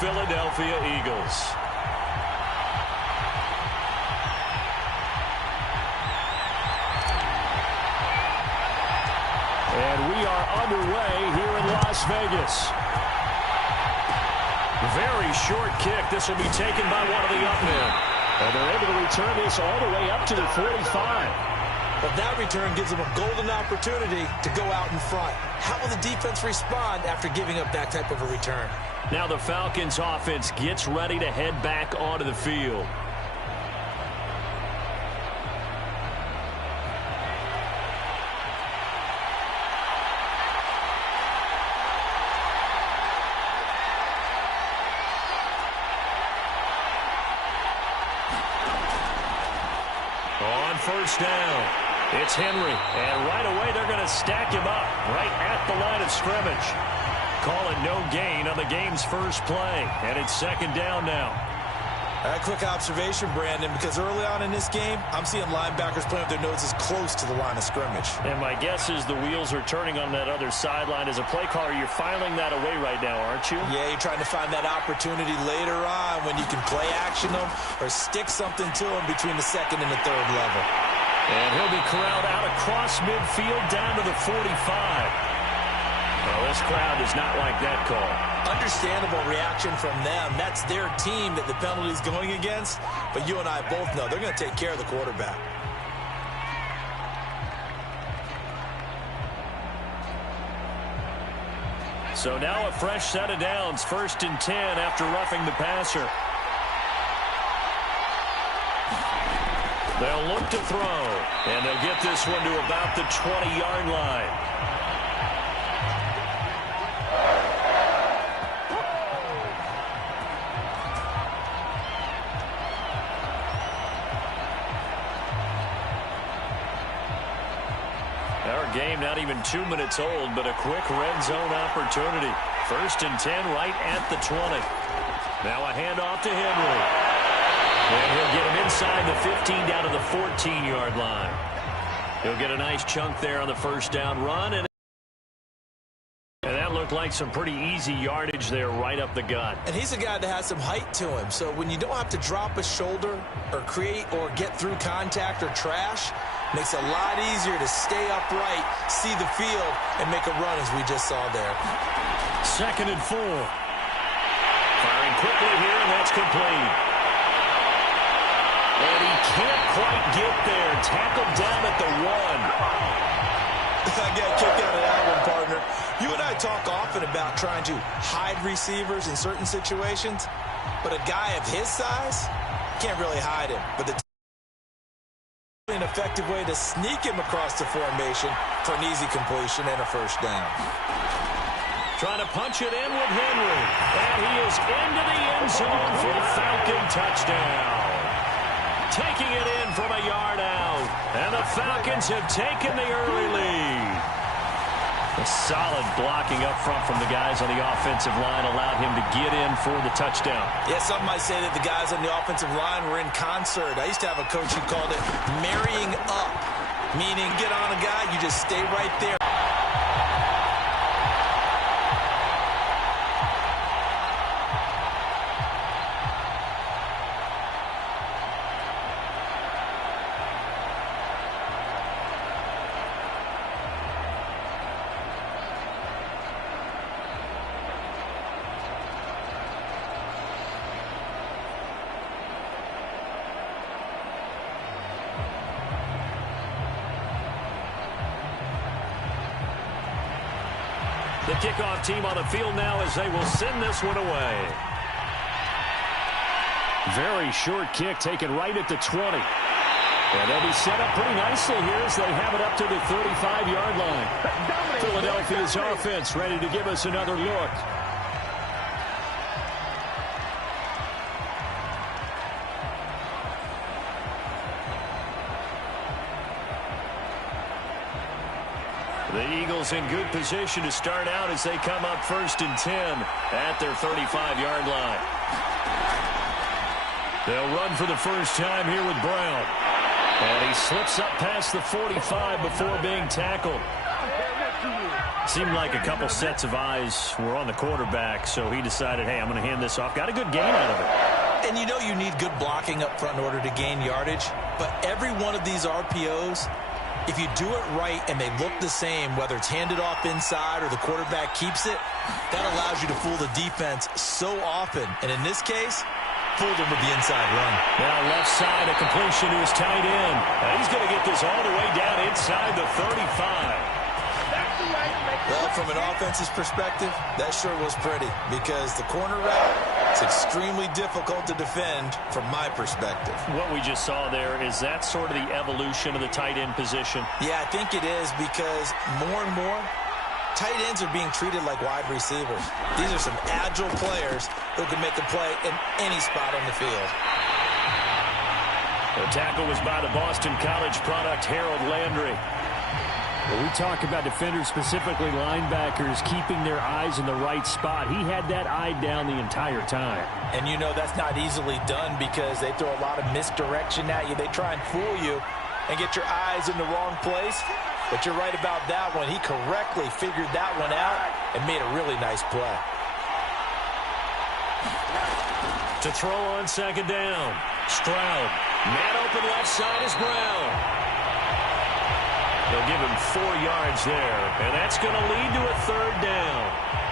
Philadelphia Eagles. And we are underway here in Las Vegas. Very short kick. This will be taken by one of the up men. And they're able to return this all the way up to the 45. But that return gives them a golden opportunity to go out in front. How will the defense respond after giving up that type of a return? Now the Falcons offense gets ready to head back onto the field. On first down, it's Henry, and right away they're going to stack him up right at the line of scrimmage. Call it no gain on the game's first play, and it's second down now. A quick observation, Brandon, because early on in this game, I'm seeing linebackers playing with their noses close to the line of scrimmage. And my guess is the wheels are turning on that other sideline. As a play caller, you're filing that away right now, aren't you? Yeah, you're trying to find that opportunity later on when you can play action them or stick something to them between the second and the third level. And he'll be corralled out across midfield down to the 45. Well, this crowd does not like that call. Understandable reaction from them. That's their team that the penalty's going against. But you and I both know they're going to take care of the quarterback. So now a fresh set of downs. 1st and 10 after roughing the passer. They'll look to throw. And they'll get this one to about the 20-yard line. Game not even 2 minutes old, but a quick red zone opportunity. 1st and 10 right at the 20. Now a handoff to Henry. And he'll get him inside the 15 down to the 14-yard line. He'll get a nice chunk there on the first down run. And that looked like some pretty easy yardage there right up the gut. And he's a guy that has some height to him. So when you don't have to drop a shoulder or create or get through contact or trash, makes it a lot easier to stay upright, see the field, and make a run as we just saw there. 2nd and 4. Firing quickly here, and that's complete. And he can't quite get there. Tackled down at the 1. I got a kick out of that one, partner. You and I talk often about trying to hide receivers in certain situations, but a guy of his size can't really hide him. But an effective way to sneak him across the formation for an easy completion and a first down. Trying to punch it in with Henry. And he is into the end zone for the Falcon touchdown. Taking it in from a yard out. And the Falcons have taken the early lead. A solid blocking up front from the guys on the offensive line allowed him to get in for the touchdown. Yeah, some might say that the guys on the offensive line were in concert. I used to have a coach who called it marrying up, meaning get on a guy, you just stay right there. The kickoff team on the field now as they will send this one away. Very short kick taken right at the 20. And they'll be set up pretty nicely here as they have it up to the 35-yard line. Philadelphia's offense ready to give us another look. The Eagles in good position to start out as they come up 1st and 10 at their 35-yard line. They'll run for the first time here with Brown. And he slips up past the 45 before being tackled. Seemed like a couple sets of eyes were on the quarterback, so he decided, hey, I'm going to hand this off. Got a good gain out of it. And you know you need good blocking up front in order to gain yardage, but every one of these RPOs, if you do it right and they look the same, whether it's handed off inside or the quarterback keeps it, that allows you to fool the defense so often. And in this case, fooled him with the inside run. Now left side, a completion to his tight end. And he's going to get this all the way down inside the 35. Well, from an offense's perspective, that sure was pretty because the corner route is extremely difficult to defend from my perspective. What we just saw there, is that sort of the evolution of the tight end position? Yeah, I think it is because more and more, tight ends are being treated like wide receivers. These are some agile players who can make a play in any spot on the field. The tackle was by the Boston College product, Harold Landry. When we talk about defenders, specifically linebackers, keeping their eyes in the right spot, he had that eye down the entire time. And you know that's not easily done because they throw a lot of misdirection at you. They try and fool you and get your eyes in the wrong place. But you're right about that one. He correctly figured that one out and made a really nice play. To throw on second down. Stroud. Man open left side is Brown. They'll give him 4 yards there, and that's going to lead to a third down.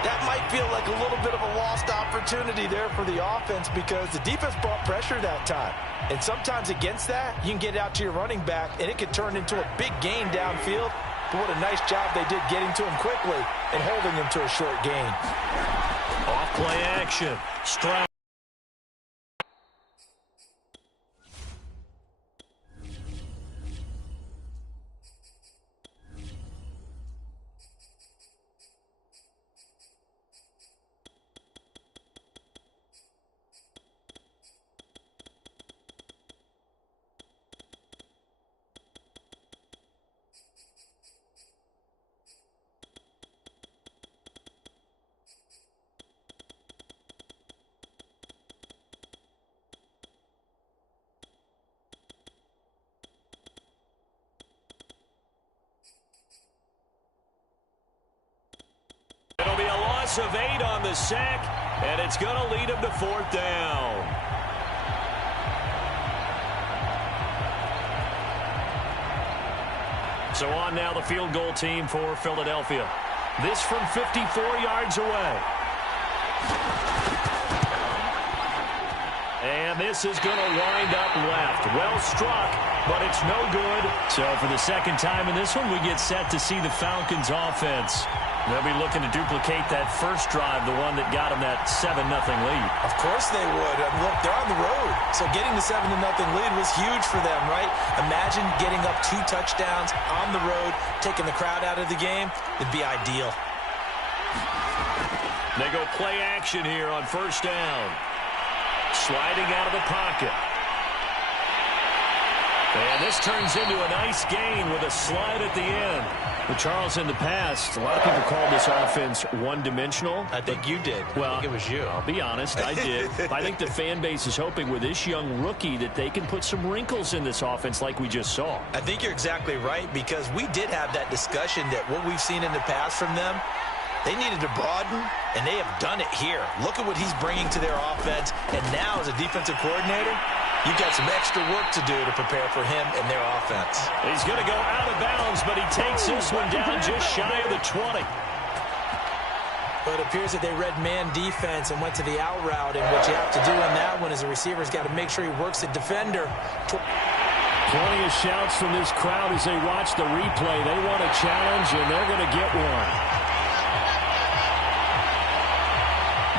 That might feel like a little bit of a lost opportunity there for the offense because the defense brought pressure that time. And sometimes against that, you can get out to your running back, and it could turn into a big gain downfield. But what a nice job they did getting to him quickly and holding him to a short gain. Off play action. Stroud. It'll be a loss of 8 on the sack, and it's going to lead him to fourth down. So on now the field goal team for Philadelphia. This from 54 yards away. And this is going to wind up left. Well struck, but it's no good. So for the second time in this one, we get set to see the Falcons offense. They'll be looking to duplicate that first drive, the one that got them that 7-0 lead. Of course they would. Look, they're on the road. So getting the 7-0 lead was huge for them, right? Imagine getting up 2 touchdowns on the road, taking the crowd out of the game. It'd be ideal. They go play action here on first down. Sliding out of the pocket. And this turns into a nice gain with a slide at the end. Well, Charles, in the past, a lot of people called this offense one-dimensional. I think you did. Well, I think it was you. I'll be honest, I did. I think the fan base is hoping with this young rookie that they can put some wrinkles in this offense like we just saw. I think you're exactly right because we did have that discussion that what we've seen in the past from them, they needed to broaden, and they have done it here. Look at what he's bringing to their offense, and now as a defensive coordinator, you've got some extra work to do to prepare for him and their offense. He's going to go out of bounds, but he takes this one down just shy of the 20. But it appears that they read man defense and went to the out route, and what you have to do in that one is the receiver's got to make sure he works the defender. Plenty of shouts from this crowd as they watch the replay. They want a challenge, and they're going to get one.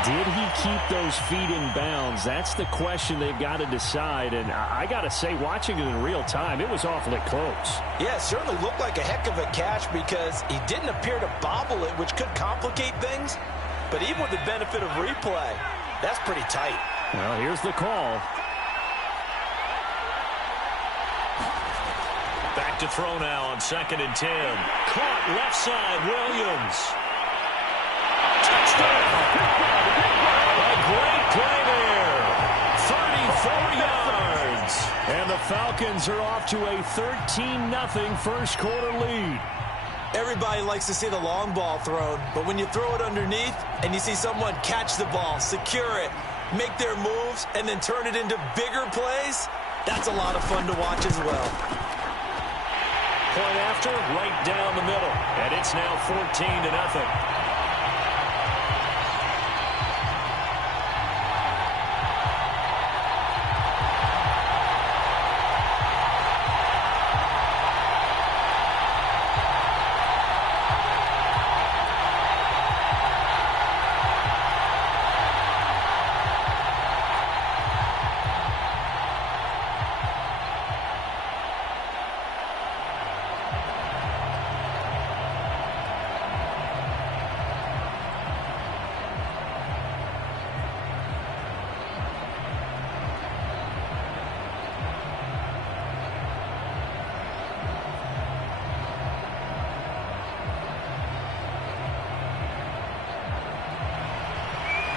Did he keep those feet in bounds? That's the question they've got to decide. And I got to say, watching it in real time, it was awfully close. Yeah, it certainly looked like a heck of a catch because he didn't appear to bobble it, which could complicate things. But even with the benefit of replay, that's pretty tight. Well, here's the call. Back to throw now on 2nd and 10. Caught left side, Williams. Touchdown! A great play there. 34 yards. And the Falcons are off to a 13-0 first quarter lead. Everybody likes to see the long ball thrown, but when you throw it underneath and you see someone catch the ball, secure it, make their moves, and then turn it into bigger plays, that's a lot of fun to watch as well. Point after, right down the middle, and it's now 14-0.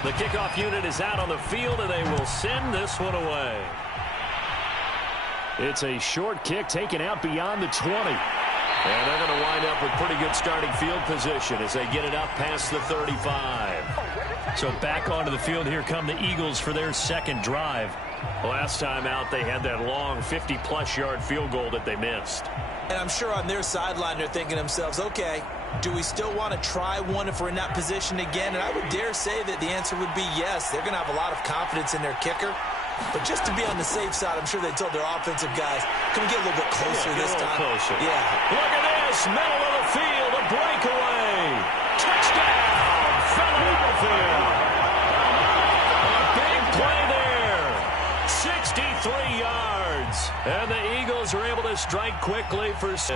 The kickoff unit is out on the field, and they will send this one away. It's a short kick taken out beyond the 20. And they're going to wind up with pretty good starting field position as they get it up past the 35. So back onto the field, here come the Eagles for their second drive. Last time out, they had that long 50-plus yard field goal that they missed. And I'm sure on their sideline they're thinking to themselves, okay, do we still want to try one if we're in that position again? And I would dare say that the answer would be yes. They're going to have a lot of confidence in their kicker. But just to be on the safe side, I'm sure they told their offensive guys, can we get a little bit closer this time? Closer. Yeah. Look at this. Middle of the field. A breakaway. Touchdown. Philadelphia. A big play there. 63 yards. And the Eagles are able to strike quickly for 6.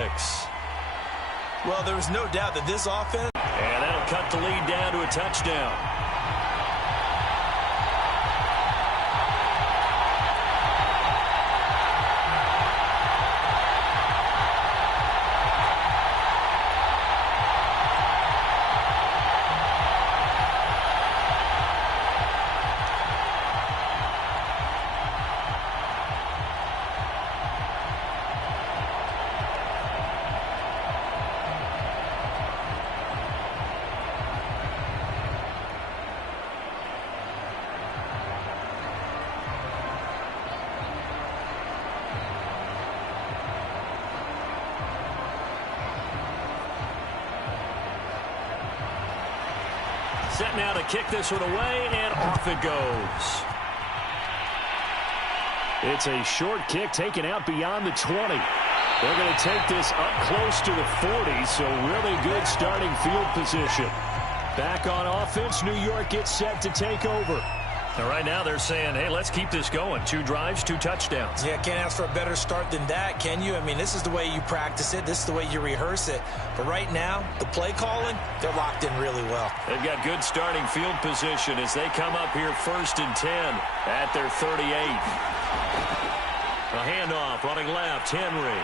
Well, there was no doubt that this offense... And that'll cut the lead down to a touchdown. Set now to kick this one away, and off it goes. It's a short kick taken out beyond the 20. They're going to take this up close to the 40, so really good starting field position. Back on offense, New York gets set to take over. And right now they're saying, hey, let's keep this going. 2 drives, 2 touchdowns. Yeah, can't ask for a better start than that, can you? I mean, this is the way you practice it. This is the way you rehearse it. But right now, the play calling, they're locked in really well. They've got good starting field position as they come up here 1st and 10 at their 38. A handoff running left, Henry.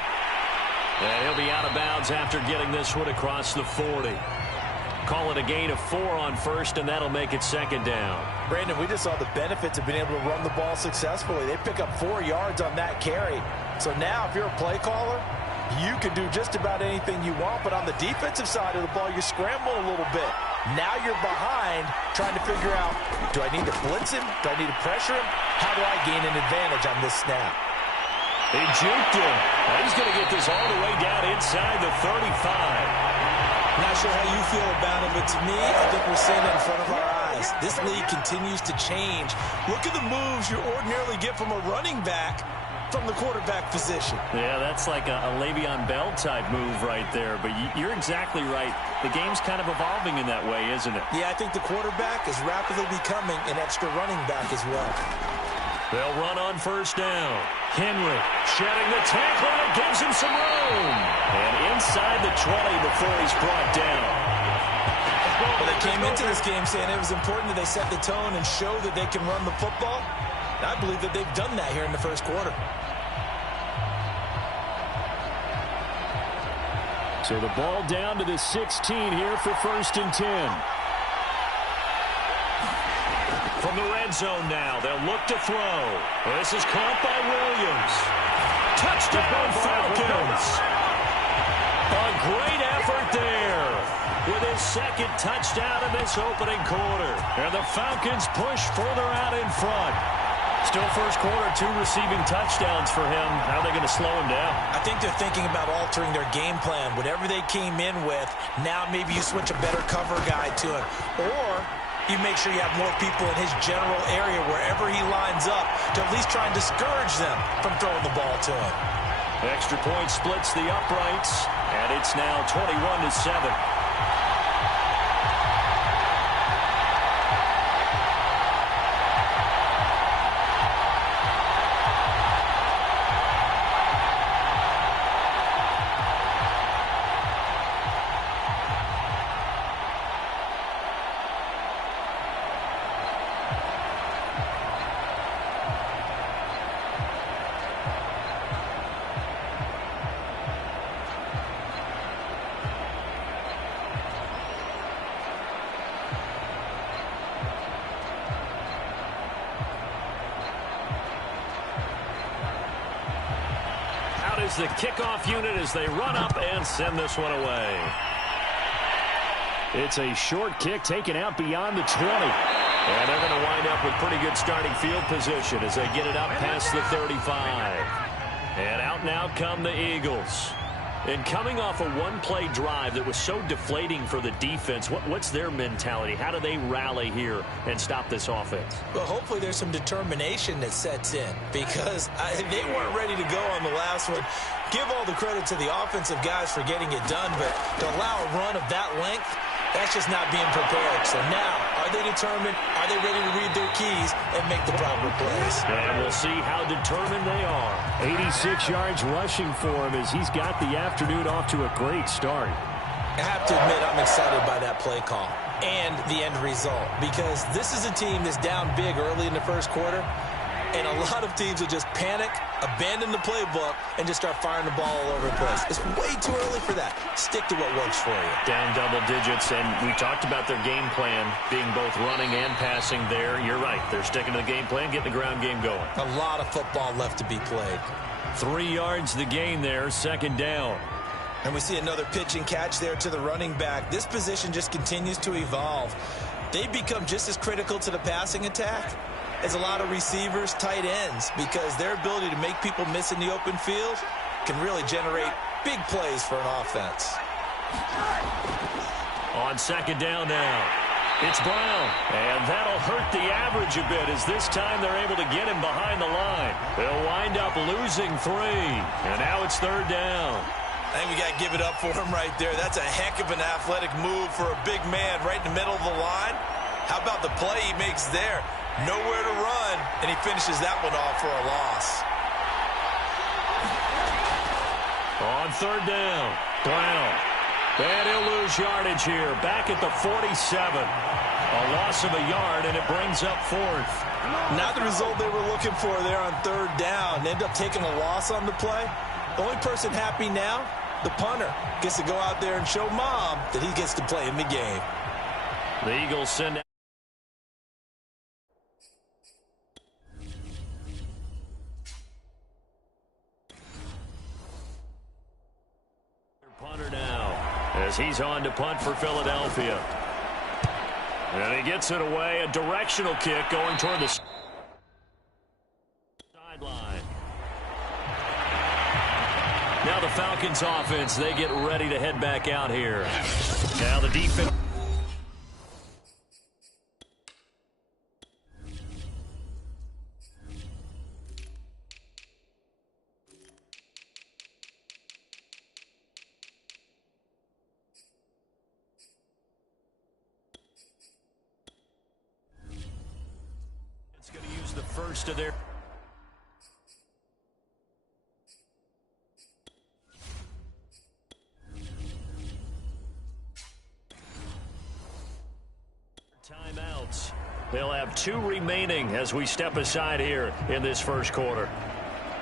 And he'll be out of bounds after getting this one across the 40. Call it a gain of 4 on 1st, and that'll make it 2nd down. Brandon, we just saw the benefits of being able to run the ball successfully. They pick up 4 yards on that carry. So now, if you're a play caller, you can do just about anything you want. But on the defensive side of the ball, you scramble a little bit. Now you're behind, trying to figure out, do I need to blitz him? Do I need to pressure him? How do I gain an advantage on this snap? They juked him. Now he's going to get this all the way down inside the 35. Not sure how you feel about it, but to me, I think we're seeing it in front of our eyes. This league continues to change. Look at the moves you ordinarily get from a running back from the quarterback position. Yeah, that's like a Le'Veon Bell type move right there. But you're exactly right. The game's kind of evolving in that way, isn't it? Yeah, I think the quarterback is rapidly becoming an extra running back as well. They'll run on 1st down. Henry shedding the tackle, and it gives him some room. And inside the 20 before he's brought down. Well, they came into this game saying it was important that they set the tone and show that they can run the football. And I believe that they've done that here in the 1st quarter. So the ball down to the 16 here for 1st and 10. From the red zone now, they'll look to throw. This is caught by Williams. Touchdown, Falcons. A great Effort there with his second touchdown in this opening quarter. And the Falcons push further out in front. Still first quarter, 2 receiving touchdowns for him. How are they going to slow him down? I think they're thinking about altering their game plan. Whatever they came in with, now maybe you switch a better cover guy to him. Or you make sure you have more people in his general area wherever he lines up to at least try and discourage them from throwing the ball to him. Extra point splits the uprights, and it's now 21-7. Is the kickoff unit as they run up and send this one away. It's a short kick taken out beyond the 20. And they're going to wind up with pretty good starting field position as they get it up past the 35. And out now come the Eagles. And coming off a one-play drive that was so deflating for the defense, what's their mentality? How do they rally here and stop this offense? Well, hopefully there's some determination that sets in because they weren't ready to go on the last one. Give all the credit to the offensive guys for getting it done, but to allow a run of that length, that's just not being prepared. So now, are they determined? Are they ready to read their keys and make the proper plays? And we'll see how determined they are. 86 yards rushing for him as he's got the afternoon off to a great start. I have to admit, I'm excited by that play call and the end result because this is a team that's down big early in the first quarter, and a lot of teams will just panic, abandon the playbook, and just start firing the ball all over the place. It's way too early for that. Stick to what works for you. Down double digits, and we talked about their game plan being both running and passing there. You're right. They're sticking to the game plan, getting the ground game going. A lot of football left to be played. 3 yards the gain there, second down. And we see another pitch and catch there to the running back. This position just continues to evolve. They become just as critical to the passing attack as a lot of receivers, tight ends, because their ability to make people miss in the open field can really generate big plays for an offense. On second down now, it's Brown, and that'll hurt the average a bit as this time they're able to get him behind the line. They'll wind up losing 3, and now it's third down. I think we got to give it up for him right there. That's a heck of an athletic move for a big man right in the middle of the line. How about the play he makes there? Nowhere to run, and he finishes that one off for a loss. On third down, Brown. And he'll lose yardage here, back at the 47. A loss of a yard, and it brings up 4th. Not the result they were looking for there on third down. They end up taking a loss on the play. The only person happy now, the punter, gets to go out there and show Mom that he gets to play in the game. The Eagles send out. Punter now as he's on to punt for Philadelphia. And he gets it away. A directional kick going toward the sideline. Now the Falcons offense, they get ready to head back out here. Now the defense. It's going to use the first of their. Timeouts. They'll have 2 remaining as we step aside here in this first quarter.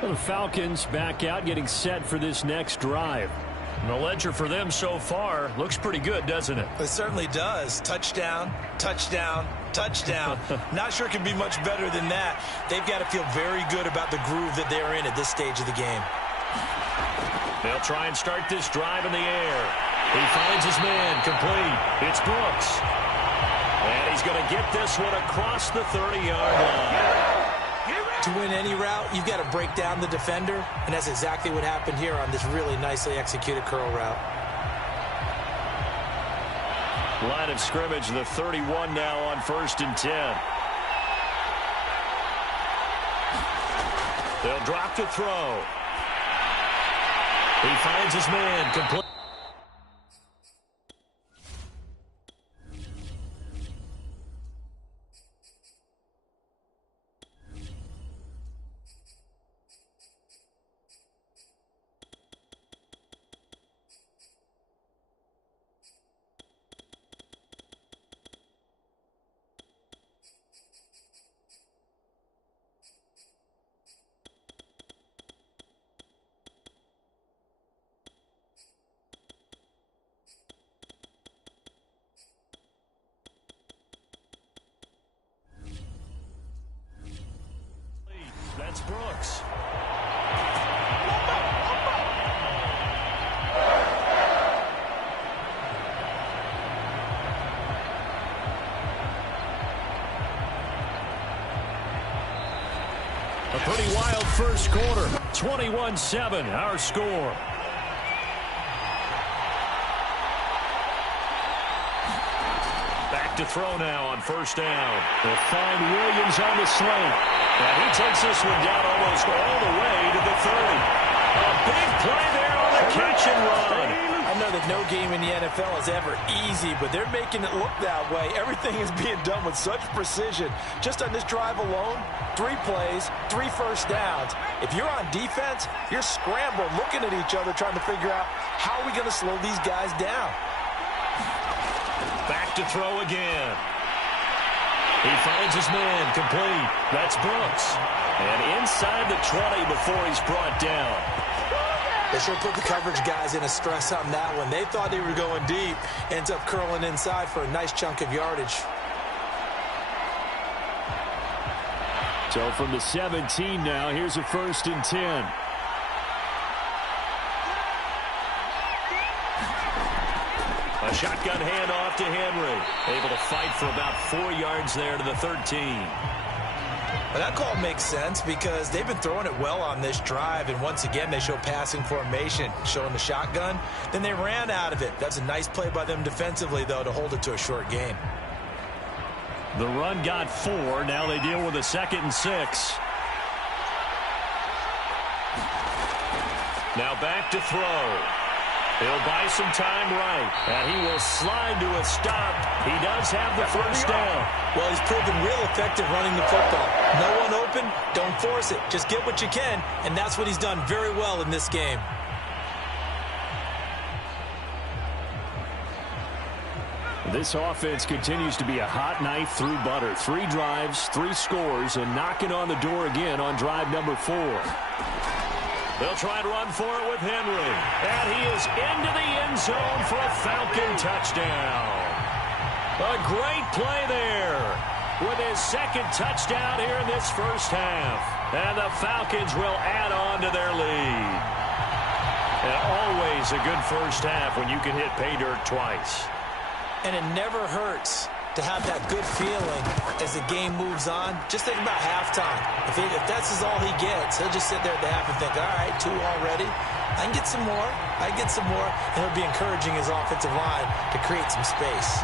Well, the Falcons back out, getting set for this next drive. And the ledger for them so far looks pretty good, doesn't it? It certainly does. Touchdown, touchdown, touchdown. Not sure it can be much better than that. They've got to feel very good about the groove that they're in at this stage of the game. They'll try and start this drive in the air. He finds his man, complete. It's Brooks. And he's going to get this one across the 30-yard line. To win any route, you've got to break down the defender, and that's exactly what happened here on this really nicely executed curl route. Line of scrimmage, the 31 now on 1st and 10. They'll drop to throw. He finds his man, complete. That's Brooks. A pretty wild first quarter. 21-7, our score. Back to throw now on 1st down. They'll find Williams on the slant. And he takes this one down almost all the way to the 30. A big play there on the catch and run. I know that no game in the NFL is ever easy, but they're making it look that way. Everything is being done with such precision. Just on this drive alone, 3 plays, 3 first downs. If you're on defense, you're scrambling, looking at each other, trying to figure out how are we going to slow these guys down. Back to throw again. He finds his man, complete. That's Brooks. And inside the 20 before he's brought down. They sure put the coverage guys in a stress on that one. They thought they were going deep. Ends up curling inside for a nice chunk of yardage. So from the 17 now, here's a 1st and 10. A shotgun handoff to Henry. Able to fight for about 4 yards there to the 13. Well, that call makes sense because they've been throwing it well on this drive, and once again they show passing formation, showing the shotgun. Then they ran out of it. That's a nice play by them defensively, though, to hold it to a short gain. The run got 4. Now they deal with a 2nd and 6. Now back to throw. He'll buy some time right, and he will slide to a stop. He does have the 1st down. Well, he's proven real effective running the football. No one open, don't force it. Just get what you can, and that's what he's done very well in this game. This offense continues to be a hot knife through butter. 3 drives, 3 scores, and knocking on the door again on drive number 4. They'll try and run for it with Henry. And he is into the end zone for a Falcon touchdown. A great play there with his 2nd touchdown here in this first half. And the Falcons will add on to their lead. And always a good first half when you can hit pay dirt twice. And it never hurts to have that good feeling as the game moves on. Just think about halftime. If that's all he gets, he'll just sit there at the half and think, all right, 2 already. I can get some more. I can get some more. And he'll be encouraging his offensive line to create some space.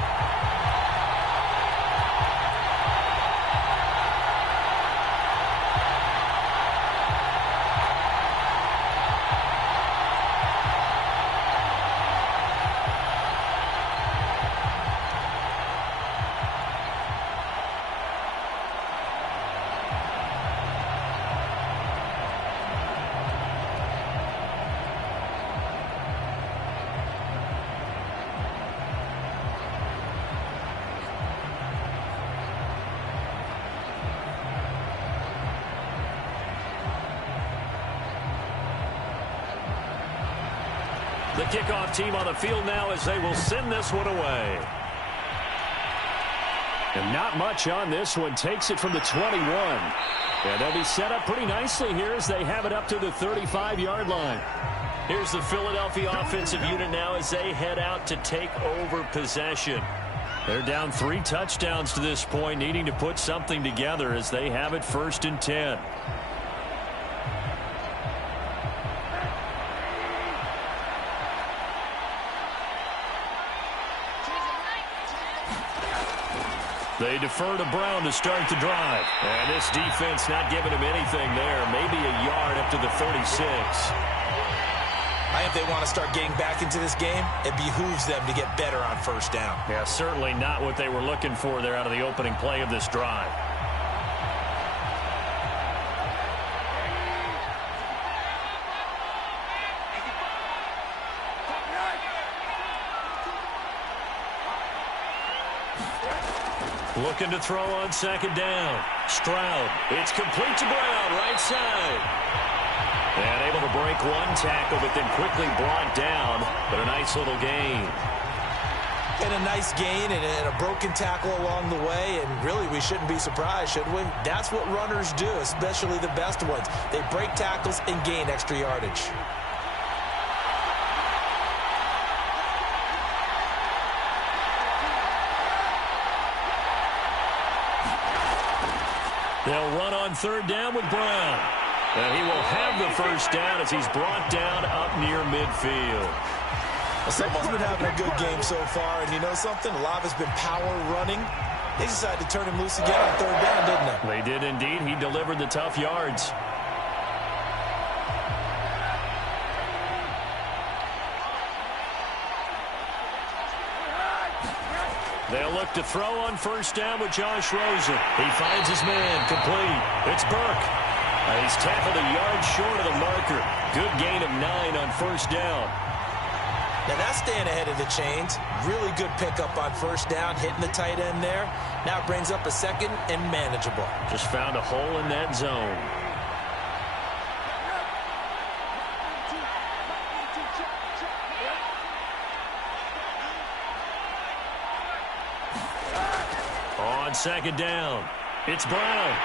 The kickoff team on the field now as they will send this one away. And not much on this one. Takes it from the 21. And they'll be set up pretty nicely here as they have it up to the 35-yard line. Here's the Philadelphia offensive unit now as they head out to take over possession. They're down 3 touchdowns to this point, needing to put something together as they have it 1st and 10. They defer to Brown to start the drive. And this defense not giving him anything there. Maybe a yard up to the 36. I think if they want to start getting back into this game, it behooves them to get better on 1st down. Yeah, certainly not what they were looking for there out of the opening play of this drive. Looking to throw on 2nd down. Stroud. It's complete to Brown, right side. And able to break 1 tackle, but then quickly brought down. But a nice little gain. And a nice gain and a broken tackle along the way. And really, we shouldn't be surprised, should we? That's what runners do, especially the best ones. They break tackles and gain extra yardage. They'll run on 3rd down with Brown. And he will have the 1st down as he's brought down up near midfield. Well, someone's been having a good game so far, and you know something? A lot of it's been power running. They decided to turn him loose again on 3rd down, didn't they? They did indeed. He delivered the tough yards. They'll look to throw on 1st down with Josh Rosen. He finds his man, complete. It's Burke. He's tackled a yard short of the marker. Good gain of 9 on 1st down. Now that's staying ahead of the chains. Really good pickup on 1st down, hitting the tight end there. Now it brings up a 2nd and manageable. Just found a hole in that zone. On 2nd down, it's Brown.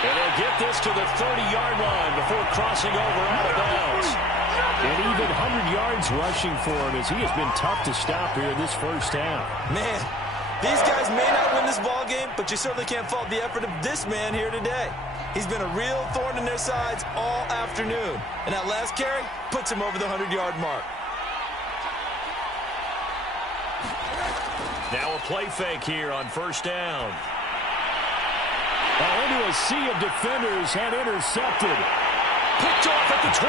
And they'll get this to the 30-yard line before crossing over out of bounds. And even 100 yards rushing for him as he has been tough to stop here this 1st half. Man, these guys may not win this ball game, but you certainly can't fault the effort of this man here today. He's been a real thorn in their sides all afternoon. And that last carry puts him over the 100-yard mark. Now a play fake here on 1st down. Well, into a sea of defenders and intercepted. Picked off at the 12.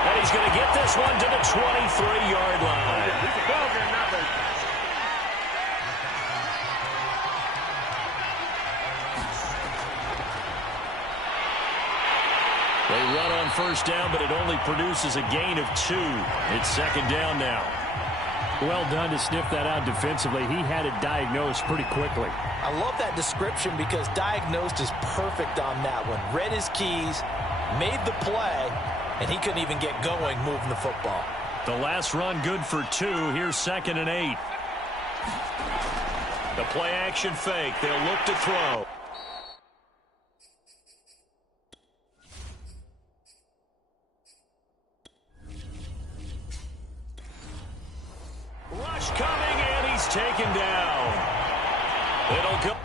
And he's going to get this one to the 23-yard line. They run on 1st down, but it only produces a gain of 2. It's 2nd down now. Well done to sniff that out defensively. He had it diagnosed pretty quickly. I love that description because diagnosed is perfect on that one. Read his keys, made the play, and he couldn't even get going moving the football. The last run good for 2. Here's 2nd and 8. The play action fake. They'll look to throw. Rush coming, and he's taken down. It'll go.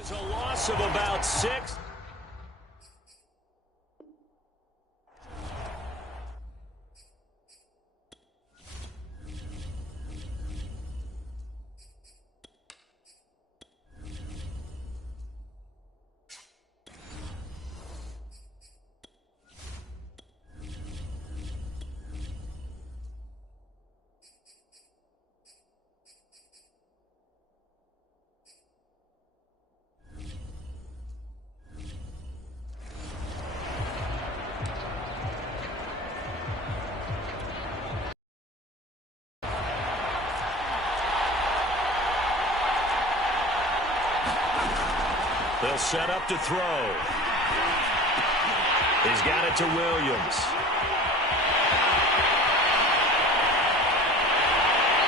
Is a loss of about 6. They'll set up to throw. He's got it to Williams.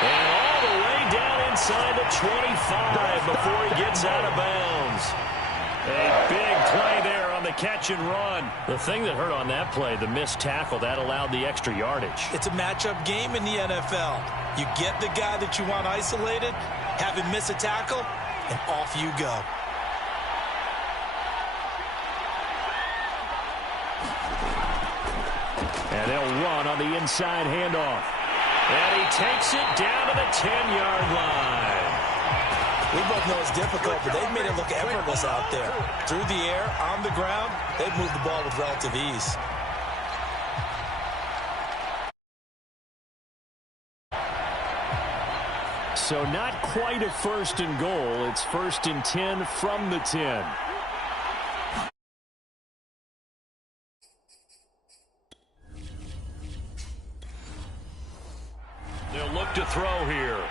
And all the way down inside the 25 before he gets out of bounds. A big play there on the catch and run. The thing that hurt on that play, the missed tackle, that allowed the extra yardage. It's a matchup game in the NFL. You get the guy that you want isolated, have him miss a tackle, and off you go. And they'll run on the inside handoff. And he takes it down to the 10-yard line. We both know it's difficult, but they've made it look effortless out there. Through the air, on the ground, they've moved the ball with relative ease. So not quite a 1st and goal. It's 1st and 10 from the 10. They'll look to throw here.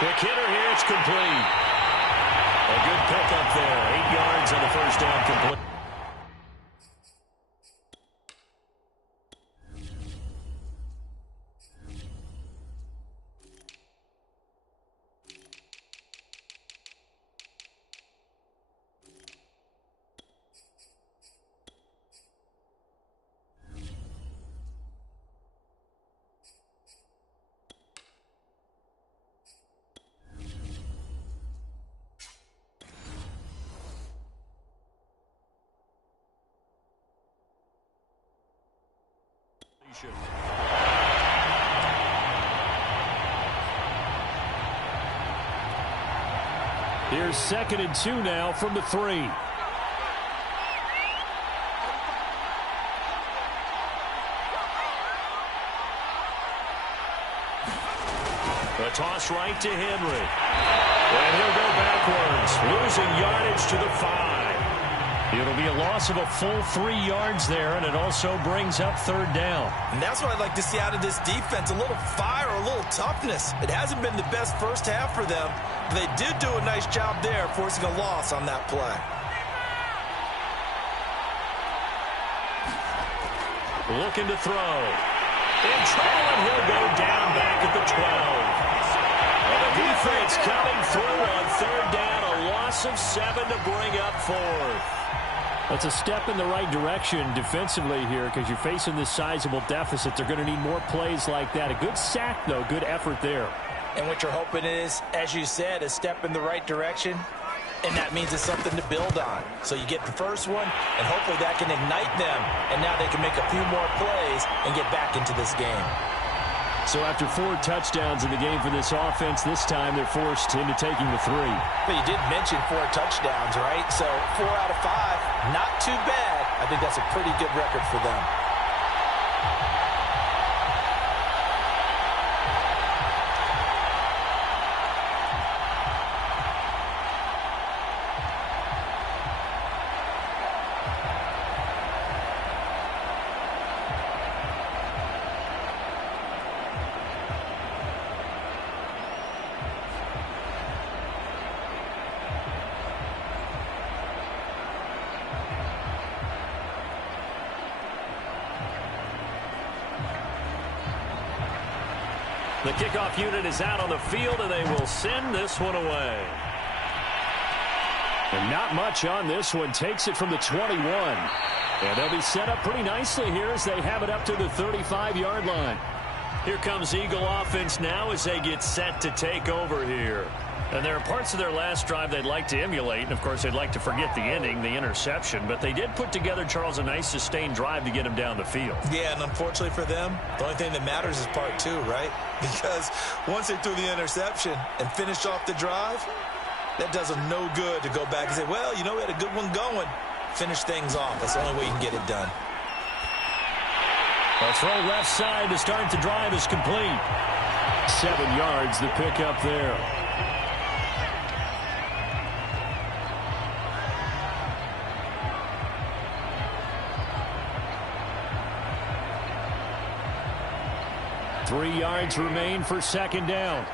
Quick hitter here, it's complete. A good pickup there. 8 yards on the first down, complete. Here's 2nd and 2 now from the 3. A toss right to Henry. And he'll go backwards, losing yardage to the 5. It'll be a loss of a full 3 yards there, and it also brings up 3rd down. And that's what I'd like to see out of this defense, a little fire, a little toughness. It hasn't been the best first half for them, but they did do a nice job there, forcing a loss on that play. Looking to throw. In trouble, and he'll go down back at the 12. And the defense coming through on 3rd down, a loss of 7 to bring up 4th. That's a step in the right direction defensively here because you're facing this sizable deficit. They're going to need more plays like that. A good sack, though. Good effort there. And what you're hoping is, as you said, a step in the right direction, and that means it's something to build on. So you get the first one, and hopefully that can ignite them, and now they can make a few more plays and get back into this game. So after 4 touchdowns in the game for this offense, this time they're forced into taking the 3. But you did mention 4 touchdowns, right? So 4 out of 5, not too bad. I think that's a pretty good record for them. The kickoff unit is out on the field, and they will send this one away. And not much on this one. Takes it from the 21. And they'll be set up pretty nicely here as they have it up to the 35-yard line. Here comes Eagle offense now as they get set to take over here. And there are parts of their last drive they'd like to emulate. And, of course, they'd like to forget the ending, the interception. But they did put together, Charles, a nice sustained drive to get them down the field. Yeah, and unfortunately for them, the only thing that matters is part 2, right? Because once they threw the interception and finished off the drive, that does them no good to go back and say, well, you know, we had a good one going. Finish things off. That's the only way you can get it done. A throw left side to start the drive is complete. 7 yards, the pickup there. Three yards remain for 2nd down.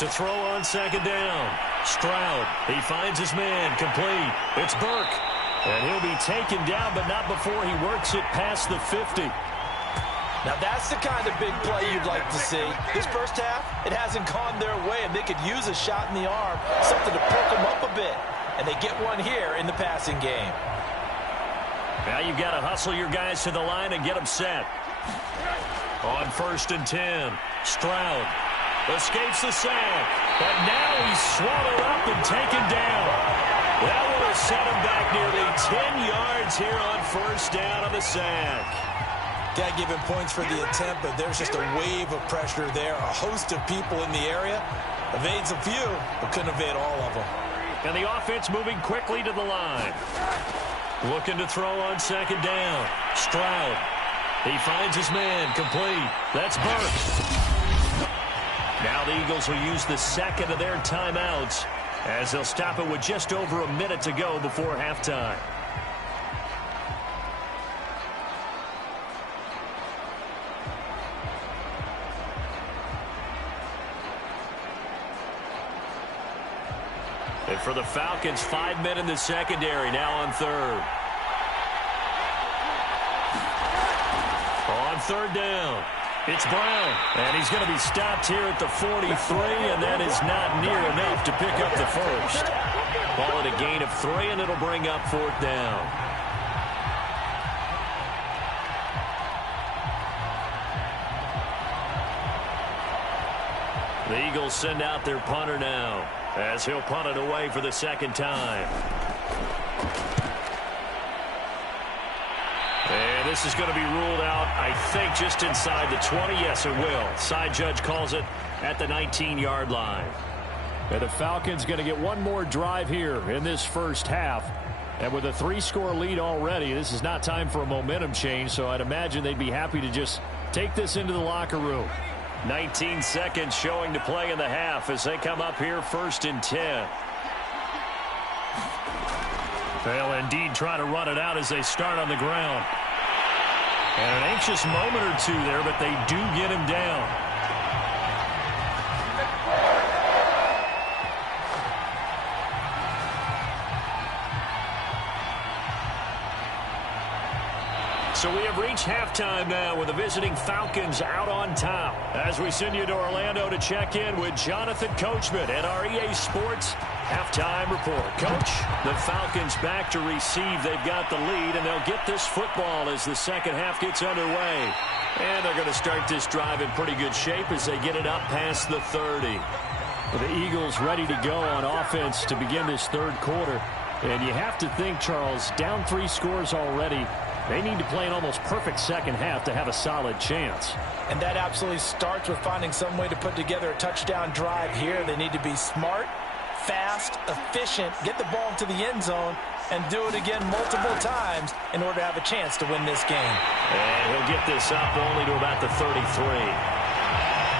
To throw on second down. Stroud, he finds his man, complete. It's Burke. And he'll be taken down, but not before he works it past the 50. Now that's the kind of big play you'd like to see. This first half, it hasn't gone their way, and they could use a shot in the arm, something to perk them up a bit. And they get one here in the passing game. Now you've got to hustle your guys to the line and get them set. On 1st and 10, Stroud escapes the sack, but now he's swallowed up and taken down. That will have set him back nearly 10 yards here on 1st down on the sack. Got to give him points for the attempt, but there's just a wave of pressure there. A host of people in the area. Evades a few, but couldn't evade all of them. And the offense moving quickly to the line. Looking to throw on second down. Stroud. He finds his man, complete. That's Burke. Now the Eagles will use the second of their timeouts as they'll stop it with just over a minute to go before halftime. And for the Falcons, 5 men in the secondary, now on 3rd. On 3rd down, it's Brown. And he's going to be stopped here at the 43, and that is not near enough to pick up the first. Ball at a gain of 3, and it'll bring up 4th down. The Eagles send out their punter now, as he'll punt it away for the second time. And this is going to be ruled out, I think, just inside the 20. Yes, it will. Side judge calls it at the 19-yard line. And the Falcons going to get one more drive here in this first half. And with a 3-score lead already, this is not time for a momentum change, so I'd imagine they'd be happy to just take this into the locker room. 19 seconds showing to play in the half as they come up here 1st and 10. They'll indeed try to run it out as they start on the ground. And an anxious moment or two there, but they do get him down. So we have reached halftime now with the visiting Falcons out on top. As we send you to Orlando to check in with Jonathan Coachman at our EA Sports Halftime Report. Coach, the Falcons back to receive. They've got the lead, and they'll get this football as the second half gets underway. And they're going to start this drive in pretty good shape as they get it up past the 30. The Eagles ready to go on offense to begin this third quarter. And you have to think, Charles, down 3 scores already. They need to play an almost perfect second half to have a solid chance. And that absolutely starts with finding some way to put together a touchdown drive here. They need to be smart, fast, efficient, get the ball to the end zone, and do it again multiple times in order to have a chance to win this game. And he'll get this up only to about the 33.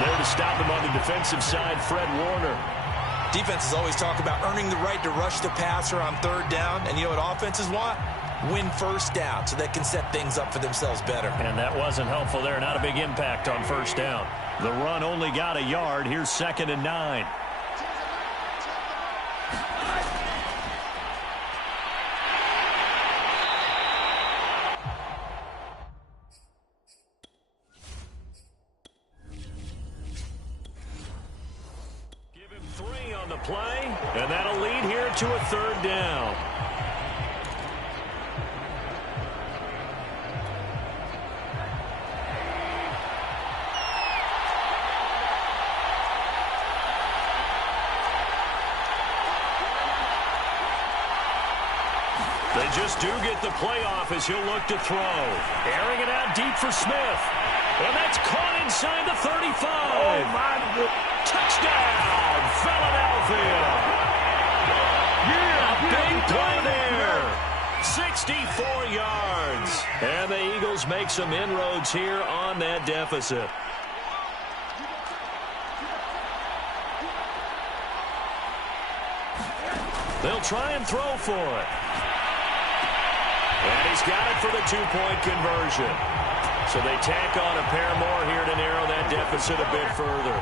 There to stop him on the defensive side, Fred Warner. Defenses always talk about earning the right to rush the passer on 3rd down, and you know what offenses want? Win 1st down so they can set things up for themselves better. And that wasn't helpful there. Not a big impact on 1st down. The run only got a yard. Here's 2nd and 9. Give him 3 on the play, and that'll lead here to a 3rd down. They just do get the playoff as he'll look to throw. Airing it out deep for Smith. And that's caught inside the 35. Oh, my God. Touchdown, Philadelphia. Yeah, big play there. 64 yards. And the Eagles make some inroads here on that deficit. They'll try and throw for it. And he's got it for the 2-point conversion. So they tack on a pair more here to narrow that deficit a bit further.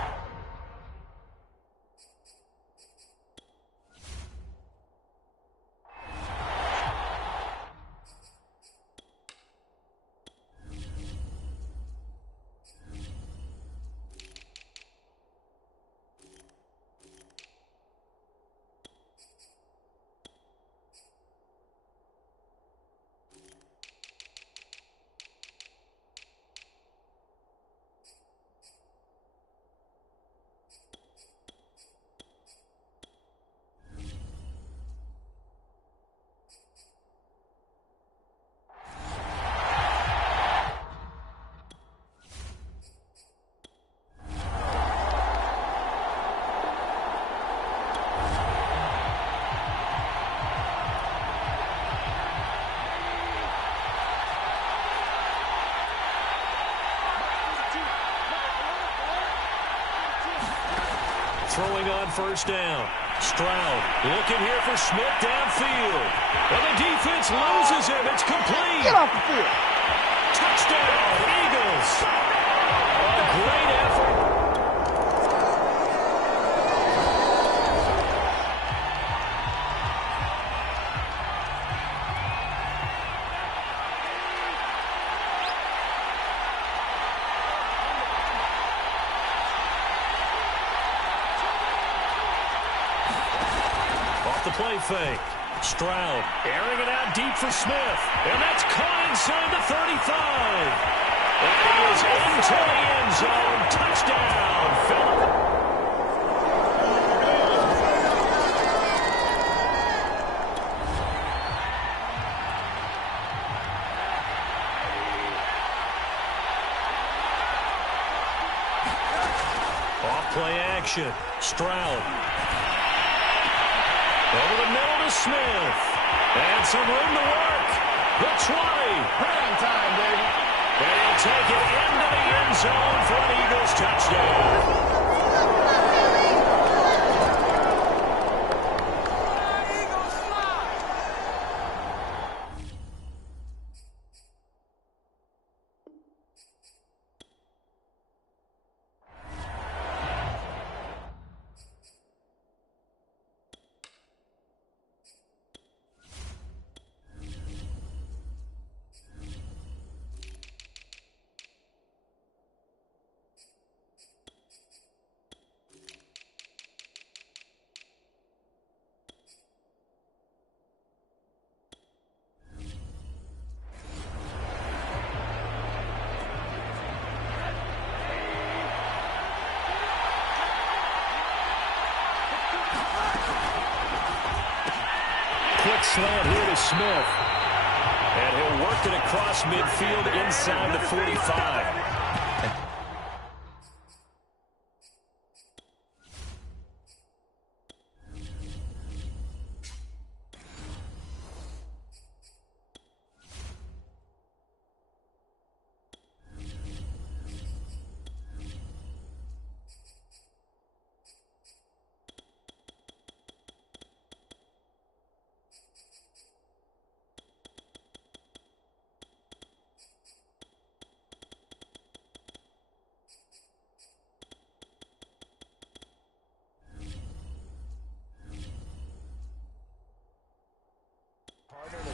throwing on first down. Stroud looking here for Smith downfield. And the defense loses him. It's complete. Get off the field. Touchdown, Eagles. A great effort. Play fake. Stroud airing it out deep for Smith. And that's caught inside the 35. And he is into the end zone. Touchdown, Phillip. Off play action. Stroud. Over the middle to Smith. And some room to work. The 20. Prime time, baby. And he'll take it into the end zone for an Eagles touchdown. Quick slant here to Smith. And he'll work it across midfield inside the 45.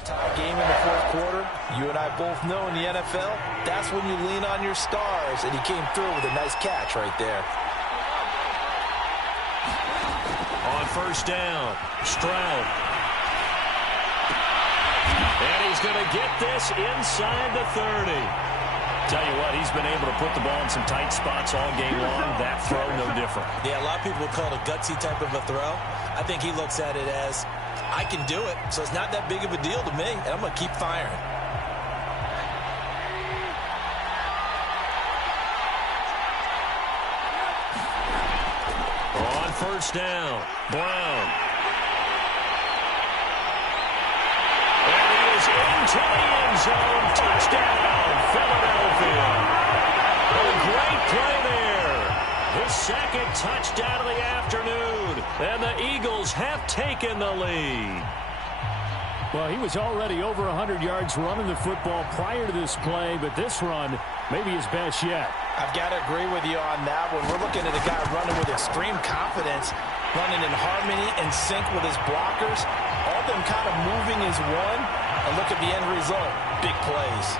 Tie game in the fourth quarter. You and I both know in the NFL, that's when you lean on your stars, and he came through with a nice catch right there. On first down, Stroud. And he's going to get this inside the 30. Tell you what, he's been able to put the ball in some tight spots all game long. That throw, no different. Yeah, a lot of people would call it a gutsy type of a throw. I think he looks at it as, I can do it, so it's not that big of a deal to me, and I'm going to keep firing. On first down, Brown. And he is into the end zone. Touchdown, Philadelphia. What a great play there. His second touchdown of the afternoon. And the Eagles have taken the lead. Well, he was already over 100 yards running the football prior to this play, but this run may be his best yet. I've got to agree with you on that one. We're looking at a guy running with extreme confidence, running in harmony and sync with his blockers. All of them kind of moving as one. And look at the end result. Big plays.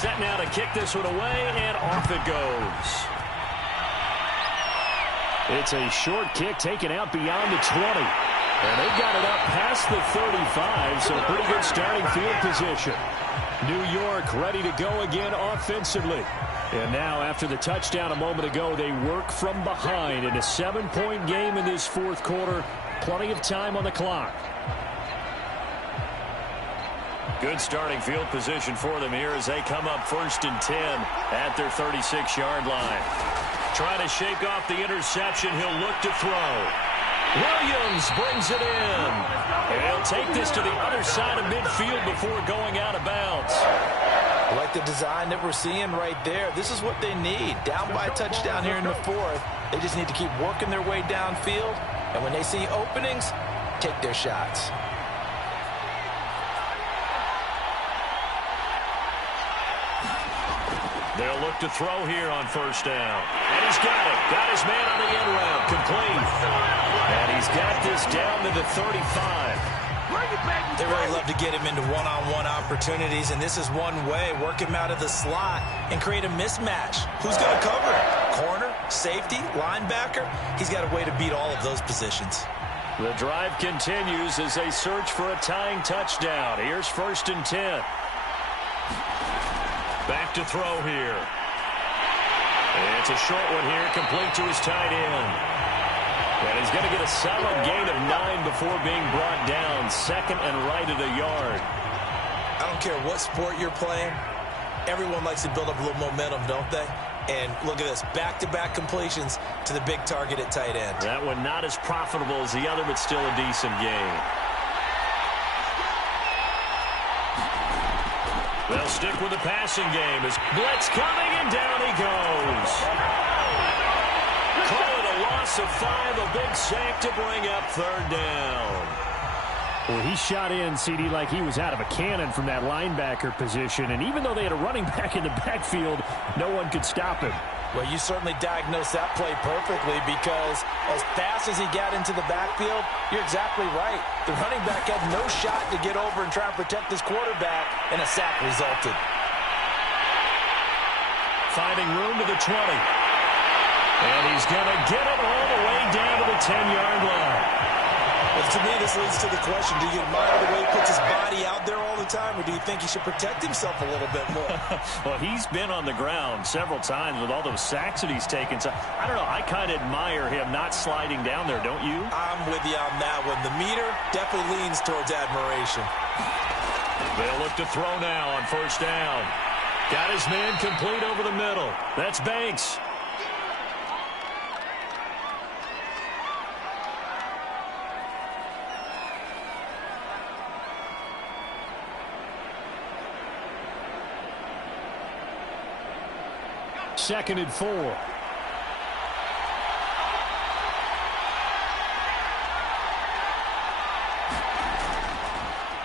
Set now to kick this one away, and off it goes. It's a short kick taken out beyond the 20. And they've got it up past the 35, so pretty good starting field position. New York ready to go again offensively. And now, after the touchdown a moment ago, they work from behind in a 7-point game in this fourth quarter. Plenty of time on the clock. Good starting field position for them here as they come up 1st and 10 at their 36-yard line. Trying to shake off the interception. He'll look to throw. Williams brings it in. And he'll take this to the other side of midfield before going out of bounds. I like the design that we're seeing right there. This is what they need. Down by a touchdown here in the fourth. They just need to keep working their way downfield. And when they see openings, take their shots. They'll look to throw here on 1st down. And he's got it. Got his man on the end round. Complete. And he's got this down to the 35. They really love to get him into one-on-one opportunities, and this is one way. Work him out of the slot and create a mismatch. Who's going to cover him? Corner, safety, linebacker? He's got a way to beat all of those positions. The drive continues as they search for a tying touchdown. Here's 1st and 10. Back to throw here. It's a short one here, complete to his tight end. And he's going to get a solid gain of 9 before being brought down. 2nd and right at a yard. I don't care what sport you're playing. Everyone likes to build up a little momentum, don't they? And look at this, back-to-back completions to the big target at tight end. That one not as profitable as the other, but still a decent gain. They'll stick with the passing game as blitz coming, and down he goes. Call it a loss of 5, a big sack to bring up 3rd down. Well, he shot in, CD, like he was out of a cannon from that linebacker position. And even though they had a running back in the backfield, no one could stop him. Well, you certainly diagnosed that play perfectly because as fast as he got into the backfield, you're exactly right. The running back had no shot to get over and try and protect his quarterback, and a sack resulted. Finding room to the 20. And he's going to get it all the way down to the 10-yard line. Well, to me, this leads to the question, do you admire the way he puts his body out there all the time, or do you think he should protect himself a little bit more? Well, he's been on the ground several times with all those sacks that he's taken. So, I don't know, I kind of admire him not sliding down there, don't you? I'm with you on that one. The meter definitely leans towards admiration. They'll look to throw now on 1st down. Got his man complete over the middle. That's Banks. Second and 4.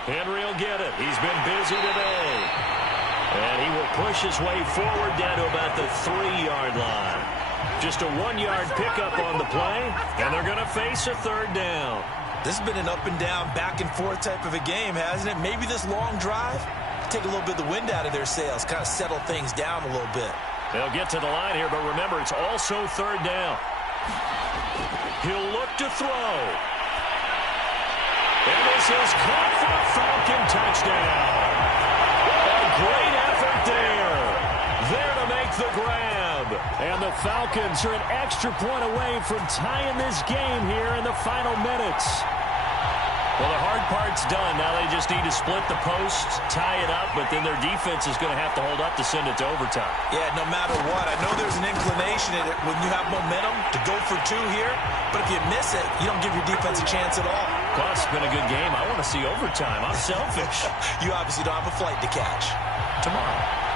Henry will get it. He's been busy today. And he will push his way forward down to about the 3-yard line. Just a 1-yard pickup on the play, and they're going to face a 3rd down. This has been an up-and-down, back-and-forth type of a game, hasn't it? Maybe this long drive, take a little bit of the wind out of their sails, kind of settle things down a little bit. They'll get to the line here, but remember, it's also 3rd down. He'll look to throw. And this is caught for a Falcon touchdown. A great effort there. There to make the grab. And the Falcons are an extra point away from tying this game here in the final minutes. Well, the hard part's done. Now they just need to split the posts, tie it up, but then their defense is going to have to hold up to send it to overtime. Yeah, no matter what. I know there's an inclination in it when you have momentum to go for 2 here, but if you miss it, you don't give your defense a chance at all. Plus, it's been a good game. I want to see overtime. I'm selfish. You obviously don't have a flight to catch. Tomorrow.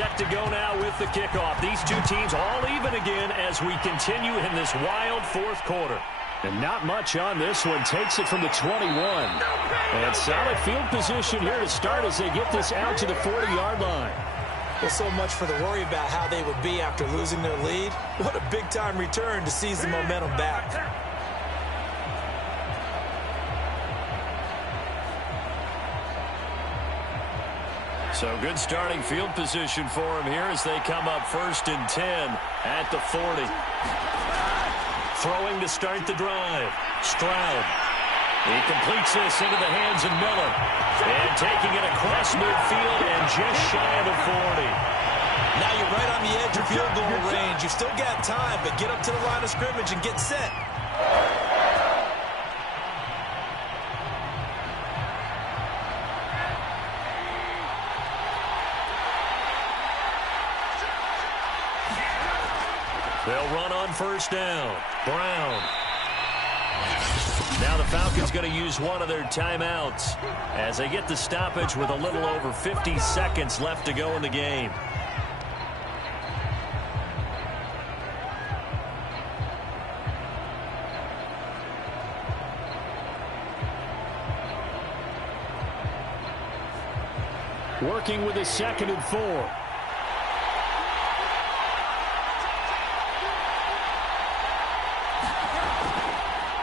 set to go now with the kickoff. These two teams all even again as we continue in this wild fourth quarter. And not much on this one. Takes it from the 21. And solid field position here to start as they get this out to the 40-yard line. Well, so much for the worry about how they would be after losing their lead. What a big-time return to seize the momentum back. So good starting field position for them here as they come up 1st and 10 at the 40. Throwing to start the drive. Stroud. He completes this into the hands of Miller. And taking it across midfield and just shy of the 40. Now you're right on the edge of field goal range. You've still got time, but get up to the line of scrimmage and get set. They'll run on 1st down. Brown. Now the Falcons going to use one of their timeouts as they get the stoppage with a little over 50 seconds left to go in the game. Working with a 2nd and 4.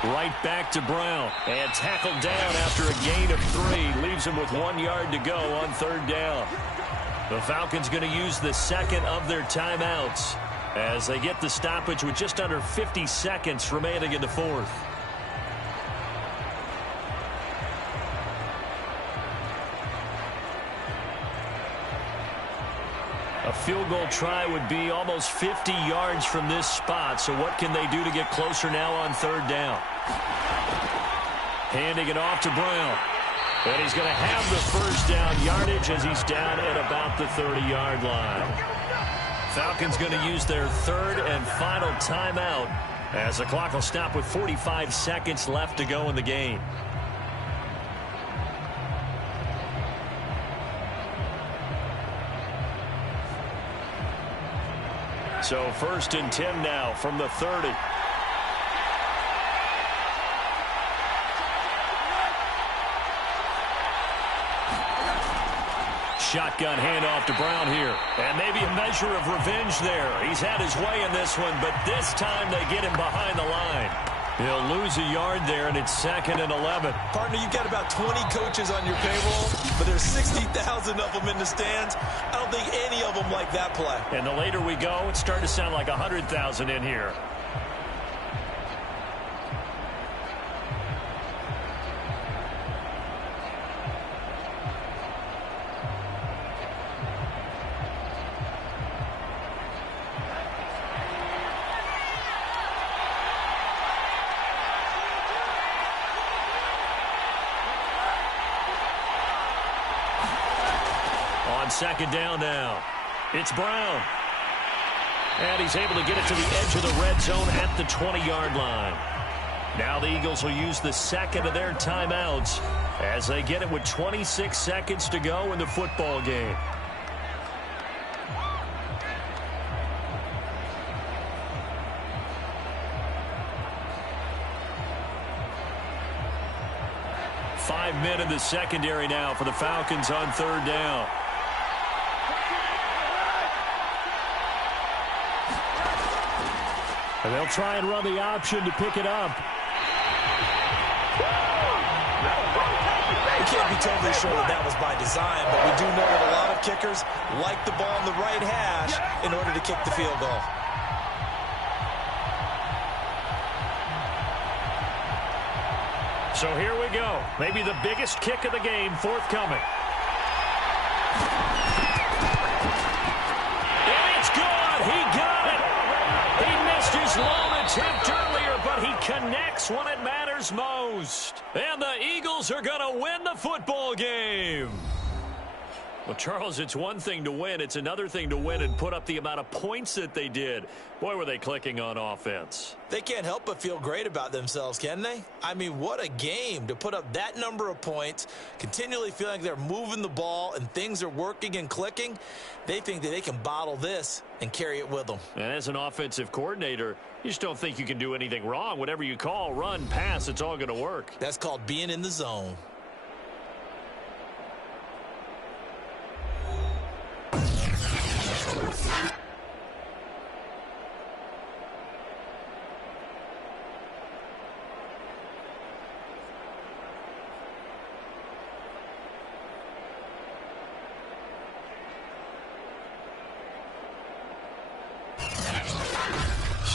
Right back to Brown. And tackled down after a gain of 3. Leaves him with 1 yard to go on 3rd down. The Falcons going to use the 2nd of their timeouts as they get the stoppage with just under 50 seconds remaining in the 4th. A field goal try would be almost 50 yards from this spot. So what can they do to get closer now on 3rd down? Handing it off to Brown. And he's going to have the 1st down yardage as he's down at about the 30-yard line. Falcons going to use their 3rd and final timeout as the clock will stop with 45 seconds left to go in the game. So 1st and 10 now from the 30. Shotgun handoff to Brown here. And maybe a measure of revenge there. He's had his way in this one, but this time they get him behind the line. He'll lose a yard there, and it's 2nd and 11. Partner, you've got about 20 coaches on your payroll, but there's 60,000 of them in the stands. I don't think any of them like that play. And the later we go, it's starting to sound like 100,000 in here. On 2nd down now, it's Brown. And he's able to get it to the edge of the red zone at the 20-yard line. Now the Eagles will use the 2nd of their timeouts as they get it with 26 seconds to go in the football game. Five men in the secondary now for the Falcons on 3rd down. And they'll try and run the option to pick it up. We can't be totally sure that was by design, but we do know that a lot of kickers like the ball on the right hash in order to kick the field goal. So here we go. Maybe the biggest kick of the game forthcoming. And it's good. He got it. He missed his lone attempt earlier, but he connects when it matters most. And the Eagles are going to win the football game. Well, Charles, it's one thing to win. It's another thing to win and put up the amount of points that they did. Boy, were they clicking on offense. They can't help but feel great about themselves, can they? I mean, what a game to put up that number of points, continually feeling like they're moving the ball and things are working and clicking. They think that they can bottle this and carry it with them. And as an offensive coordinator, you just don't think you can do anything wrong. Whatever you call, run, pass, it's all going to work. That's called being in the zone.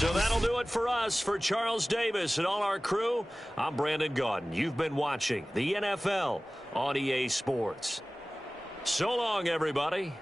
So that'll do it for us. For Charles Davis and all our crew, I'm Brandon Gaudin. You've been watching the NFL on EA Sports. So long, everybody.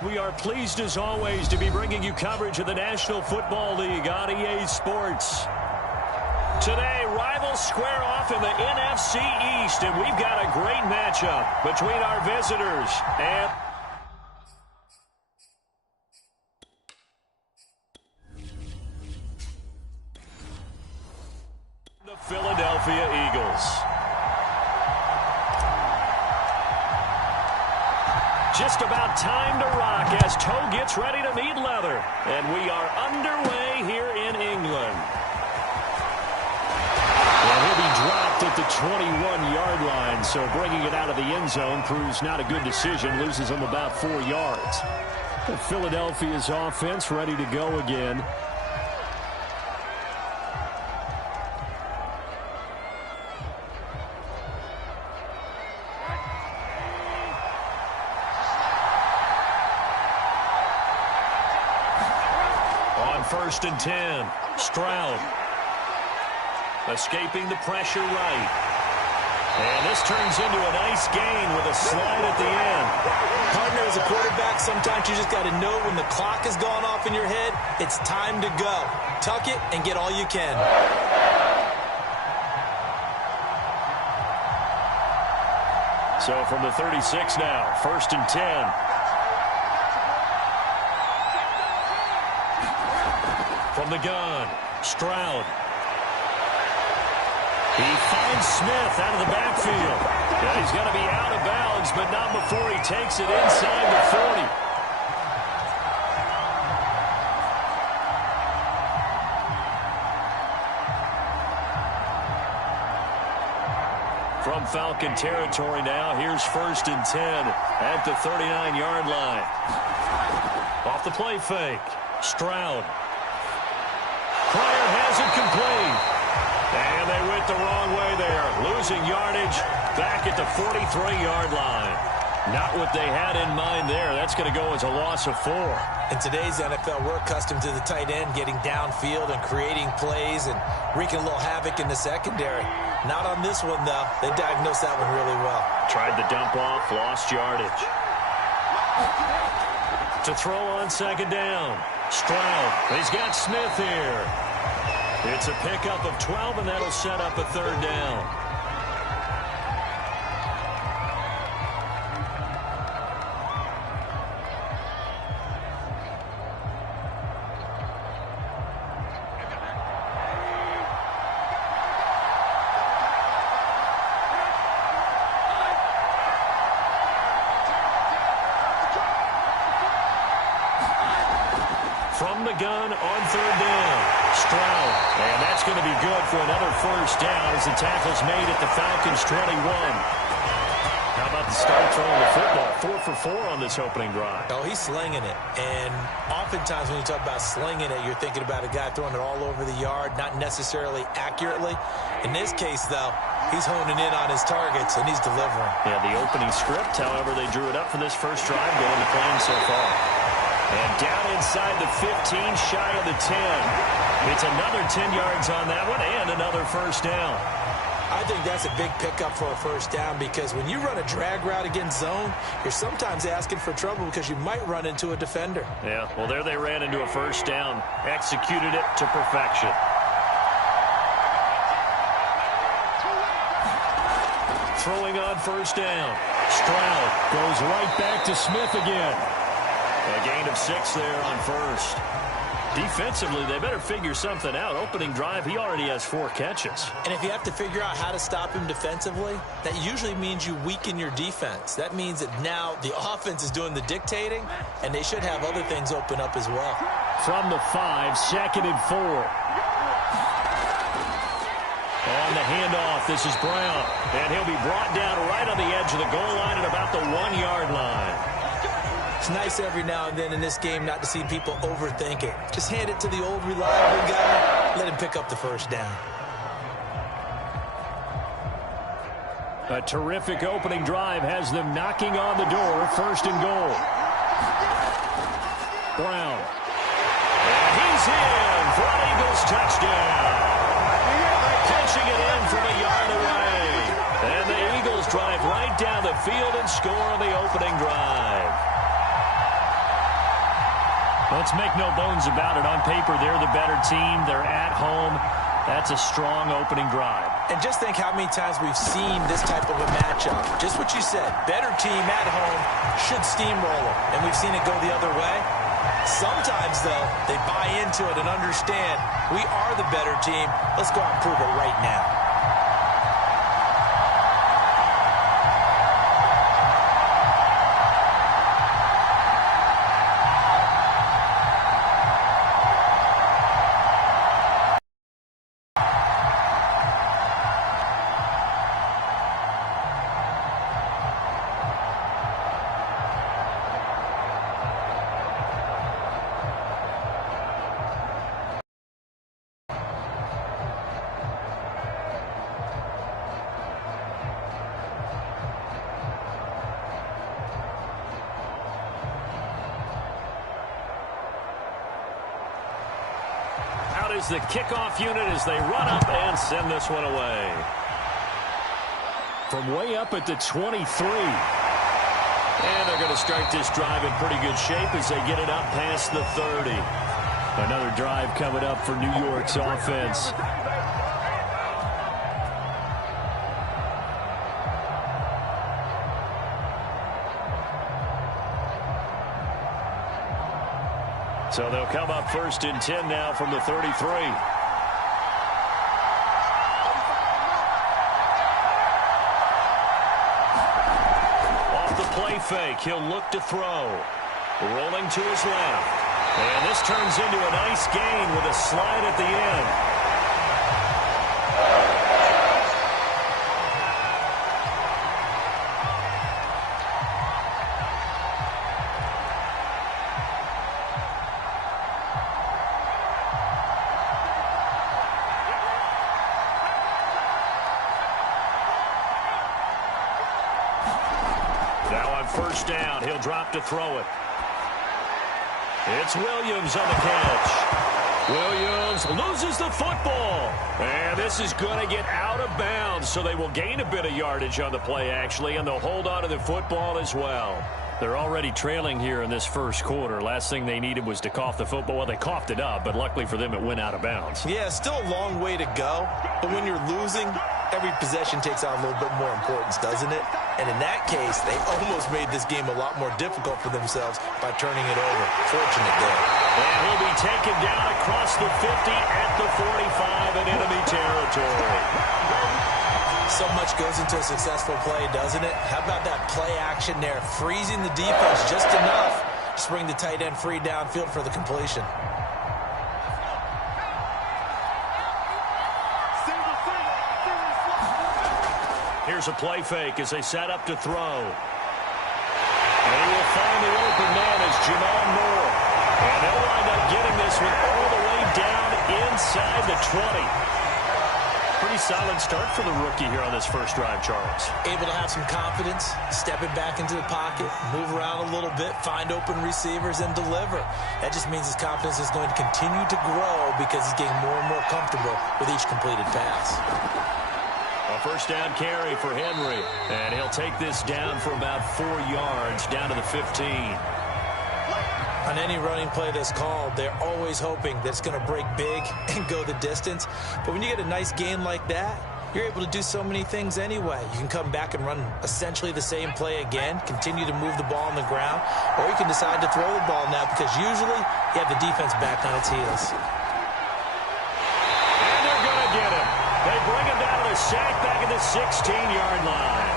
We are pleased as always to be bringing you coverage of the National Football League on EA Sports. Today, rivals square off in the NFC East, and we've got a great matchup between our visitors and the Philadelphia Eagles. Just about time to rock as toe gets ready to meet leather. And we are underway here in England. Well, he'll be dropped at the 21-yard line, so bringing it out of the end zone proves not a good decision. Loses him about 4 yards. Philadelphia's offense ready to go again. First and 10. Stroud. Escaping the pressure right. And this turns into a nice gain with a slide at the end. Partner, as a quarterback, sometimes you just got to know when the clock has gone off in your head, it's time to go. Tuck it and get all you can. So from the 36 now, first and 10. From the gun, Stroud. He finds Smith out of the backfield. Yeah, he's going to be out of bounds, but not before he takes it inside the 40. From Falcon territory now, here's first and 10 at the 39-yard line. Off the play fake, Stroud. Pryor has it complete. And they went the wrong way there. Losing yardage back at the 43-yard line. Not what they had in mind there. That's going to go as a loss of 4. In today's NFL, we're accustomed to the tight end getting downfield and creating plays and wreaking a little havoc in the secondary. Not on this one, though. They diagnosed that one really well. Tried the dump off, lost yardage. To throw on second down. Stroud. He's got Smith here. It's a pickup of 12, and that'll set up a third down. From the gun on third down, Stroud. And that's going to be good for another first down as the tackle's made at the Falcons' 21. How about the start throwing the football? 4 for 4 on this opening drive. Oh, he's slinging it. And oftentimes when you talk about slinging it, you're thinking about a guy throwing it all over the yard, not necessarily accurately. In this case, though, he's honing in on his targets, and he's delivering. Yeah, the opening script, however, they drew it up for this first drive, going to plan so far. And down inside the 15, shy of the 10. It's another 10 yards on that one and another first down. I think that's a big pickup for a first down because when you run a drag route against zone, you're sometimes asking for trouble because you might run into a defender. Yeah, well, there they ran into a first down, executed it to perfection. Throwing on first down. Stroud goes right back to Smith again. A gain of 6 there on first. Defensively, they better figure something out. Opening drive, he already has 4 catches. And if you have to figure out how to stop him defensively, that usually means you weaken your defense. That means that now the offense is doing the dictating, and they should have other things open up as well. From the 5, second and 4. On the handoff, this is Brown. And he'll be brought down right on the edge of the goal line at about the 1-yard line. It's nice every now and then in this game not to see people overthink it. Just hand it to the old reliable guy. Let him pick up the first down. A terrific opening drive has them knocking on the door. First and goal. Brown. And he's in for an Eagles touchdown. Catching it in from a yard away. And the Eagles drive right down the field and score on the opening drive. Let's make no bones about it. On paper, they're the better team. They're at home. That's a strong opening drive. And just think how many times we've seen this type of a matchup. Just what you said, better team at home should steamroll them. And we've seen it go the other way. Sometimes, though, they buy into it and understand we are the better team. Let's go out and prove it right now. Is the kickoff unit as they run up and send this one away. From way up at the 23. And they're going to start this drive in pretty good shape as they get it up past the 30. Another drive coming up for New York's offense. So they'll come up 1st and 10 now from the 33. Off the play fake, he'll look to throw. Rolling to his left. And this turns into a nice gain with a slide at the end. First down, he'll drop to throw it. It's Williams on the catch. Williams loses the football. And this is going to get out of bounds, so they will gain a bit of yardage on the play, actually, and they'll hold on to the football as well. They're already trailing here in this first quarter. Last thing they needed was to cough the football. Well, they coughed it up, but luckily for them, it went out of bounds. Yeah, still a long way to go. But when you're losing, every possession takes on a little bit more importance, doesn't it? And in that case, they almost made this game a lot more difficult for themselves by turning it over. Fortunate there. And he'll be taken down across the 50 at the 45 in enemy territory. So much goes into a successful play, doesn't it? How about that play action there? Freezing the defense just enough to bring the tight end free downfield for the completion. Here's a play fake as they set up to throw. And he will find the open man as Jamal Moore. And they'll wind up getting this one all the way down inside the 20. Pretty solid start for the rookie here on this first drive, Charles. Able to have some confidence, stepping back into the pocket, move around a little bit, find open receivers, and deliver. That just means his confidence is going to continue to grow because he's getting more and more comfortable with each completed pass. A first down carry for Henry. And he'll take this down for about 4 yards, down to the 15. On any running play that's called, they're always hoping that it's going to break big and go the distance. But when you get a nice gain like that, you're able to do so many things anyway. You can come back and run essentially the same play again, continue to move the ball on the ground, or you can decide to throw the ball now because usually you have the defense back on its heels. And they're going to get him. They bring him down to the sack back at the 16-yard line.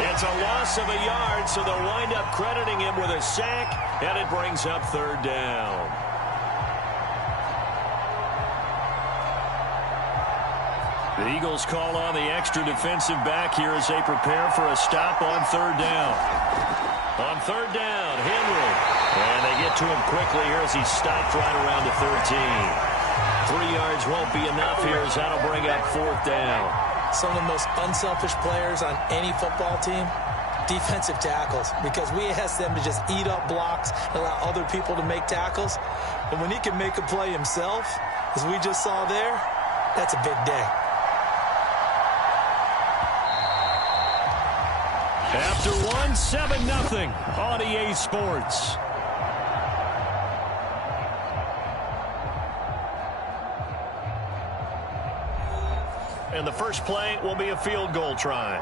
It's a loss of a yard, so they'll wind up crediting him with a sack, and it brings up third down. The Eagles call on the extra defensive back here as they prepare for a stop on third down. On third down, Henry. And they get to him quickly here as he stopped right around the 13. 3 yards won't be enough here as that'll bring up fourth down. Some of the most unselfish players on any football team, defensive tackles, because we ask them to just eat up blocks and allow other people to make tackles. But when he can make a play himself, as we just saw there, that's a big day. After one, 7-0 on EA Sports. And the first play will be a field goal try.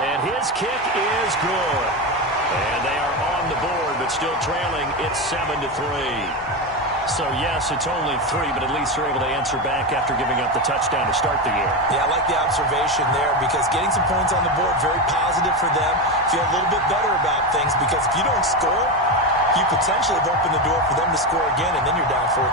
And his kick is good. And they are on the board, but still trailing. It's 7-3. So, yes, it's only 3, but at least they're able to answer back after giving up the touchdown to start the year. Yeah, I like the observation there because getting some points on the board, very positive for them. Feel a little bit better about things because if you don't score, you potentially have opened the door for them to score again, and then you're down 14.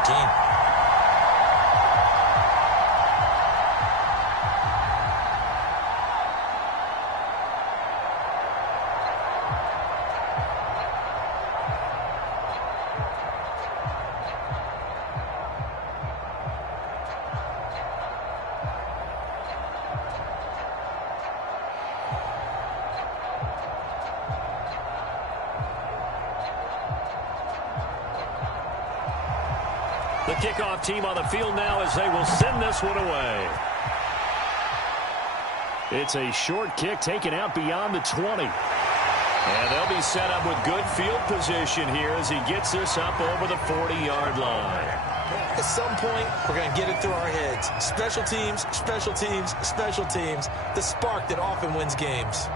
The kickoff team on the field now as they will send this one away. It's a short kick taken out beyond the 20. And they'll be set up with good field position here as he gets this up over the 40-yard line. At some point, we're going to get it through our heads. Special teams, special teams, special teams. The spark that often wins games.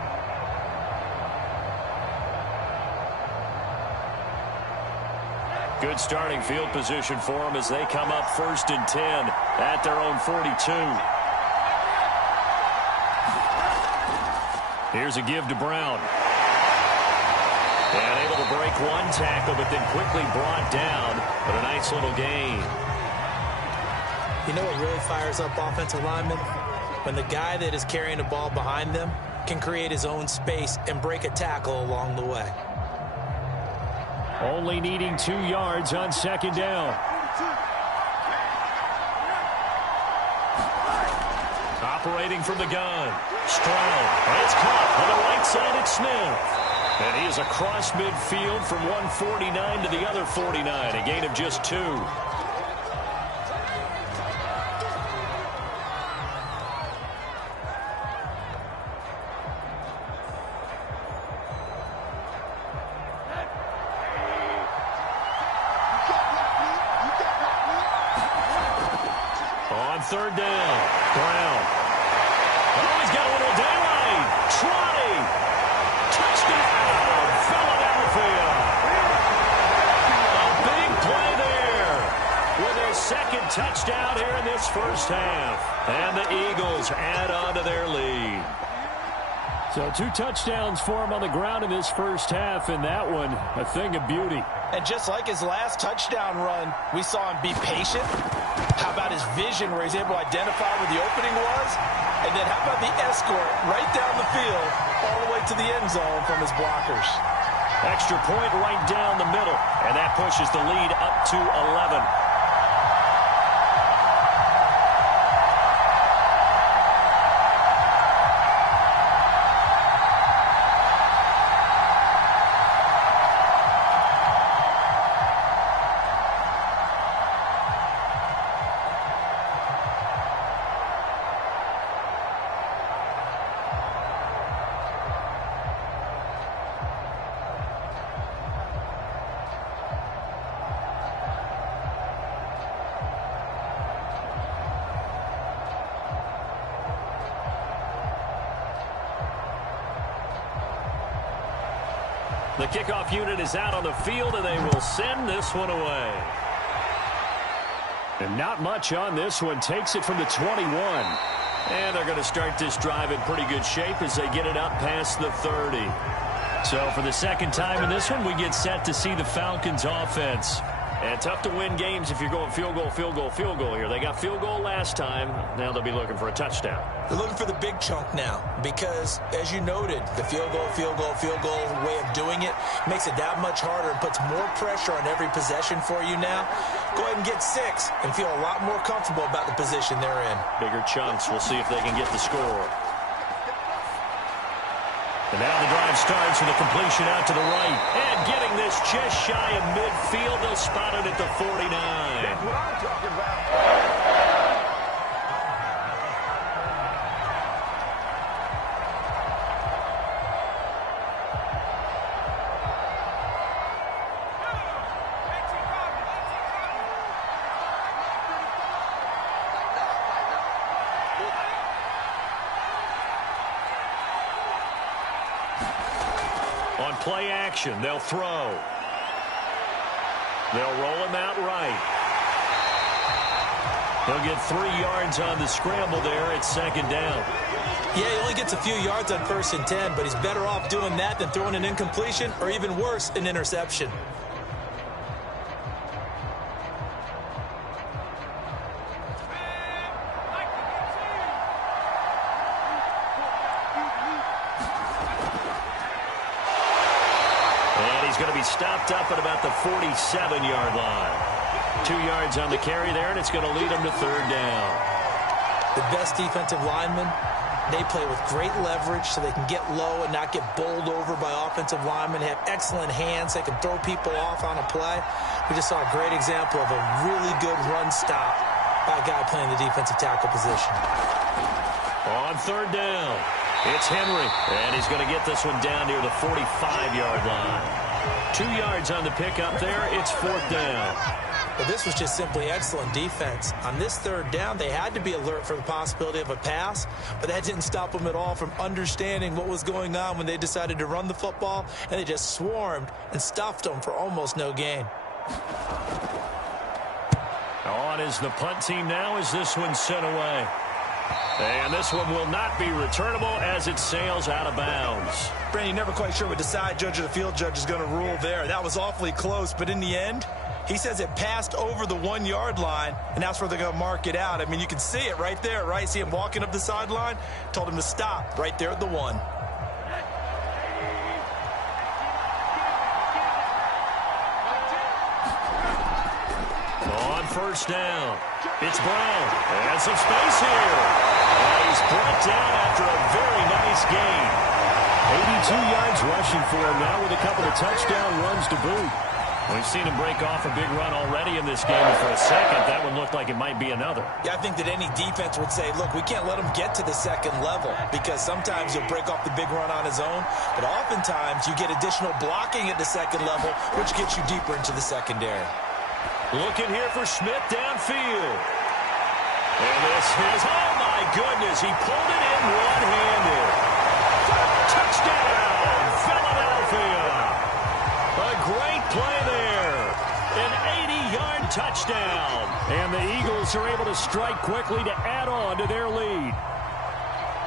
Good starting field position for them as they come up 1st and 10 at their own 42. Here's a give to Brown. And able to break one tackle, but then quickly brought down. But a nice little gain. You know what really fires up offensive linemen? When the guy that is carrying the ball behind them can create his own space and break a tackle along the way. Only needing 2 yards on 2nd down. Operating from the gun. Stroud. And it's caught on the right side at Smith. And he is across midfield from 149 to the other 49. A gain of just 2. On 3rd down, Brown. Oh, he's got a little daylight. Trotty. Touchdown, Philadelphia. A big play there with their 2nd touchdown here in this first half. And the Eagles add on to their lead. So 2 touchdowns for him on the ground in this first half, and that one a thing of beauty. And just like his last touchdown run, we saw him be patient. How about his vision where he's able to identify where the opening was? And then how about the escort right down the field all the way to the end zone from his blockers? Extra point right down the middle, and that pushes the lead up to 11. The kickoff unit is out on the field, and they will send this one away. And not much on this one. Takes it from the 21. And they're going to start this drive in pretty good shape as they get it up past the 30. So for the 2nd time in this one, we get set to see the Falcons offense. And tough to win games if you're going field goal, field goal, field goal here. They got field goal last time. Now they'll be looking for a touchdown. They're looking for the big chunk now because, as you noted, the field goal, field goal, field goal way of doing it makes it that much harder and puts more pressure on every possession for you now. Go ahead and get 6 and feel a lot more comfortable about the position they're in. Bigger chunks. We'll see if they can get the score. And now the drive starts with a completion out to the right. And getting this just shy of midfield. They'll spot it at the 49. That's what I'm talking about. Play action. They'll throw. They'll roll him out right. He'll get 3 yards on the scramble there at second down. Yeah, he only gets a few yards on 1st and 10, but he's better off doing that than throwing an incompletion or even worse, an interception. And he's going to be stopped up at about the 47-yard line. 2 yards on the carry there, and it's going to lead him to 3rd down. The best defensive linemen, they play with great leverage so they can get low and not get bowled over by offensive linemen. They have excellent hands. They can throw people off on a play. We just saw a great example of a really good run stop by a guy playing the defensive tackle position. On 3rd down, it's Henry, and he's going to get this one down near the 45-yard line. 2 yards on the pickup there. It's 4th down. But this was just simply excellent defense. On this 3rd down, they had to be alert for the possibility of a pass, but that didn't stop them at all from understanding what was going on when they decided to run the football, and they just swarmed and stuffed them for almost no gain. On is the punt team now as this one's sent away. And this one will not be returnable as it sails out of bounds. Brandon, you're never quite sure what the side judge or the field judge is going to rule there. That was awfully close, but in the end, he says it passed over the 1-yard line, and that's where they're going to mark it out. I mean, you can see it right there, right? See him walking up the sideline? Told him to stop right there at the 1. On 1st down, it's Brown. And some space here. And he's brought down after a very nice gain. 82 yards rushing for him now with a couple of touchdown runs to boot. We've seen him break off a big run already in this game, and for a second, that one looked like it might be another. Yeah, I think that any defense would say, look, we can't let him get to the 2nd level because sometimes he'll break off the big run on his own, but oftentimes you get additional blocking at the 2nd level, which gets you deeper into the secondary. Looking here for Smith downfield. And this is, oh my goodness, he pulled it in one-handed. Touchdown, Philadelphia. A great play there. An 80-yard touchdown. And the Eagles are able to strike quickly to add on to their lead.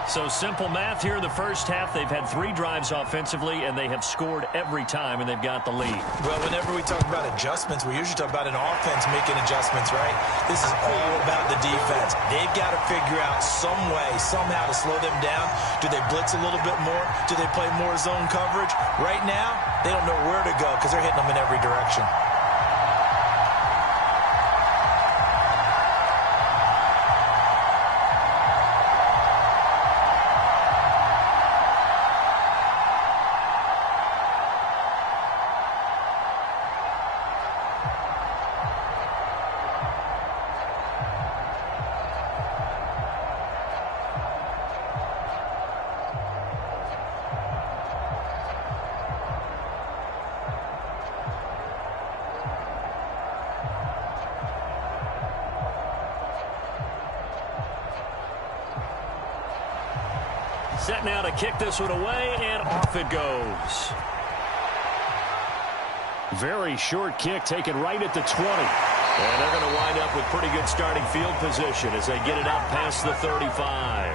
So simple math here in the first half. They've had 3 drives offensively, and they have scored every time, and they've got the lead. Well, whenever we talk about adjustments, we usually talk about an offense making adjustments, right? This is all about the defense. They've got to figure out some way, somehow to slow them down. Do they blitz a little bit more? Do they play more zone coverage? Right now, they don't know where to go because they're hitting them in every direction. Set now to kick this one away, and off it goes. Very short kick taken right at the 20. And they're going to wind up with pretty good starting field position as they get it out past the 35.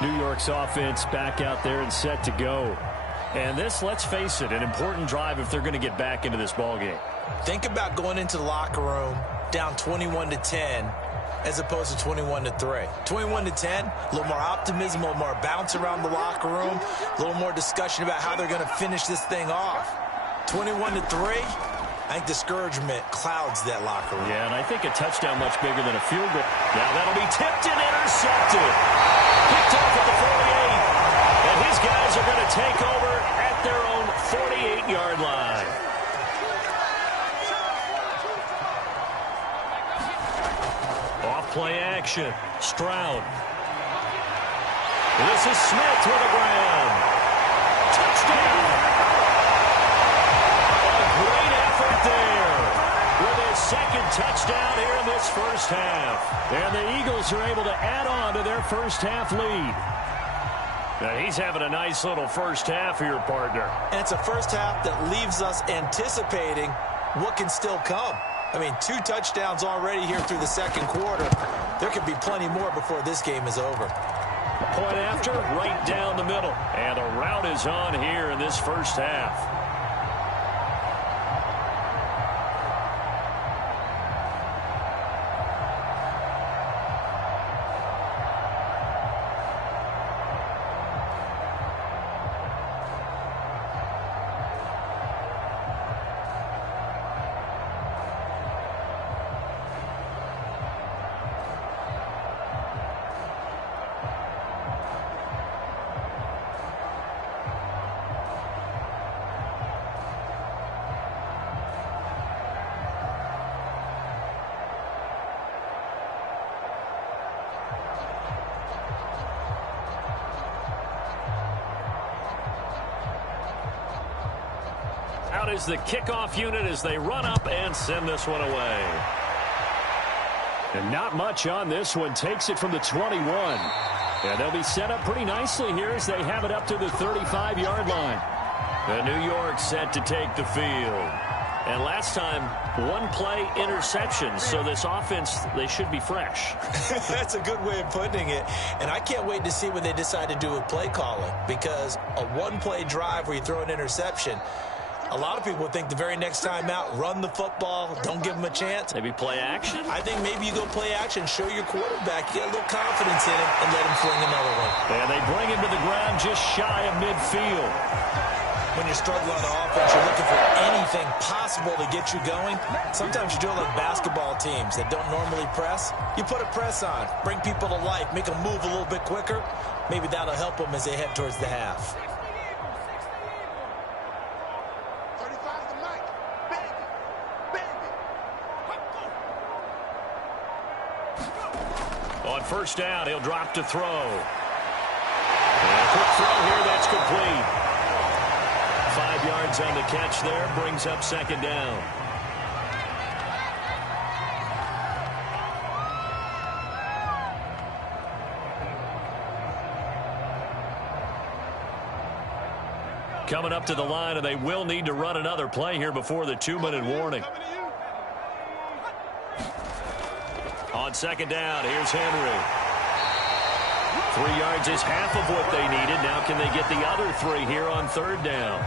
New York's offense back out there and set to go. And this, let's face it, an important drive if they're going to get back into this ballgame. Think about going into the locker room down 21-10 as opposed to 21-3. 21-10, a little more optimism, a little more bounce around the locker room, a little more discussion about how they're going to finish this thing off. 21-3, I think discouragement clouds that locker room. Yeah, and I think a touchdown much bigger than a field goal. Now that'll be tipped and intercepted. Picked off at the 48. And his guys are going to take over at their own 48-yard line. Off-play action. Stroud. This is Smith to the ground. Touchdown. A great effort there with his second touchdown here in this first half. And the Eagles are able to add on to their first half lead. Now he's having a nice little first half here, partner. And it's a first half that leaves us anticipating what can still come. I mean, 2 touchdowns already here through the second quarter. There could be plenty more before this game is over. Point after, right down the middle. And the route is on here in this first half. Out is the kickoff unit as they run up and send this one away. And not much on this one. Takes it from the 21. And they'll be set up pretty nicely here as they have it up to the 35-yard line. And New York set to take the field. And last time, 1-play interception. So this offense, they should be fresh. That's a good way of putting it. And I can't wait to see what they decide to do with play calling. Because a 1-play drive where you throw an interception, a lot of people think the very next time out, run the football, don't give them a chance. Maybe play action? I think maybe you go play action, show your quarterback, you get a little confidence in him, and let him fling another one. And they bring him to the ground just shy of midfield. When you're struggling on offense, you're looking for anything possible to get you going. Sometimes you do it like basketball teams that don't normally press. You put a press on, bring people to life, make them move a little bit quicker. Maybe that'll help them as they head towards the half. On first down, he'll drop to throw. And a quick throw here, that's complete. 5 yards on the catch there, brings up second down. Coming up to the line, and they will need to run another play here before the 2-minute warning. On second down, here's Henry. 3 yards is half of what they needed. Now can they get the other 3 here on third down?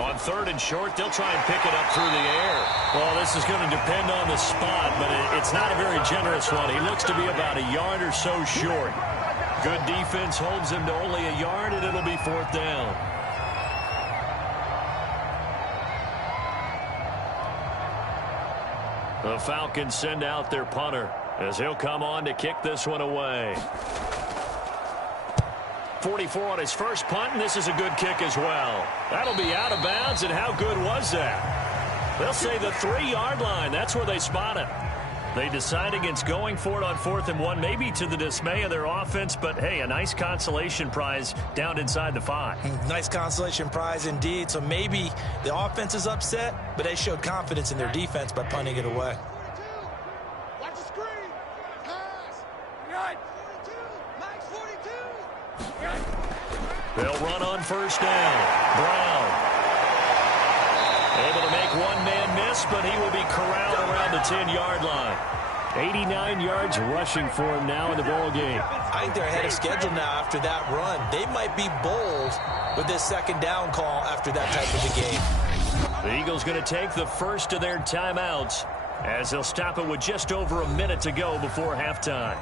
On third and short, they'll try and pick it up through the air. Well, this is going to depend on the spot, but it's not a very generous one. He looks to be about a yard or so short. Good defense holds him to only a yard, and it'll be fourth down. The Falcons send out their punter as he'll come on to kick this one away. 44 on his first punt, and this is a good kick as well. That'll be out of bounds, and how good was that? They'll say the 3-yard line. That's where they spot it. They decide against going for it on 4th and 1, maybe to the dismay of their offense, but, hey, a nice consolation prize down inside the 5. Nice consolation prize indeed. So maybe the offense is upset, but they showed confidence in their defense by punting it away. Watch the screen. Pass. Max 42. They'll run on first down. Brown able to make one man miss, but he will be corralled around the 10-yard line. 89 yards rushing for him now in the ball game. I think they're ahead of schedule now after that run. They might be bold with this second down call after that type of a game. The Eagles going to take the first of their timeouts as they'll stop it with just over a minute to go before halftime.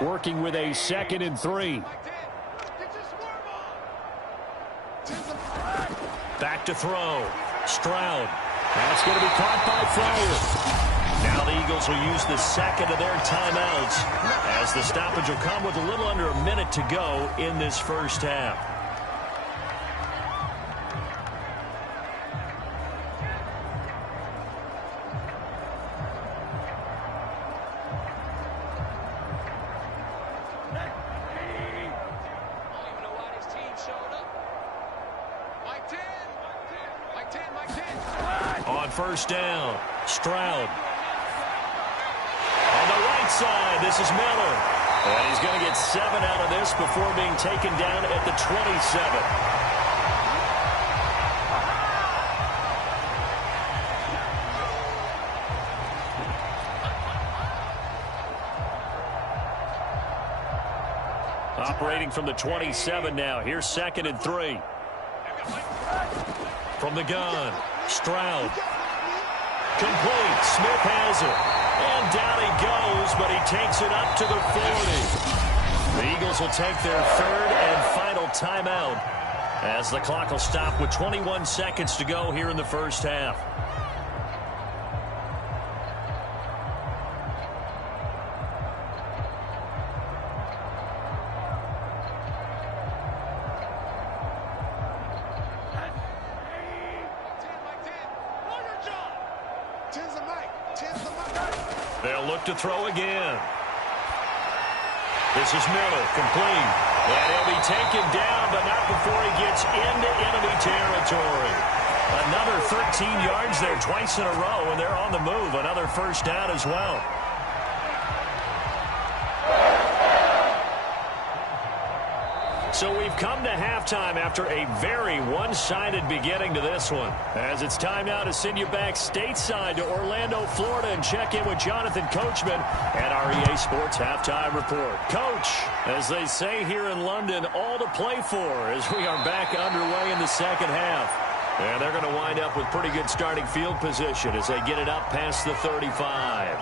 Working with a 2nd and 3. Back to throw. Stroud. That's going to be caught by Fryer. Now the Eagles will use the second of their timeouts as the stoppage will come with a little under a minute to go in this first half. On first down, Stroud. On the right side, this is Miller. And he's going to get 7 out of this before being taken down at the 27. Operating from the 27 now. Here's 2nd and 3. From the gun, Stroud. Complete. Smith has it. And down he goes, but he takes it up to the 40. The Eagles will take their 3rd and final timeout as the clock will stop with 21 seconds to go here in the first half. They'll look to throw again. This is Miller, complete. And he'll be taken down, but not before he gets into enemy territory. Another 13 yards there twice in a row, and they're on the move. Another first down as well. So we've come to halftime after a very one-sided beginning to this one. As it's time now to send you back stateside to Orlando, Florida, and check in with Jonathan Coachman at our EA Sports Halftime Report. Coach, as they say here in London, all to play for as we are back underway in the second half. And they're going to wind up with pretty good starting field position as they get it up past the 35.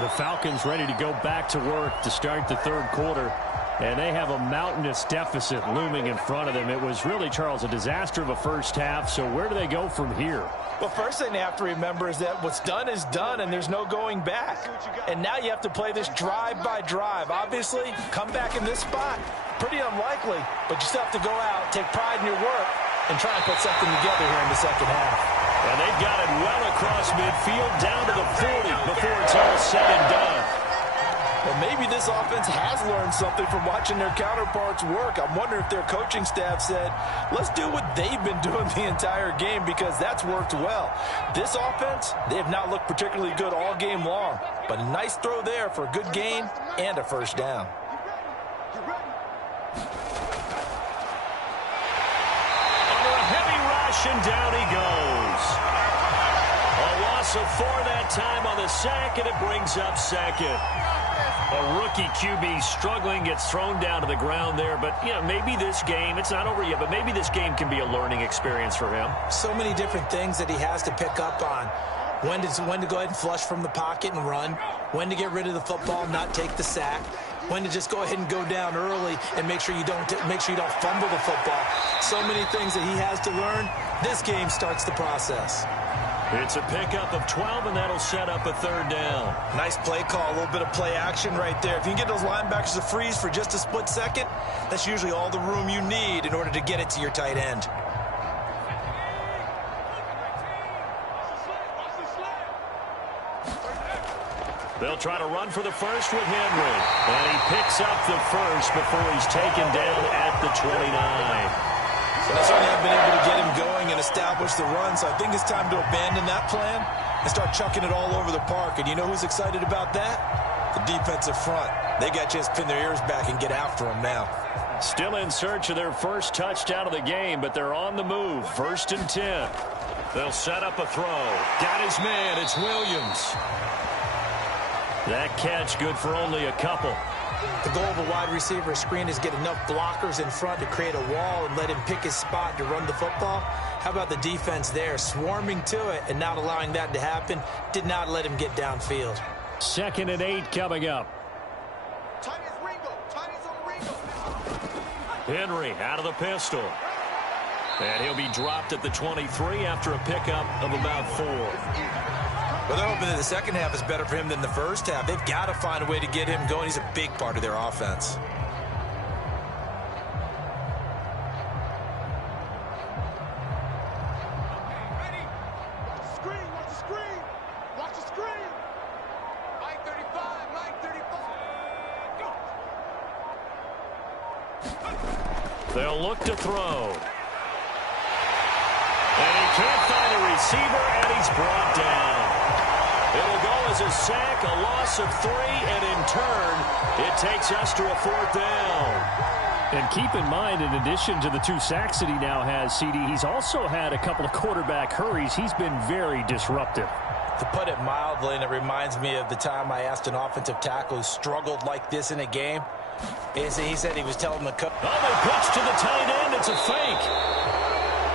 The Falcons ready to go back to work to start the third quarter. And they have a mountainous deficit looming in front of them. It was really, Charles, a disaster of a first half. So where do they go from here? Well, first thing they have to remember is that what's done is done, and there's no going back. And now you have to play this drive by drive. Obviously, come back in this spot, pretty unlikely. But you still have to go out, take pride in your work, and try and put something together here in the second half. And they've got it well across midfield down to the 40 before it's all said and done. Well, maybe this offense has learned something from watching their counterparts work. I'm wondering if their coaching staff said, let's do what they've been doing the entire game, because that's worked well. This offense, they have not looked particularly good all game long, but a nice throw there for a good gain and a first down. Under a heavy rush, and down he goes. A loss of 4 that time on the sack, and it brings up 2nd. A rookie QB struggling, gets thrown down to the ground there. But, you know, maybe this game, it's not over yet, but maybe this game can be a learning experience for him. So many different things that he has to pick up on. When to go ahead and flush from the pocket and run. When to get rid of the football and not take the sack. When to just go ahead and go down early and make sure you don't fumble the football. So many things that he has to learn. This game starts the process. It's a pickup of 12, and that'll set up a 3rd down. Nice play call, a little bit of play action right there. If you can get those linebackers to freeze for just a split second, that's usually all the room you need in order to get it to your tight end. They'll try to run for the first with Henry. And he picks up the first before he's taken down at the 29. So they certainly have been able to get him going and establish the run, so I think it's time to abandon that plan and start chucking it all over the park. And you know who's excited about that? The defensive front. They got to just pin their ears back and get after him now. Still in search of their first touchdown of the game, but they're on the move. 1st and 10. They'll set up a throw. Got his man. It's Williams. That catch good for only a couple. The goal of a wide receiver screen is get enough blockers in front to create a wall and let him pick his spot to run the football. How about the defense there, swarming to it and not allowing that to happen? Did not let him get downfield. 2nd and 8 coming up. Henry out of the pistol. And he'll be dropped at the 23 after a pickup of about 4. Well, they're hoping that the second half is better for him than the first half. They've got to find a way to get him going. He's a big part of their offense. They'll look to throw. And he can't find a receiver, and he's brought down. It'll go as a sack, a loss of 3, and in turn, it takes us to a 4th down. And keep in mind, in addition to the 2 sacks that he now has, CD, he's also had a couple of quarterback hurries. He's been very disruptive. To put it mildly, and it reminds me of the time I asked an offensive tackle who struggled like this in a game. He said he was telling the coach. Oh, they pitch to the tight end. It's a fake.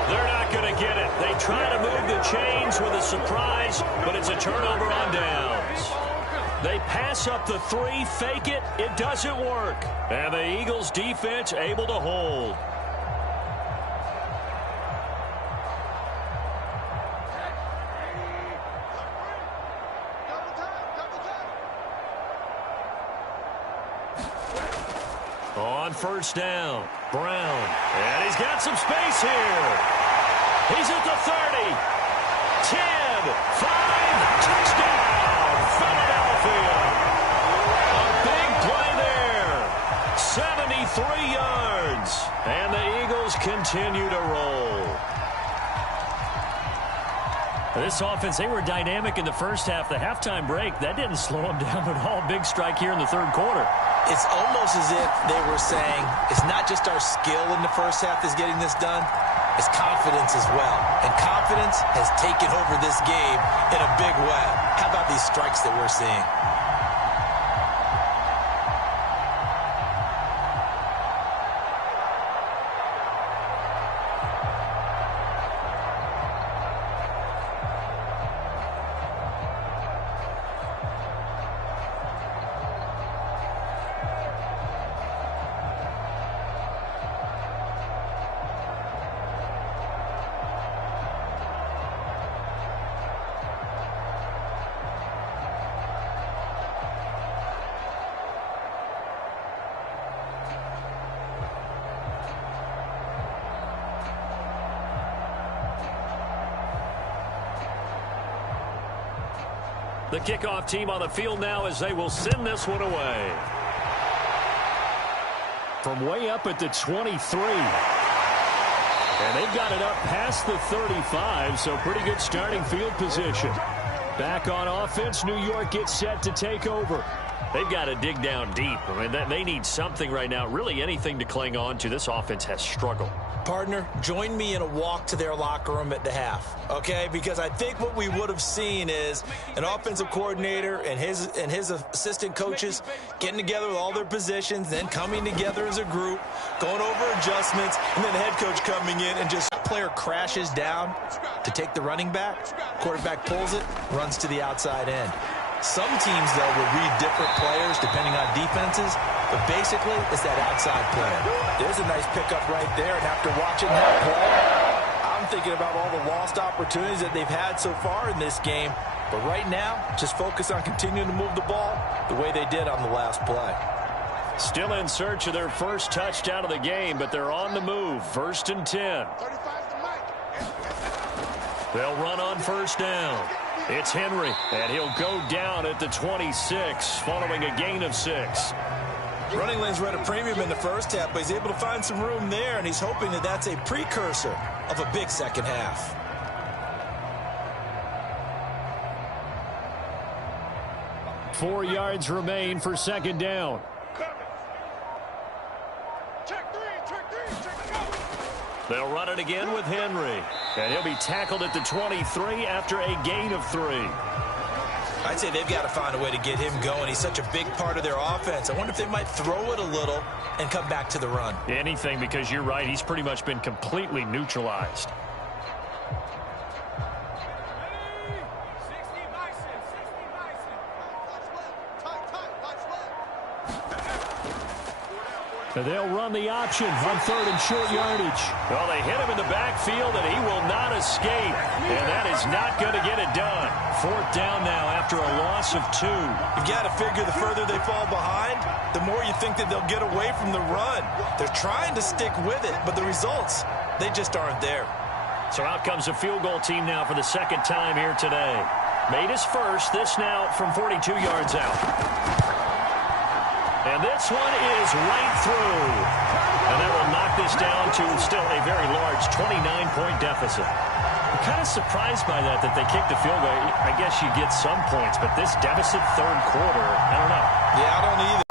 They're not going to get it. They try to move the chains with a surprise, but it's a turnover on downs. They pass up the 3, fake it. It doesn't work. And the Eagles defense able to hold. On first down, Brown. And he's got some space here. He's at the 30. 10, 5, touchdown, Philadelphia. A big play there. 73 yards. And the Eagles continue to roll. This offense, they were dynamic in the first half. The halftime break, that didn't slow them down at all. Big strike here in the third quarter. It's almost as if they were saying, it's not just our skill in the first half that's getting this done, it's confidence as well. And confidence has taken over this game in a big way. How about these strikes that we're seeing? The kickoff team on the field now as they will send this one away. From way up at the 23. And they've got it up past the 35, so pretty good starting field position. Back on offense, New York gets set to take over. They've got to dig down deep. I mean, they need something right now, really anything to cling on to. This offense has struggled. Partner, join me in a walk to their locker room at the half, okay? Because I think what we would have seen is an offensive coordinator and his assistant coaches getting together with all their positions, then coming together as a group, going over adjustments, and then the head coach coming in and just player crashes down to take the running back. Quarterback pulls it, runs to the outside end. Some teams, though, will read different players depending on defenses, but basically it's that outside play. There's a nice pickup right there, and after watching that play, I'm thinking about all the lost opportunities that they've had so far in this game. But right now, just focus on continuing to move the ball the way they did on the last play. Still in search of their first touchdown of the game, but they're on the move. 1st and 10. They'll run on first down. It's Henry, and he'll go down at the 26, following a gain of 6. Running lanes were at a premium in the first half, but he's able to find some room there, and he's hoping that that's a precursor of a big second half. Four yards remain for second down. They'll run it again with Henry. And he'll be tackled at the 23 after a gain of 3. I'd say they've got to find a way to get him going. He's such a big part of their offense. I wonder if they might throw it a little and come back to the run. Anything, because you're right. He's pretty much been completely neutralized. And they'll run the option on 3rd and short yardage. Well, they hit him in the backfield, and he will not escape. And that is not going to get it done. 4th down now after a loss of 2. You've got to figure the further they fall behind, the more you think that they'll get away from the run. They're trying to stick with it, but the results, they just aren't there. So out comes a field goal team now for the 2nd time here today. Made his first. This now from 42 yards out. And this one is right through. And that will knock this down to still a very large 29-point deficit. I'm kind of surprised by that they kicked the field goal. I guess you get some points, but this deficit 3rd quarter, I don't know. Yeah, I don't either.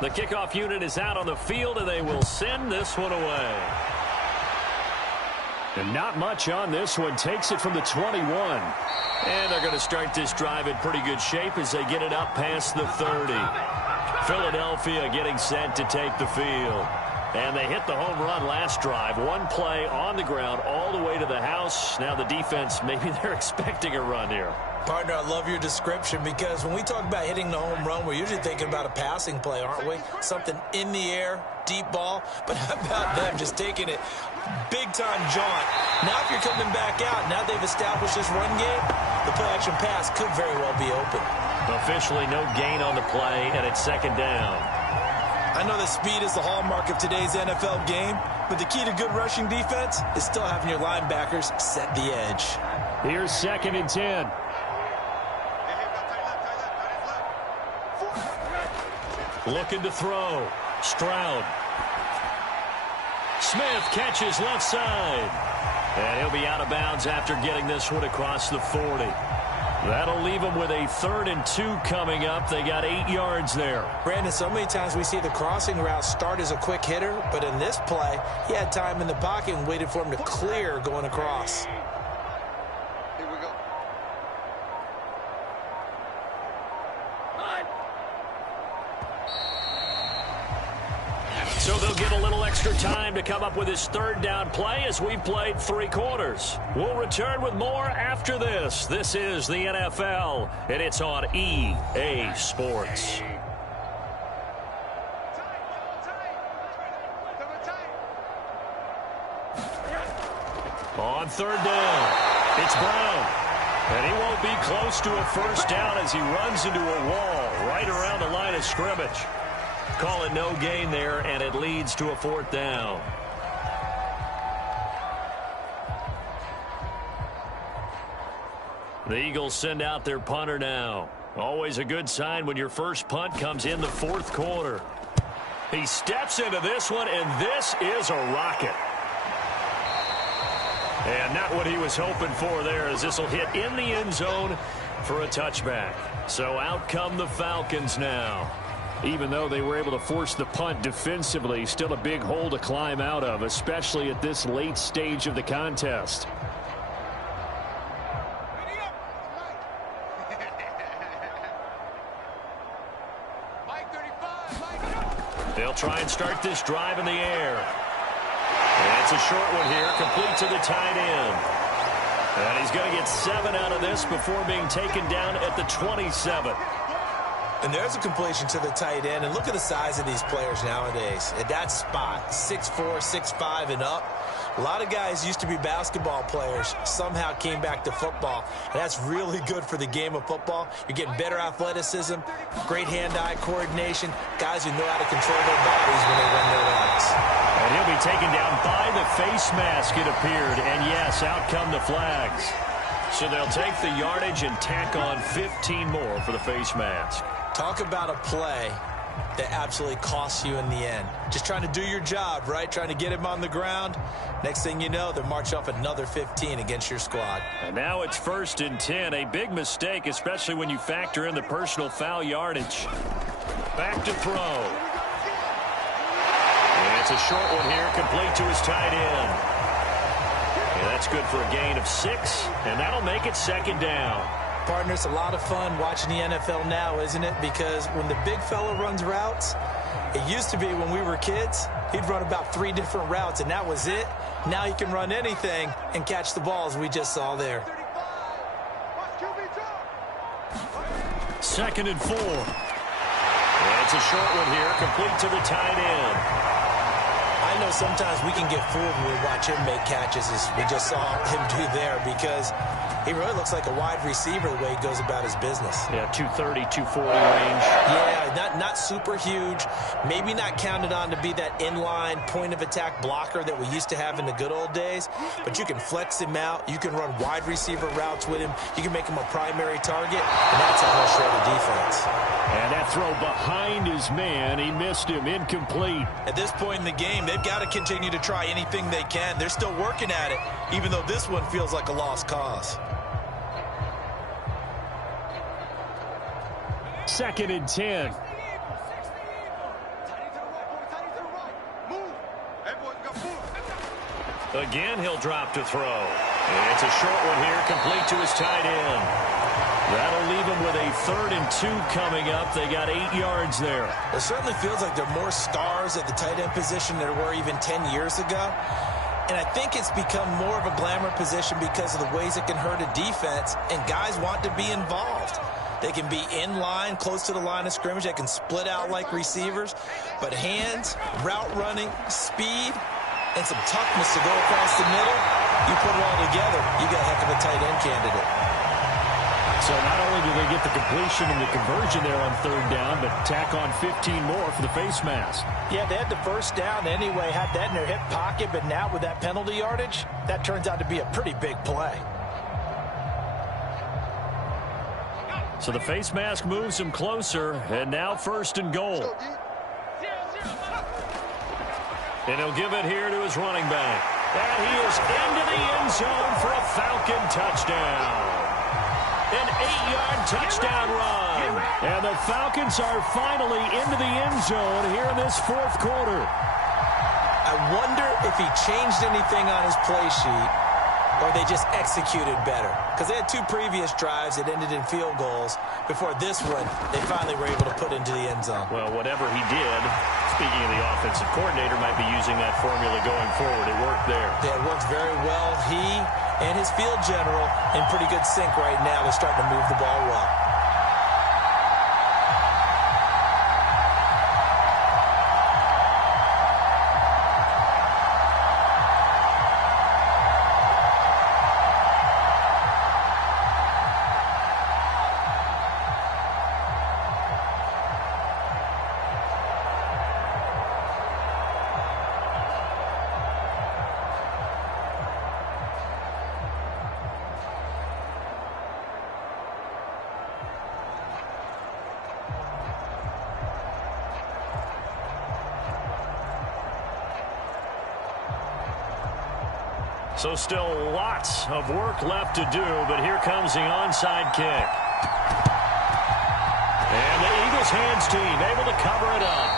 The kickoff unit is out on the field, and they will send this one away. And not much on this one. Takes it from the 21. And they're going to start this drive in pretty good shape as they get it up past the 30. Philadelphia getting set to take the field. And they hit the home run last drive. One play on the ground all the way to the house. Now the defense, maybe they're expecting a run here. Partner, I love your description because when we talk about hitting the home run, we're usually thinking about a passing play, aren't we? Something in the air, deep ball. But how about them just taking it big-time jaunt? Now if you're coming back out, now they've established this run game, the play-action pass could very well be open. Officially no gain on the play, and it's 2nd down. I know that speed is the hallmark of today's NFL game, but the key to good rushing defense is still having your linebackers set the edge. Here's 2nd and 10. Looking to throw. Stroud. Smith catches left side. And he'll be out of bounds after getting this one across the 40. That'll leave them with a 3rd and 2 coming up. They got 8 yards there. Brandon, so many times we see the crossing route start as a quick hitter, but in this play, he had time in the pocket and waited for him to clear going across. Here we go. So they'll get a little extra time to come up with his 3rd down play as we played 3 quarters. We'll return with more after this. This is the NFL, and it's on EA Sports. On 3rd down, it's Brown. And he won't be close to a 1st down as he runs into a wall right around the line of scrimmage. Call it no gain there, and it leads to a 4th down. The Eagles send out their punter now. Always a good sign when your first punt comes in the 4th quarter. He steps into this one, and this is a rocket. And not what he was hoping for there, as this will hit in the end zone for a touchback. So out come the Falcons now. Even though they were able to force the punt defensively, still a big hole to climb out of, especially at this late stage of the contest. They'll try and start this drive in the air. And it's a short one here, complete to the tight end. And he's going to get 7 out of this before being taken down at the 27. And there's a completion to the tight end. And look at the size of these players nowadays. At that spot, 6'4", 6'5", and up. A lot of guys used to be basketball players, somehow came back to football. And that's really good for the game of football. You're getting better athleticism, great hand-eye coordination, guys who know how to control their bodies when they run their routes. And he'll be taken down by the face mask, it appeared. And yes, out come the flags. So they'll take the yardage and tack on 15 more for the face mask. Talk about a play that absolutely costs you in the end. Just trying to do your job, right? Trying to get him on the ground. Next thing you know, they'll march off another 15 against your squad. And now it's 1st and 10. A big mistake, especially when you factor in the personal foul yardage. Back to throw. And it's a short one here, complete to his tight end. And that's good for a gain of 6, and that'll make it 2nd down. Partner, it's a lot of fun watching the NFL now, isn't it? Because when the big fella runs routes, it used to be when we were kids, he'd run about 3 different routes, and that was it. Now he can run anything and catch the balls we just saw there. 2nd and 4. And it's a short one here, complete to the tight end. I know sometimes we can get fooled when we watch him make catches, as we just saw him do there, because he really looks like a wide receiver the way he goes about his business. Yeah, 230, 240 range. Yeah, not super huge. Maybe not counted on to be that inline point-of-attack blocker that we used to have in the good old days, but you can flex him out. You can run wide receiver routes with him. You can make him a primary target, and that's how he'll shred a defense. And that throw behind his man, he missed him, incomplete. At this point in the game, they've got to continue to try anything they can. They're still working at it, even though this one feels like a lost cause. 2nd and 10. Again, he'll drop to throw. And it's a short one here, complete to his tight end. That'll leave him with a 3rd and 2 coming up. They got 8 yards there. It certainly feels like there are more stars at the tight end position than there were even 10 years ago. And I think it's become more of a glamour position because of the ways it can hurt a defense, and guys want to be involved. They can be in line, close to the line of scrimmage. They can split out like receivers. But hands, route running, speed, and some toughness to go across the middle, you put it all together, you got a heck of a tight end candidate. So not only do they get the completion and the conversion there on 3rd down, but tack on 15 more for the face mask. Yeah, they had the first down anyway, had that in their hip pocket, but now with that penalty yardage, that turns out to be a pretty big play. So the face mask moves him closer, and now 1st and goal. And he'll give it here to his running back. And he is into the end zone for a Falcon touchdown. An 8-yard touchdown run. And the Falcons are finally into the end zone here in this 4th quarter. I wonder if he changed anything on his play sheet, or they just executed better. Because they had 2 previous drives that ended in field goals. Before this one, they finally were able to put into the end zone. Well, whatever he did, speaking of the offensive coordinator, might be using that formula going forward. It worked there. Yeah, it worked very well. He and his field general in pretty good sync right now. They're starting to move the ball well. So still lots of work left to do, but here comes the onside kick. And the Eagles hands team able to cover it up.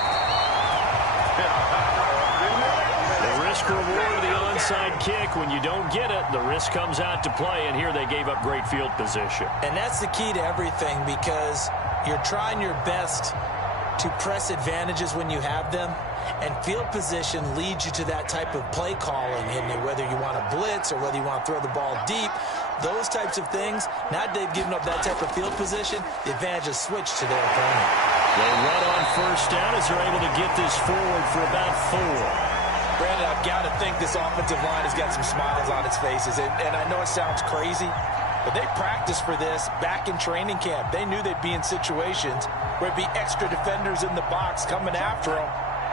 The risk reward of the onside kick, when you don't get it, the risk comes out to play, and here they gave up great field position. And that's the key to everything, because you're trying your best to press advantages when you have them, and field position leads you to that type of play calling, and whether you want to blitz or whether you want to throw the ball deep, those types of things. Now they've given up that type of field position, the advantage is switched to their opponent. They run on 1st down as they're able to get this forward for about 4. Brandon, I've got to think this offensive line has got some smiles on its faces, and I know it sounds crazy, but they practiced for this back in training camp. They knew they'd be in situations where it'd be extra defenders in the box coming after them,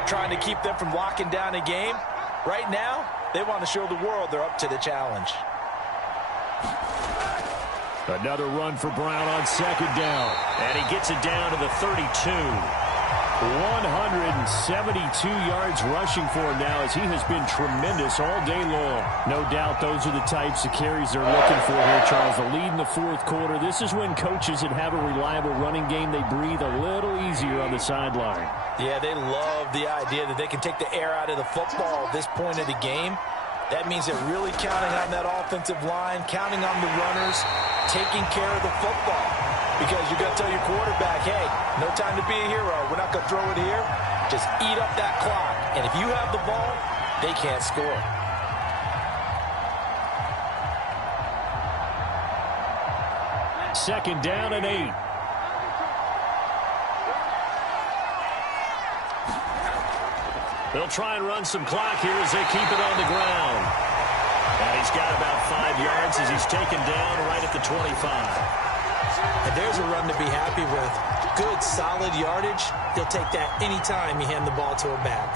trying to keep them from locking down a game. Right now, they want to show the world they're up to the challenge. Another run for Brown on 2nd down. And he gets it down to the 32. 172 yards rushing for him now, as he has been tremendous all day long. No doubt those are the types of carries they're looking for here, Charles. The lead in the 4th quarter. This is when coaches that have a reliable running game, they breathe a little easier on the sideline. Yeah, they love the idea that they can take the air out of the football at this point of the game That means they're really counting on that offensive line, counting on the runners, taking care of the football. Because you're going to tell your quarterback, hey, no time to be a hero. We're not going to throw it here. Just eat up that clock. And if you have the ball, they can't score. Second down and 8. They'll try and run some clock here as they keep it on the ground. And he's got about 5 yards as he's taken down right at the 25. And there's a run to be happy with. Good, solid yardage. He'll take that anytime you hand the ball to a back.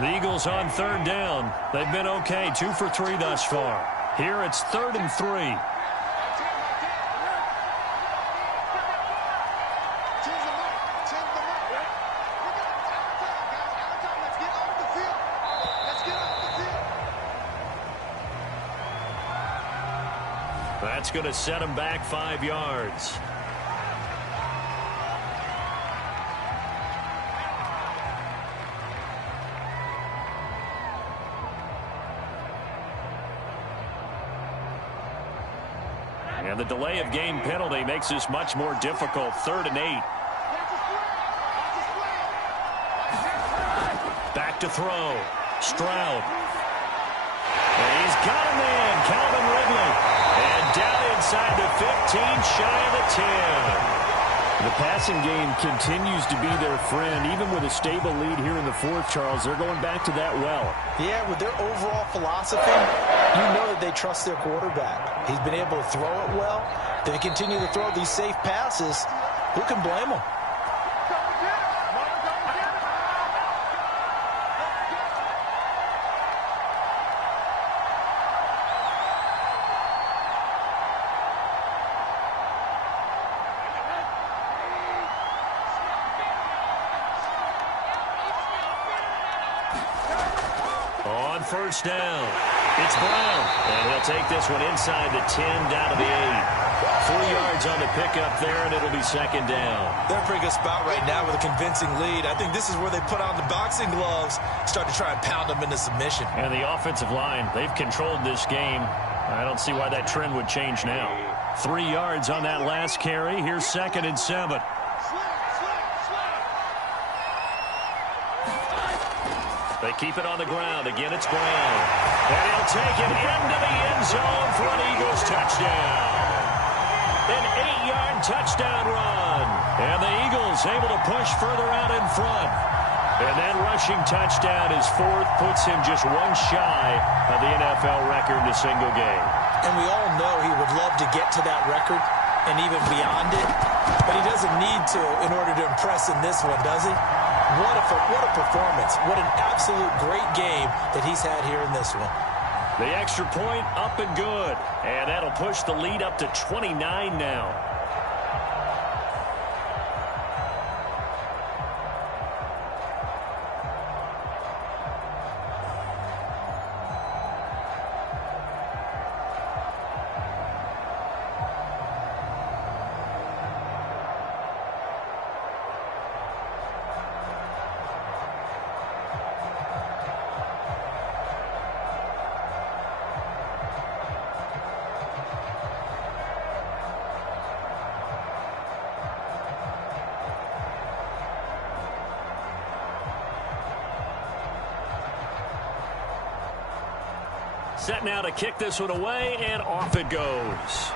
The Eagles on third down. They've been okay, 2 for 3 thus far. Here it's 3rd and 3. That's going to set him back 5 yards. And the delay of game penalty makes this much more difficult. 3rd and 8. Back to throw. Stroud. And he's got a man, Calvin Ridley. And down inside the 15, shy of the 10. The passing game continues to be their friend. Even with a stable lead here in the 4th, Charles, they're going back to that well. Yeah, with their overall philosophy, you know that they trust their quarterback. He's been able to throw it well. They continue to throw these safe passes. Who can blame them? First down. It's Brown. And he'll take this one inside the 10 down to the 8. 4 yards on the pickup there, and it'll be 2nd down. They're in a pretty good spot right now with a convincing lead. I think this is where they put on the boxing gloves, start to try and pound them into submission. And the offensive line, they've controlled this game. I don't see why that trend would change now. 3 yards on that last carry. Here's 2nd and 7. They keep it on the ground. Again, it's Brown. And he'll take it into the end zone for an Eagles touchdown. An 8-yard touchdown run. And the Eagles able to push further out in front. And that rushing touchdown is 4th, puts him just 1 shy of the NFL record in a single game. And we all know he would love to get to that record and even beyond it. But he doesn't need to in order to impress in this one, does he? What a performance. What an absolute great game that he's had here in this one. The extra point up and good. And that'll push the lead up to 29 now. Set now to kick this one away, and off it goes.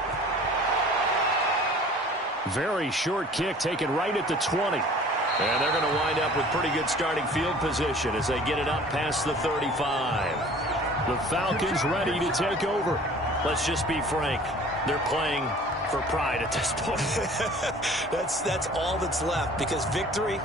Very short kick taken right at the 20. And they're going to wind up with pretty good starting field position as they get it up past the 35. The Falcons ready to take over. Let's just be frank. They're playing for pride at this point. That's all that's left, because victory,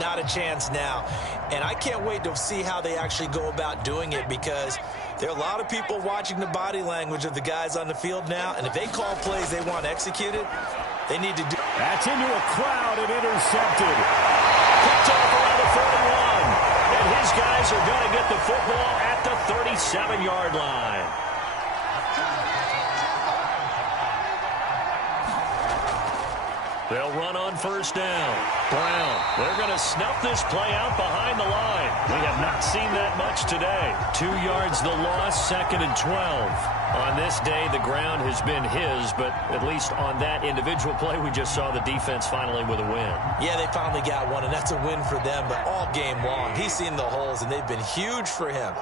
not a chance now. And I can't wait to see how they actually go about doing it, because there are a lot of people watching the body language of the guys on the field now, and if they call plays they want executed, they need to do. That's into a crowd and intercepted. Picked off around the 41. And his guys are going to get the football at the 37-yard line. They'll run on first down. Brown, they're going to snuff this play out behind the line. We have not seen that much today. 2 yards the loss, 2nd and 12. On this day, the ground has been his, but at least on that individual play, we just saw the defense finally with a win. Yeah, they finally got one, and that's a win for them, but all game long, he's seen the holes, and they've been huge for him.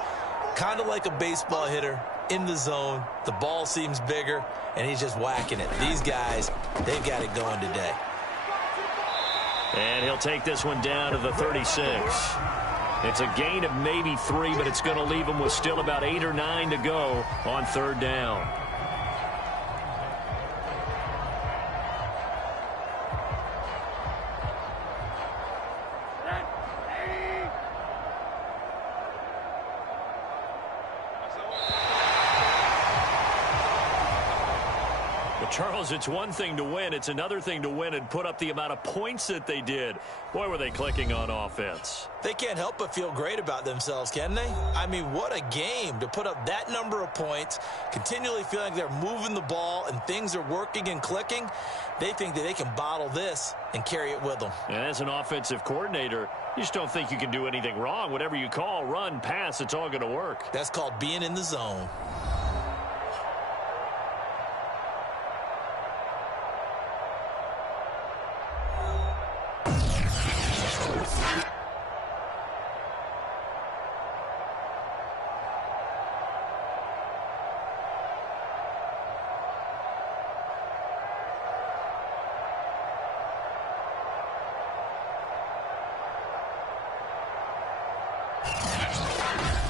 Kind of like a baseball hitter in the zone. The ball seems bigger, and he's just whacking it. These guys, they've got it going today. And he'll take this one down to the 36. It's a gain of maybe 3, but it's going to leave him with still about 8 or 9 to go on 3rd down. Charles, it's one thing to win. It's another thing to win and put up the amount of points that they did. Boy, were they clicking on offense. They can't help but feel great about themselves, can they? I mean, what a game to put up that number of points, continually feeling like they're moving the ball and things are working and clicking. They think that they can bottle this and carry it with them. And as an offensive coordinator, you just don't think you can do anything wrong. Whatever you call, run, pass, it's all going to work. That's called being in the zone.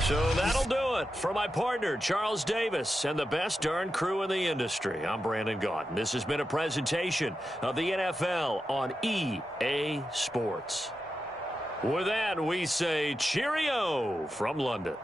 So that'll do it for my partner, Charles Davis, and the best darn crew in the industry. I'm Brandon Gaudin. This has been a presentation of the NFL on EA Sports. With that, we say cheerio from London.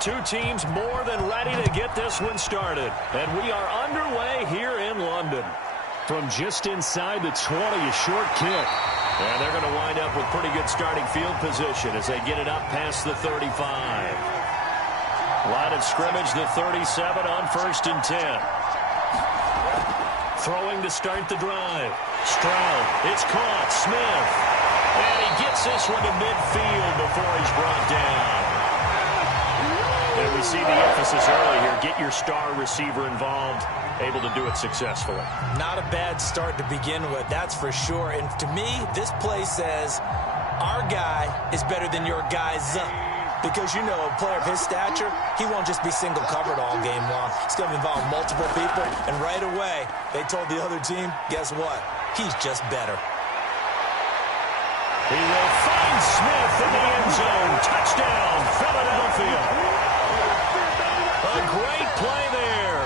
Two teams more than ready to get this one started. And we are underway here in London. From just inside the 20, a short kick. And they're going to wind up with pretty good starting field position as they get it up past the 35. Line of scrimmage, the 37 on 1st and 10. Throwing to start the drive. Stroud, it's caught. Smith. And he gets this one to midfield before he's brought down. And we see the emphasis early here. Get your star receiver involved. Able to do it successfully. Not a bad start to begin with, that's for sure. And to me, this play says our guy is better than your guy's. Because, you know, a player of his stature, he won't just be single covered all game long. It's going to involve multiple people. And right away, they told the other team, guess what? He's just better. He will find Smith in the end zone. Touchdown, Philadelphia. A great play there.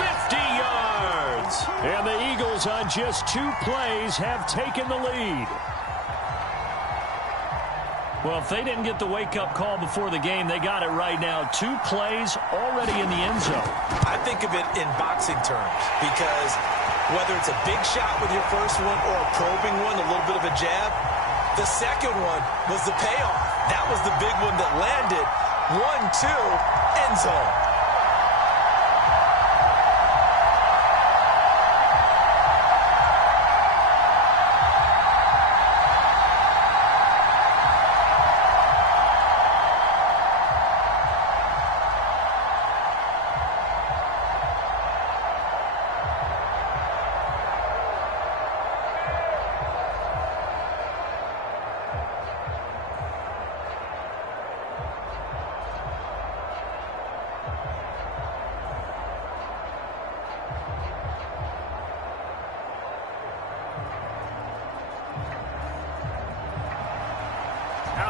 50 yards. And the Eagles on just 2 plays have taken the lead. Well, if they didn't get the wake-up call before the game, they got it right now. 2 plays already in the end zone. I think of it in boxing terms because whether it's a big shot with your first one or a probing one, a little bit of a jab, the second one was the payoff. That was the big one that landed. 1-2, end zone.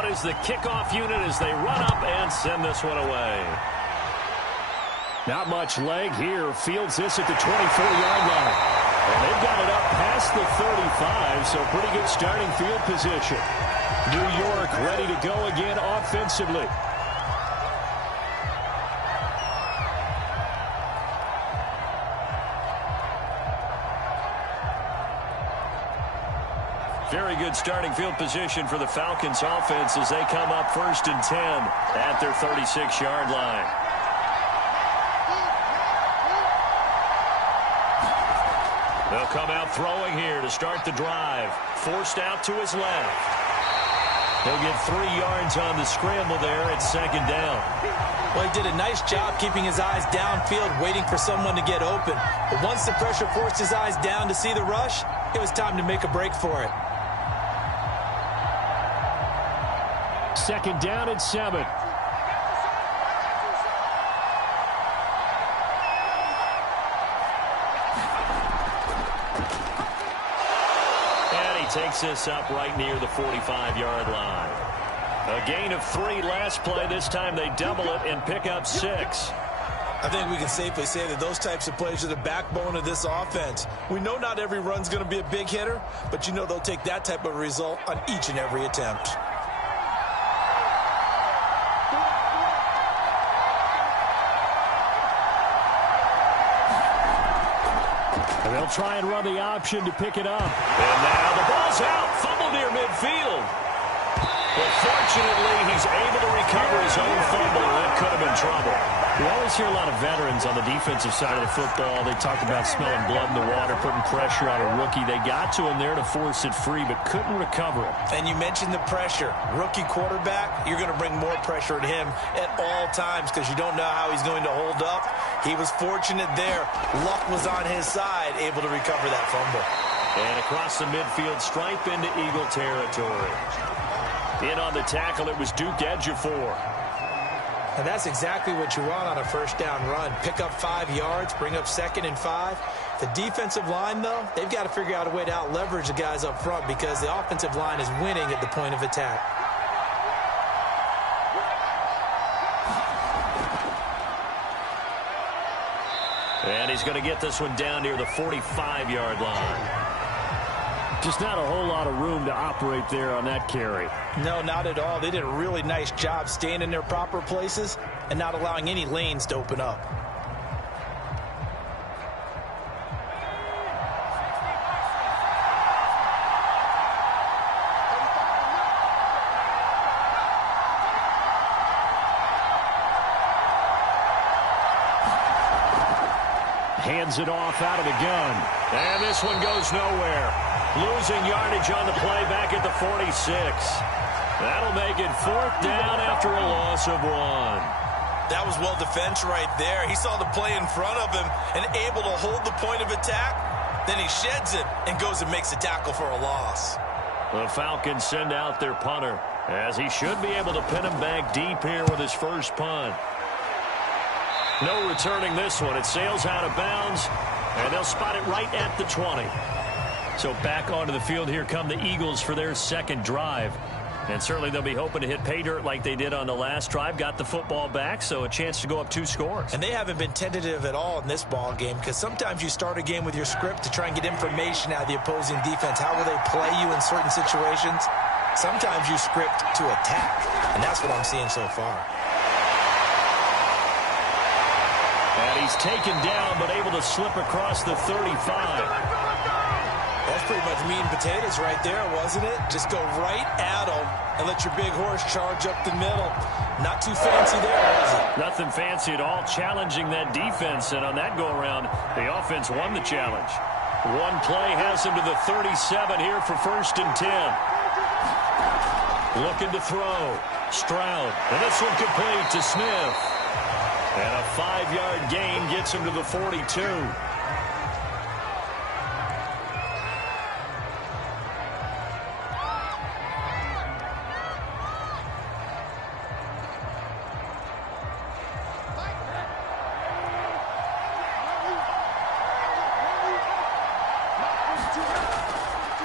Is the kickoff unit as they run up and send this one away. Not much leg here. Fields this at the 24-yard line. And they've got it up past the 35, so pretty good starting field position. New York ready to go again offensively. Very good starting field position for the Falcons offense as they come up 1st and 10 at their 36-yard line. They'll come out throwing here to start the drive. Forced out to his left. He'll get 3 yards on the scramble there at 2nd down. Well, he did a nice job keeping his eyes downfield, waiting for someone to get open. But once the pressure forced his eyes down to see the rush, it was time to make a break for it. 2nd down and 7. And he takes this up right near the 45-yard line. A gain of 3 last play. This time they double it and pick up 6. I think we can safely say that those types of plays are the backbone of this offense. We know not every run's going to be a big hitter, but you know they'll take that type of result on each and every attempt. And they'll try and run the option to pick it up. And now the ball's out. Fumble near midfield. But fortunately, he's able to recover his own fumble. That could have been trouble. We always hear a lot of veterans on the defensive side of the football. They talk about smelling blood in the water, putting pressure on a rookie. They got to him there to force it free, but couldn't recover it. And you mentioned the pressure. Rookie quarterback, you're going to bring more pressure at him at all times because you don't know how he's going to hold up. He was fortunate there. Luck was on his side, able to recover that fumble. And across the midfield stripe into Eagle territory. In on the tackle, it was Duke Ejiofor. And that's exactly what you want on a first down run. Pick up 5 yards, bring up 2nd and 5. The defensive line, though, they've got to figure out a way to out-leverage the guys up front because the offensive line is winning at the point of attack. And he's going to get this one down near the 45-yard line. Just not a whole lot of room to operate there on that carry. No, not at all. They did a really nice job staying in their proper places and not allowing any lanes to open up. Hands it off out of the gun. And this one goes nowhere. Losing yardage on the play back at the 46. That'll make it 4th down after a loss of 1. That was well defense right there. He saw the play in front of him and able to hold the point of attack. Then he sheds it and goes and makes a tackle for a loss. The Falcons send out their punter, as he should be able to pin him back deep here with his first punt. No returning this one. It sails out of bounds, and they'll spot it right at the 20. So back onto the field here come the Eagles for their second drive. And certainly they'll be hoping to hit pay dirt like they did on the last drive. Got the football back, so a chance to go up 2 scores. And they haven't been tentative at all in this ball game, because sometimes you start a game with your script to try and get information out of the opposing defense. How will they play you in certain situations? Sometimes you script to attack, and that's what I'm seeing so far. And he's taken down, but able to slip across the 35. That's pretty much meat and potatoes right there, wasn't it? Just go right at them and let your big horse charge up the middle. Not too fancy there, was it? Nothing fancy at all, challenging that defense. And on that go-around, the offense won the challenge. One play has him to the 37 here for 1st and 10. Looking to throw. Stroud. And this one complete to Smith. And a 5-yard gain gets him to the 42.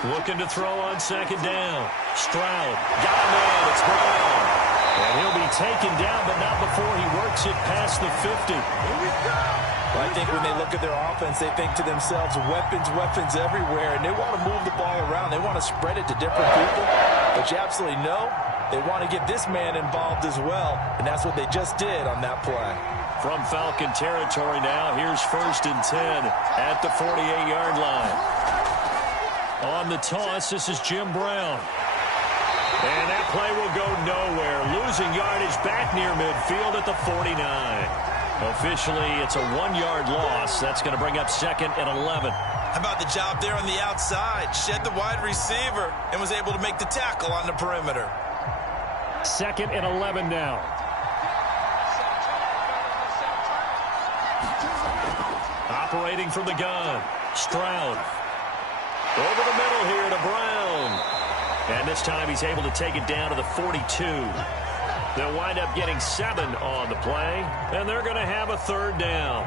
Looking to throw on 2nd down. Stroud. Got him in. It's Brown. And he'll be taken down, but not before he works it past the 50. Well, I think when they look at their offense, they think to themselves, weapons, weapons everywhere, and they want to move the ball around. They want to spread it to different people. But you absolutely know they want to get this man involved as well, and that's what they just did on that play. From Falcon territory now, here's 1st and 10 at the 48-yard line. On the toss, this is Jim Brown. And that play will go nowhere. Losing yardage back near midfield at the 49. Officially, it's a 1-yard loss. That's going to bring up 2nd and 11. How about the job there on the outside? Shed the wide receiver and was able to make the tackle on the perimeter. 2nd and 11 now. Operating from the gun. Stroud. Over the middle here to Brown. And this time he's able to take it down to the 42. They'll wind up getting 7 on the play, and they're going to have a 3rd down.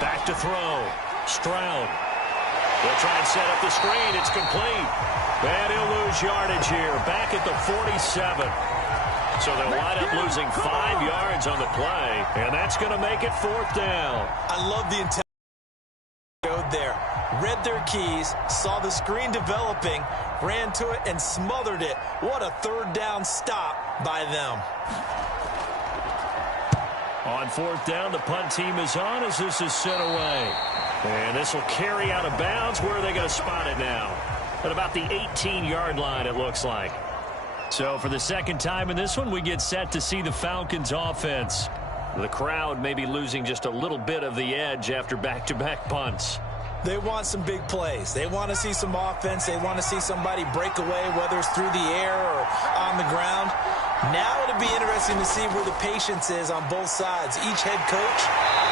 Back to throw. Stroud. They'll try and set up the screen. It's complete. And he'll lose yardage here. Back at the 47. So they'll wind up losing 5 yards on the play. And that's going to make it 4th down. I love the intent there. Read their keys, saw the screen developing, ran to it, and smothered it. What a 3rd down stop by them. On 4th down, the punt team is on as this is sent away. And this will carry out of bounds. Where are they going to spot it now? At about the 18-yard line, it looks like. So for the 2nd time in this one, we get set to see the Falcons offense. The crowd may be losing just a little bit of the edge after back-to-back punts. They want some big plays. They want to see some offense. They want to see somebody break away, whether it's through the air or on the ground. Now it'll be interesting to see where the patience is on both sides. Each head coach,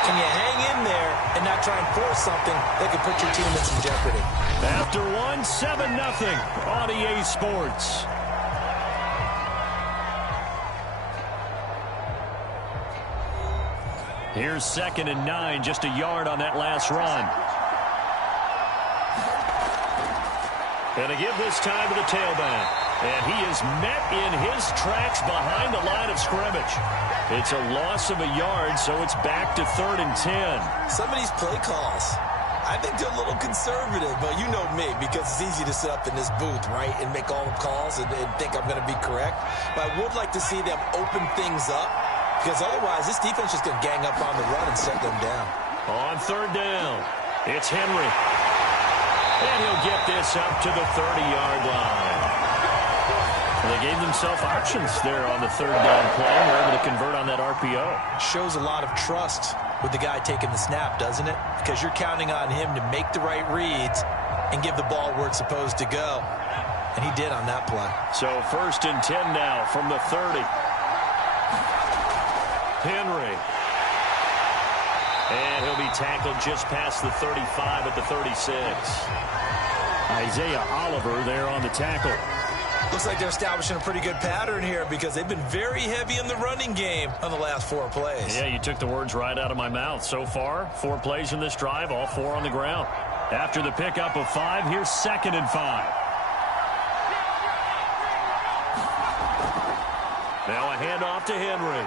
can you hang in there and not try and force something that could put your team in some jeopardy? After 7-0 on EA Sports. Here's 2nd and 9, just a yard on that last run. And they give this time to the tailback. And he is met in his tracks behind the line of scrimmage. It's a loss of a yard, so it's back to 3rd and 10. Some of these play calls, I think they're a little conservative, but you know me, because it's easy to sit up in this booth, right, and make all the calls and think I'm going to be correct. But I would like to see them open things up, because otherwise this defense is going to gang up on the run and shut them down. On 3rd down, it's Henry. And he'll get this up to the 30-yard line. They gave themselves options there on the 3rd down play. We're able to convert on that RPO. Shows a lot of trust with the guy taking the snap, doesn't it? Because you're counting on him to make the right reads and give the ball where it's supposed to go. And he did on that play. So 1st and 10 now from the 30. Henry. And he'll be tackled just past the 35 at the 36. Isaiah Oliver there on the tackle. Looks like they're establishing a pretty good pattern here because they've been very heavy in the running game on the last 4 plays. Yeah, you took the words right out of my mouth. So far, 4 plays in this drive, all 4 on the ground. After the pickup of 5, here's 2nd and 5. Now a handoff to Henry.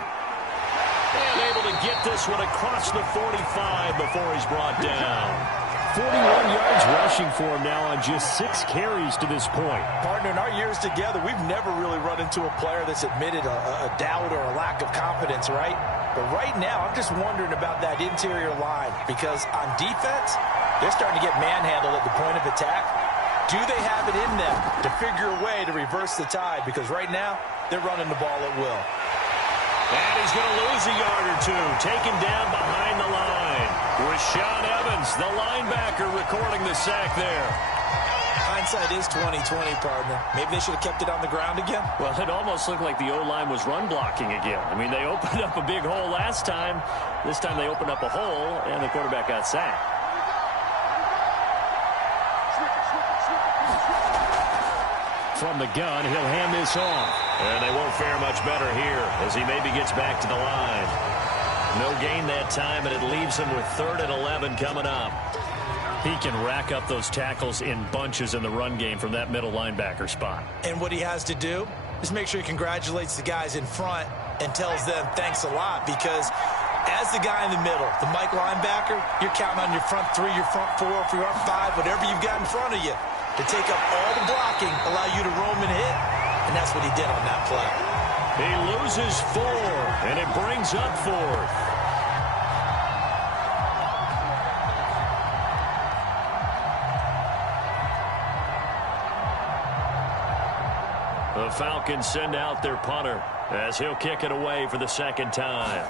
And able to get this one across the 45 before he's brought down. 41 yards rushing for him now on just 6 carries to this point. Partner, in our years together, we've never really run into a player that's admitted a doubt or a lack of confidence, right? But right now, I'm just wondering about that interior line because on defense, they're starting to get manhandled at the point of attack. Do they have it in them to figure a way to reverse the tide? Because right now, they're running the ball at will. And he's going to lose a yard or 2. Taken down behind the line. Rashaan Evans, the linebacker, recording the sack there. Hindsight is 20/20, partner. Maybe they should have kept it on the ground again. Well, it almost looked like the O-line was run blocking again. I mean, they opened up a big hole last time. This time they opened up a hole, and the quarterback got sacked. From the gun, he'll hand this off. And they won't fare much better here as he maybe gets back to the line. No gain that time, and it leaves him with 3rd and 11 coming up. He can rack up those tackles in bunches in the run game from that middle linebacker spot. And what he has to do is make sure he congratulates the guys in front and tells them thanks a lot because as the guy in the middle, the Mike linebacker, you're counting on your front 3, your front 4, your front 5, whatever you've got in front of you to take up all the blocking, allow you to roam and hit. And that's what he did on that play. He loses 4, and it brings up 4th. The Falcons send out their punter as he'll kick it away for the 2nd time.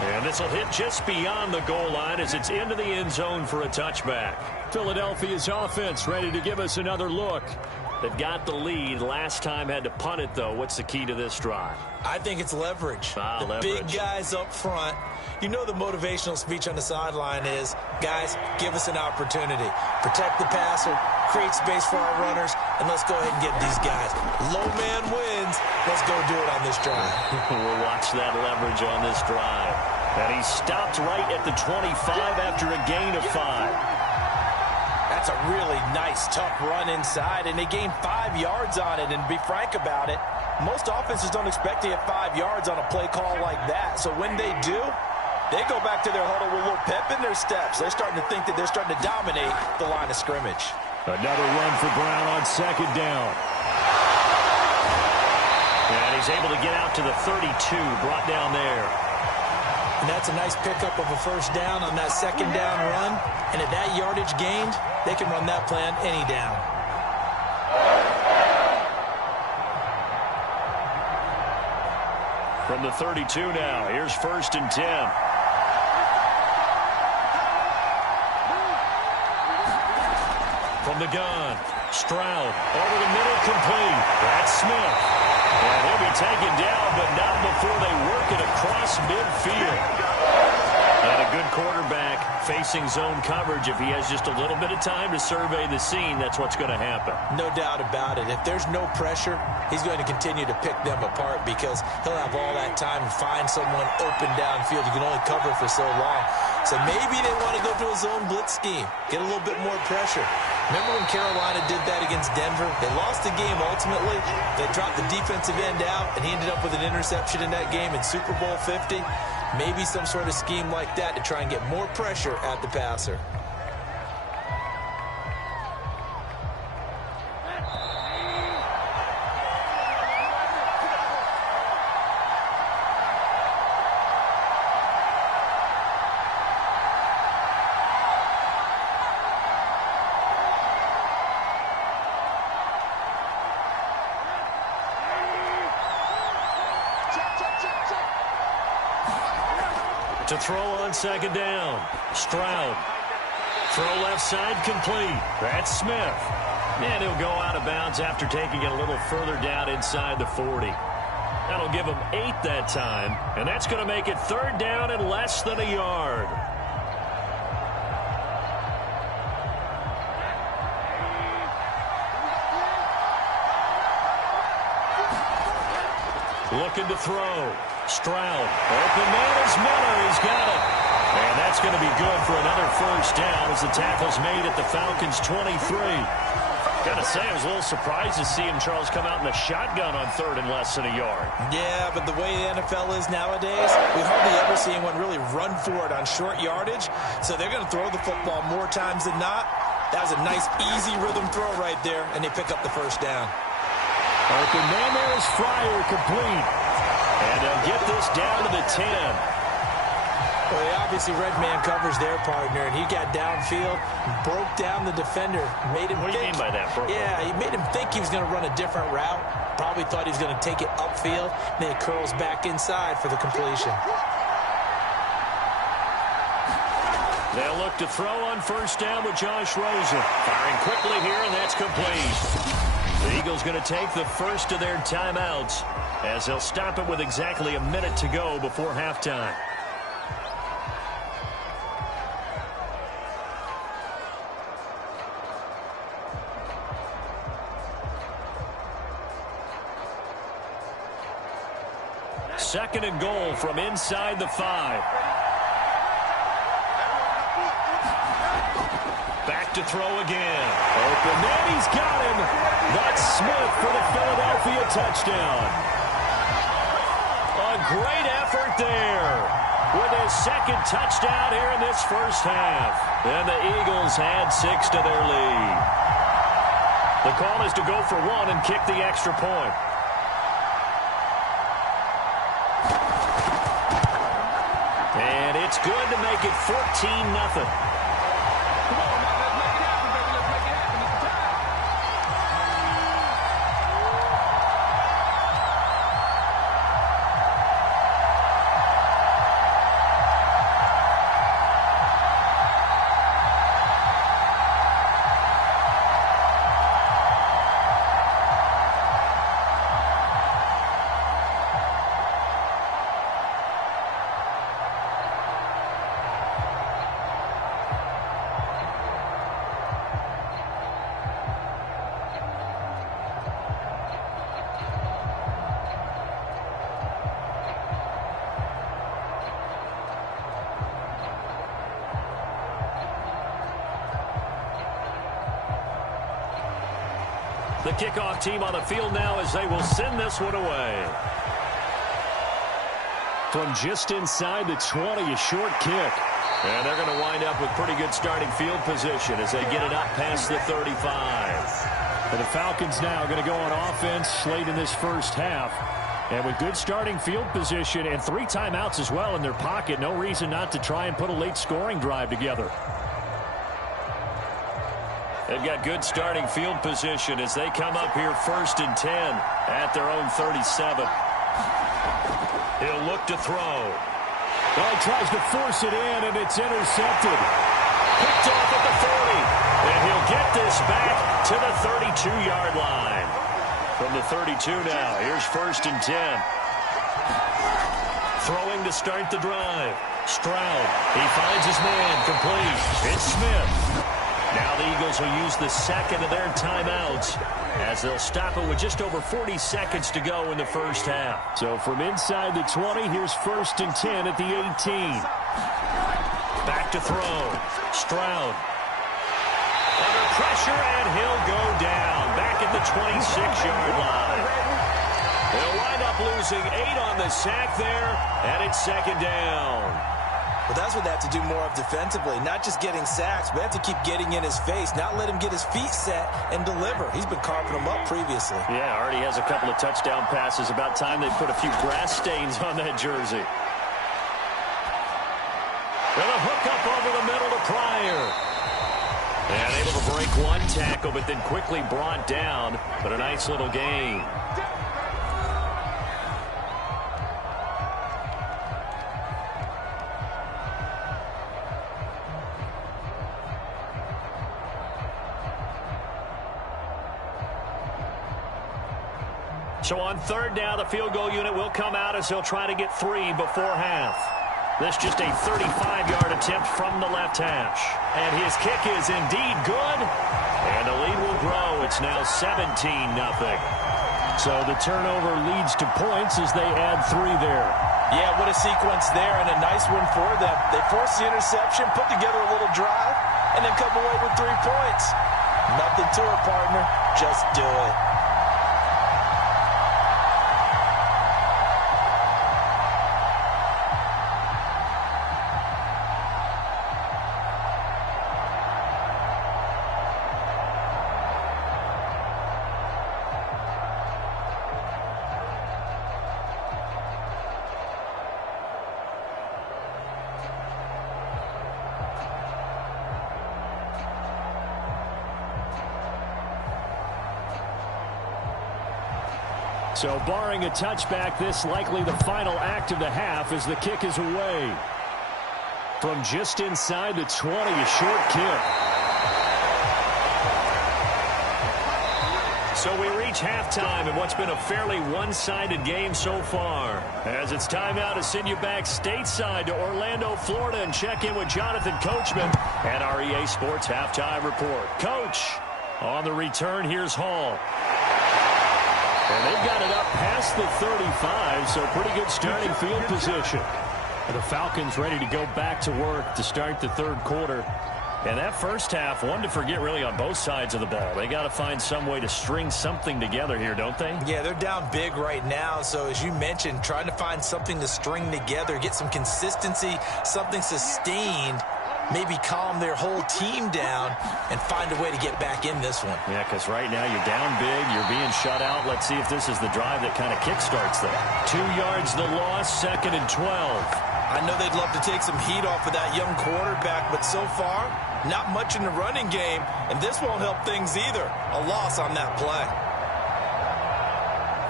And this will hit just beyond the goal line as it's into the end zone for a touchback. Philadelphia's offense ready to give us another look. They've got the lead. Last time had to punt it, though. What's the key to this drive? I think it's leverage. The big guys up front. You know the motivational speech on the sideline is, guys, give us an opportunity. Protect the passer, create space for our runners, and let's go ahead and get these guys. Low man wins. Let's go do it on this drive. We'll watch that leverage on this drive. And he stopped right at the 25 after a gain of 5. That's a really nice, tough run inside, and they gained 5 yards on it. And to be frank about it, most offenses don't expect to get 5 yards on a play call like that. So when they do, they go back to their huddle with a little pep in their steps. They're starting to think that they're starting to dominate the line of scrimmage. Another run for Brown on 2nd down. And he's able to get out to the 32, brought down there. And that's a nice pickup of a 1st down on that 2nd down run. And at that yardage gained, they can run that plan any down. From the 32 now, here's 1st and 10. From the gun, Stroud over the middle, complete. That's Smith. And he'll be taken down, but not before they work it across midfield. And a a good quarterback facing zone coverage, if he has just a little bit of time to survey the scene, that's what's going to happen. No doubt about it. If there's no pressure, he's going to continue to pick them apart because he'll have all that time to find someone open downfield. You can only cover for so long. So maybe they want to go to a zone blitz scheme, get a little bit more pressure. Remember when Carolina did that against Denver? They lost the game ultimately. They dropped the defensive end out, and he ended up with an interception in that game in Super Bowl 50. Maybe some sort of scheme like that to try and get more pressure at the passer. To throw on second down. Stroud. Throw left side complete. That's Smith. And he'll go out of bounds after taking it a little further down inside the 40. That'll give him 8 that time. And that's going to make it third down and less than a yard. Looking to throw. Stroud. Open man is Miller. He's got it. And that's going to be good for another first down as the tackle's made at the Falcons' 23. Got to say, I was a little surprised to see him, Charles, come out in the shotgun on third and less than a yard. Yeah, but the way the NFL is nowadays, we hardly ever see anyone really run for it on short yardage. So they're going to throw the football more times than not. That was a nice, easy rhythm throw right there, and they pick up the first down. Open man there is Fryer, complete. And they'll get this down to the 10. Well, he obviously red man covers their partner, and he got downfield, broke down the defender, made him What do you mean by that, bro? Yeah, he made him think he was going to run a different route. Probably thought he was going to take it upfield. Then it curls back inside for the completion. They'll look to throw on first down with Josh Rosen. Firing quickly here, and that's complete. The Eagles going to take the first of their timeouts as they'll stop it with exactly a minute to go before halftime. Second and goal from inside the 5. Back to throw again. Open man, he's got him. That's Smith for the Philadelphia touchdown. A great effort there with his second touchdown here in this first half. And the Eagles add 6 to their lead. The call is to go for 1 and kick the extra point. And it's good to make it 14-0. The kickoff team on the field now as they will send this one away. From just inside the 20, a short kick. And they're going to wind up with pretty good starting field position as they get it up past the 35. And the Falcons now going to go on offense late in this first half. And with good starting field position and 3 timeouts as well in their pocket, no reason not to try and put a late scoring drive together. They've got good starting field position as they come up here 1st and 10 at their own 37. He'll look to throw. Well, he tries to force it in, and it's intercepted. Picked off at the 40. And he'll get this back to the 32-yard line. From the 32 now, here's 1st and 10. Throwing to start the drive. Stroud. He finds his man. Complete. It's Smith. Now the Eagles will use the second of their timeouts as they'll stop it with just over 40 seconds to go in the first half. So from inside the 20, here's 1st and 10 at the 18. Back to throw. Stroud. Under pressure, and he'll go down. Back at the 26-yard line. They'll wind up losing 8 on the sack there, and it's 2nd down. Well, that's what they have to do more of defensively. Not just getting sacks, but have to keep getting in his face. Not let him get his feet set and deliver. He's been carving them up previously. Yeah, already has a couple of touchdown passes. About time they put a few grass stains on that jersey. With a hook up over the middle to Pryor. And able to break one tackle, but then quickly brought down. But a nice little gain. So on 3rd down, the field goal unit will come out as he'll try to get 3 before half. This just a 35-yard attempt from the left hash. And his kick is indeed good. And the lead will grow. It's now 17-0. So the turnover leads to points as they add 3 there. Yeah, what a sequence there, and a nice one for them. They forced the interception, put together a little drive, and then come away with 3 points. Nothing to it, partner. Just do it. So barring a touchback, this likely the final act of the half as the kick is away. From just inside the 20, a short kick. So we reach halftime in what's been a fairly one-sided game so far. As it's time now to send you back stateside to Orlando, Florida, and check in with Jonathan Coachman at our EA Sports Halftime Report. Coach, on the return, here's Hall. And they've got it up past the 35, so pretty good starting field position. And the Falcons ready to go back to work to start the 3rd quarter. And that first half, one to forget really on both sides of the ball. They got to find some way to string something together here, don't they? Yeah, they're down big right now. So as you mentioned, trying to find something to string together, get some consistency, something sustained, maybe calm their whole team down and find a way to get back in this one. Yeah, because right now you're down big, you're being shut out. Let's see if this is the drive that kind of kickstarts them. 2 yards the loss, 2nd and 12. I know they'd love to take some heat off of that young quarterback, but so far, not much in the running game, and this won't help things either. A loss on that play.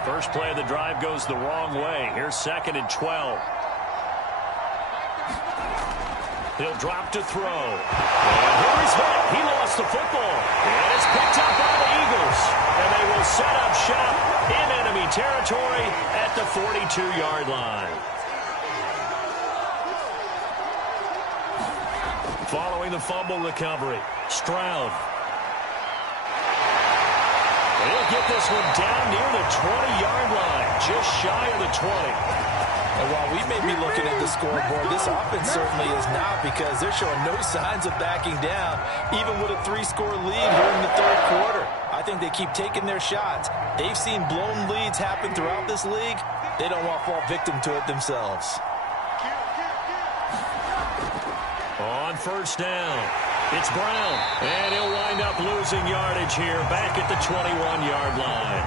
First play of the drive goes the wrong way. Here's 2nd and 12. He'll drop to throw. And here he's hit. He lost the football. And it's picked up by the Eagles. And they will set up shop in enemy territory at the 42-yard line. Following the fumble recovery, Stroud. And he'll get this one down near the 20-yard line, just shy of the 20. And while we may be looking at the scoreboard, this offense certainly is not, because they're showing no signs of backing down, even with a 3-score lead here in the 3rd quarter. I think they keep taking their shots. They've seen blown leads happen throughout this league. They don't want to fall victim to it themselves. On 1st down, it's Brown. And he'll wind up losing yardage here back at the 21-yard line.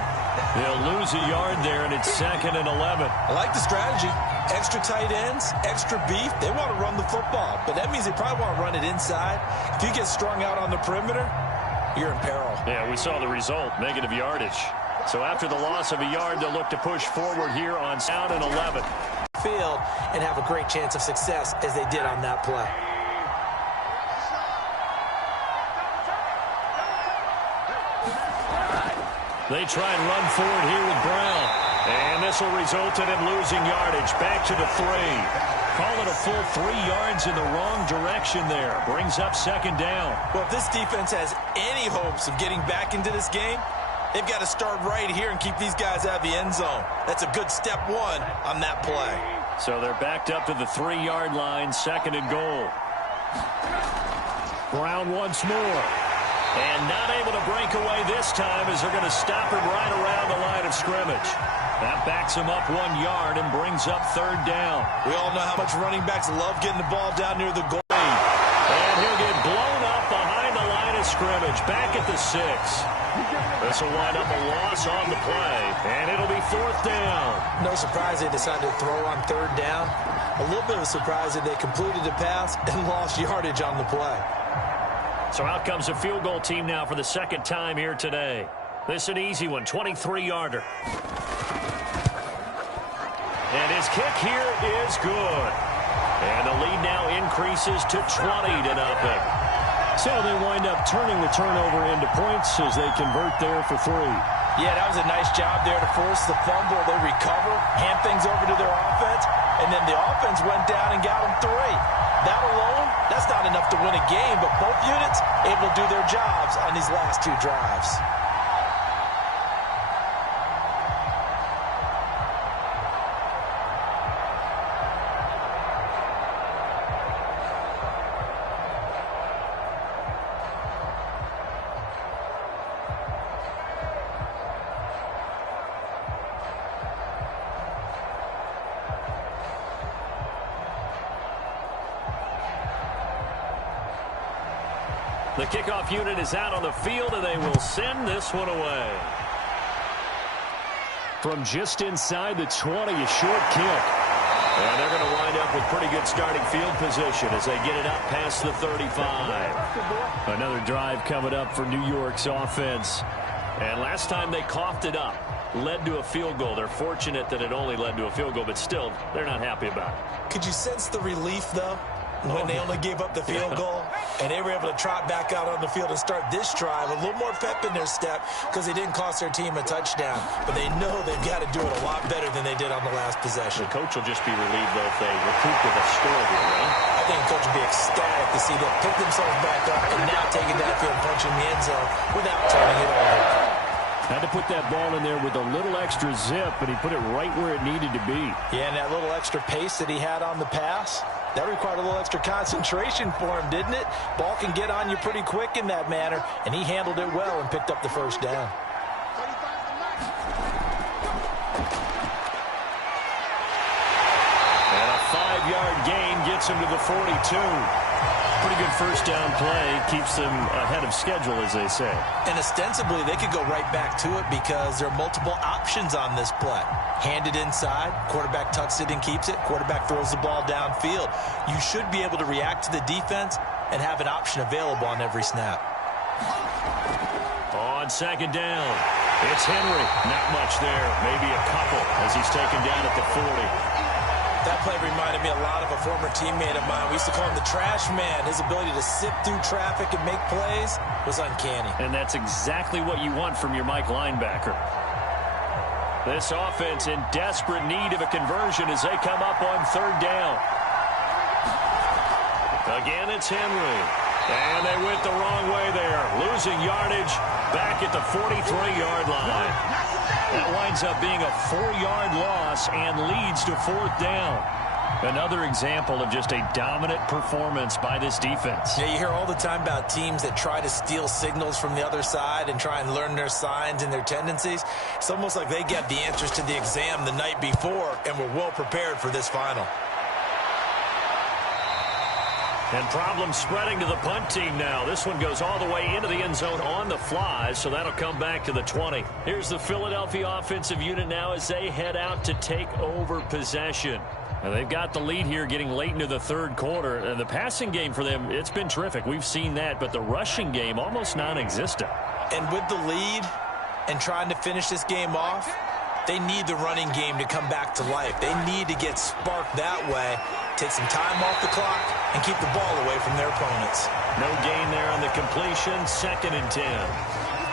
They'll lose a yard there, and it's 2nd and 11. I like the strategy. Extra tight ends, extra beef. They want to run the football, but that means they probably want to run it inside. If you get strung out on the perimeter, you're in peril. Yeah, we saw the result, negative yardage. So after the loss of a yard, they'll look to push forward here on 2nd and 11. Field and have a great chance of success as they did on that play. They try and run forward here with Brown. And whistle resulted in losing yardage. Back to the 3. Call it a full 3 yards in the wrong direction there. Brings up second down. Well, if this defense has any hopes of getting back into this game, they've got to start right here and keep these guys out of the end zone. That's a good step 1 on that play. So they're backed up to the 3-yard line, second and goal. Brown once more. And not able to break away this time as they're going to stop him right around the line of scrimmage. That backs him up 1 yard and brings up third down. We all know how much running backs love getting the ball down near the goal. And he'll get blown up behind the line of scrimmage, back at the 6. This will wind up a loss on the play, and it'll be fourth down. No surprise they decided to throw on third down. A little bit of a surprise that they completed the pass and lost yardage on the play. So out comes a field goal team now for the second time here today. This is an easy one, 23-yarder. And his kick here is good. And the lead now increases to 20-0. So they wind up turning the turnover into points as they convert there for 3. Yeah, that was a nice job there to force the fumble. They recover, hand things over to their offense, and then the offense went down and got them 3. That alone, that's not enough to win a game, but both units able to do their jobs on these last 2 drives. The kickoff unit is out on the field, and they will send this one away. From just inside the 20, a short kick. And they're going to wind up with pretty good starting field position as they get it up past the 35. Another drive coming up for New York's offense. And last time they coughed it up, led to a field goal. They're fortunate that it only led to a field goal, but still, they're not happy about it. Could you sense the relief, though, when they only gave up the field goal and they were able to trot back out on the field and start this drive a little more pep in their step because they didn't cost their team a touchdown, but they know they've got to do it a lot better than they did on the last possession. The coach will just be relieved, though, if they recoup with a score here, right? I think the coach will be ecstatic to see them pick themselves back up and now taking that field and punching the end zone without turning it over. Had to put that ball in there with a little extra zip, but he put it right where it needed to be. Yeah, and that little extra pace that he had on the pass, that required a little extra concentration for him, didn't it? Ball can get on you pretty quick in that manner, and he handled it well and picked up the first down. And a 5-yard gain gets him to the 42. Pretty good first down play. Keeps them ahead of schedule, as they say. And ostensibly, they could go right back to it because there are multiple options on this play. Hand it inside, quarterback tucks it and keeps it, quarterback throws the ball downfield. You should be able to react to the defense and have an option available on every snap. On second down, it's Henry. Not much there, maybe a couple as he's taken down at the 40. That play reminded me a lot of a former teammate of mine. We used to call him the trash man. His ability to sift through traffic and make plays was uncanny. And that's exactly what you want from your Mike linebacker. This offense in desperate need of a conversion as they come up on third down. Again, it's Henry. And they went the wrong way there. Losing yardage back at the 43-yard line. That winds up being a 4-yard loss and leads to fourth down. Another example of just a dominant performance by this defense. Yeah, you hear all the time about teams that try to steal signals from the other side and try and learn their signs and their tendencies. It's almost like they get the answers to the exam the night before and were well prepared for this final. And problems spreading to the punt team now. This one goes all the way into the end zone on the fly, so that'll come back to the 20. Here's the Philadelphia offensive unit now as they head out to take over possession. And they've got the lead here getting late into the third quarter. And the passing game for them, it's been terrific. We've seen that, but the rushing game almost non-existent. And with the lead and trying to finish this game off, they need the running game to come back to life. They need to get sparked that way, take some time off the clock, and keep the ball away from their opponents. No gain there on the completion, 2nd and 10.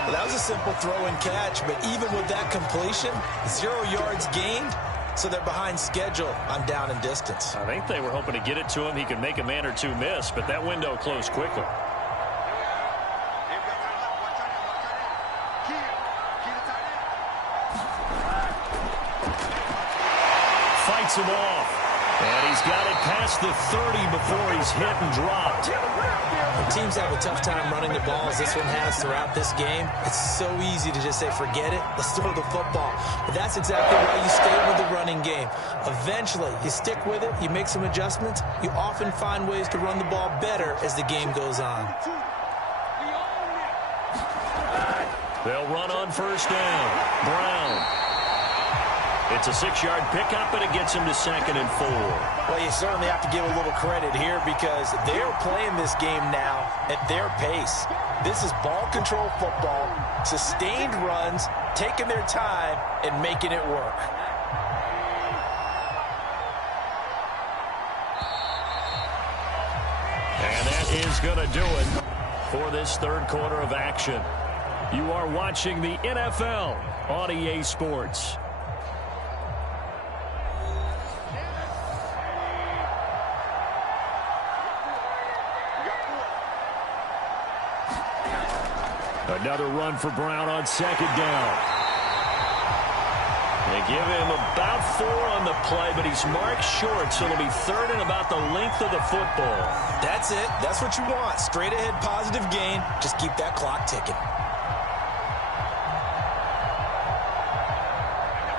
Well, that was a simple throw and catch, but even with that completion, 0 yards gained, so they're behind schedule on down and distance. I think they were hoping to get it to him. He could make a man or two miss, but that window closed quickly. Fights him off. And he's got it past the 30 before he's hit and dropped. The teams have a tough time running the ball as this one has throughout this game. It's so easy to just say, forget it, let's throw the football. But that's exactly why you stay with the running game. Eventually, you stick with it, you make some adjustments. You often find ways to run the ball better as the game goes on. They'll run on first down. Brown. It's a 6-yard pickup, and it gets him to 2nd and 4. Well, you certainly have to give a little credit here because they're playing this game now at their pace. This is ball control football, sustained runs, taking their time, and making it work. And that is going to do it for this third quarter of action. You are watching the NFL on EA Sports. Another run for Brown on 2nd down. They give him about 4 on the play, but he's marked short, so it'll be 3rd and about the length of the football. That's it. That's what you want. Straight ahead positive gain. Just keep that clock ticking.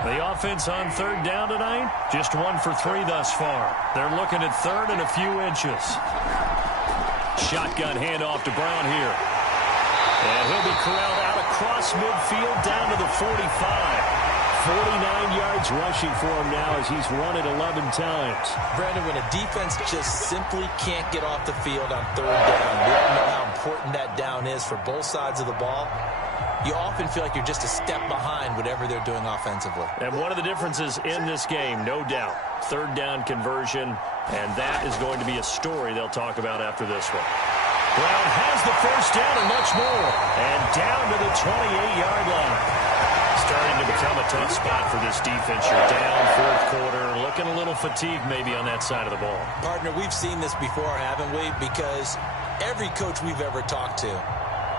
The offense on 3rd down tonight, just 1 for 3 thus far. They're looking at 3rd and a few inches. Shotgun handoff to Brown here. And he'll be corralled out across midfield down to the 45. 49 yards rushing for him now as he's run it 11 times. Brandon, when a defense just simply can't get off the field on 3rd down, we all know how important that down is for both sides of the ball. You often feel like you're just a step behind whatever they're doing offensively. And one of the differences in this game, no doubt, 3rd down conversion, and that is going to be a story they'll talk about after this one. Brown has the first down and much more. And down to the 28-yard line. Starting to become a tough spot for this defense. You're down 4th quarter. Looking a little fatigued maybe on that side of the ball. Partner, we've seen this before, haven't we? Because every coach we've ever talked to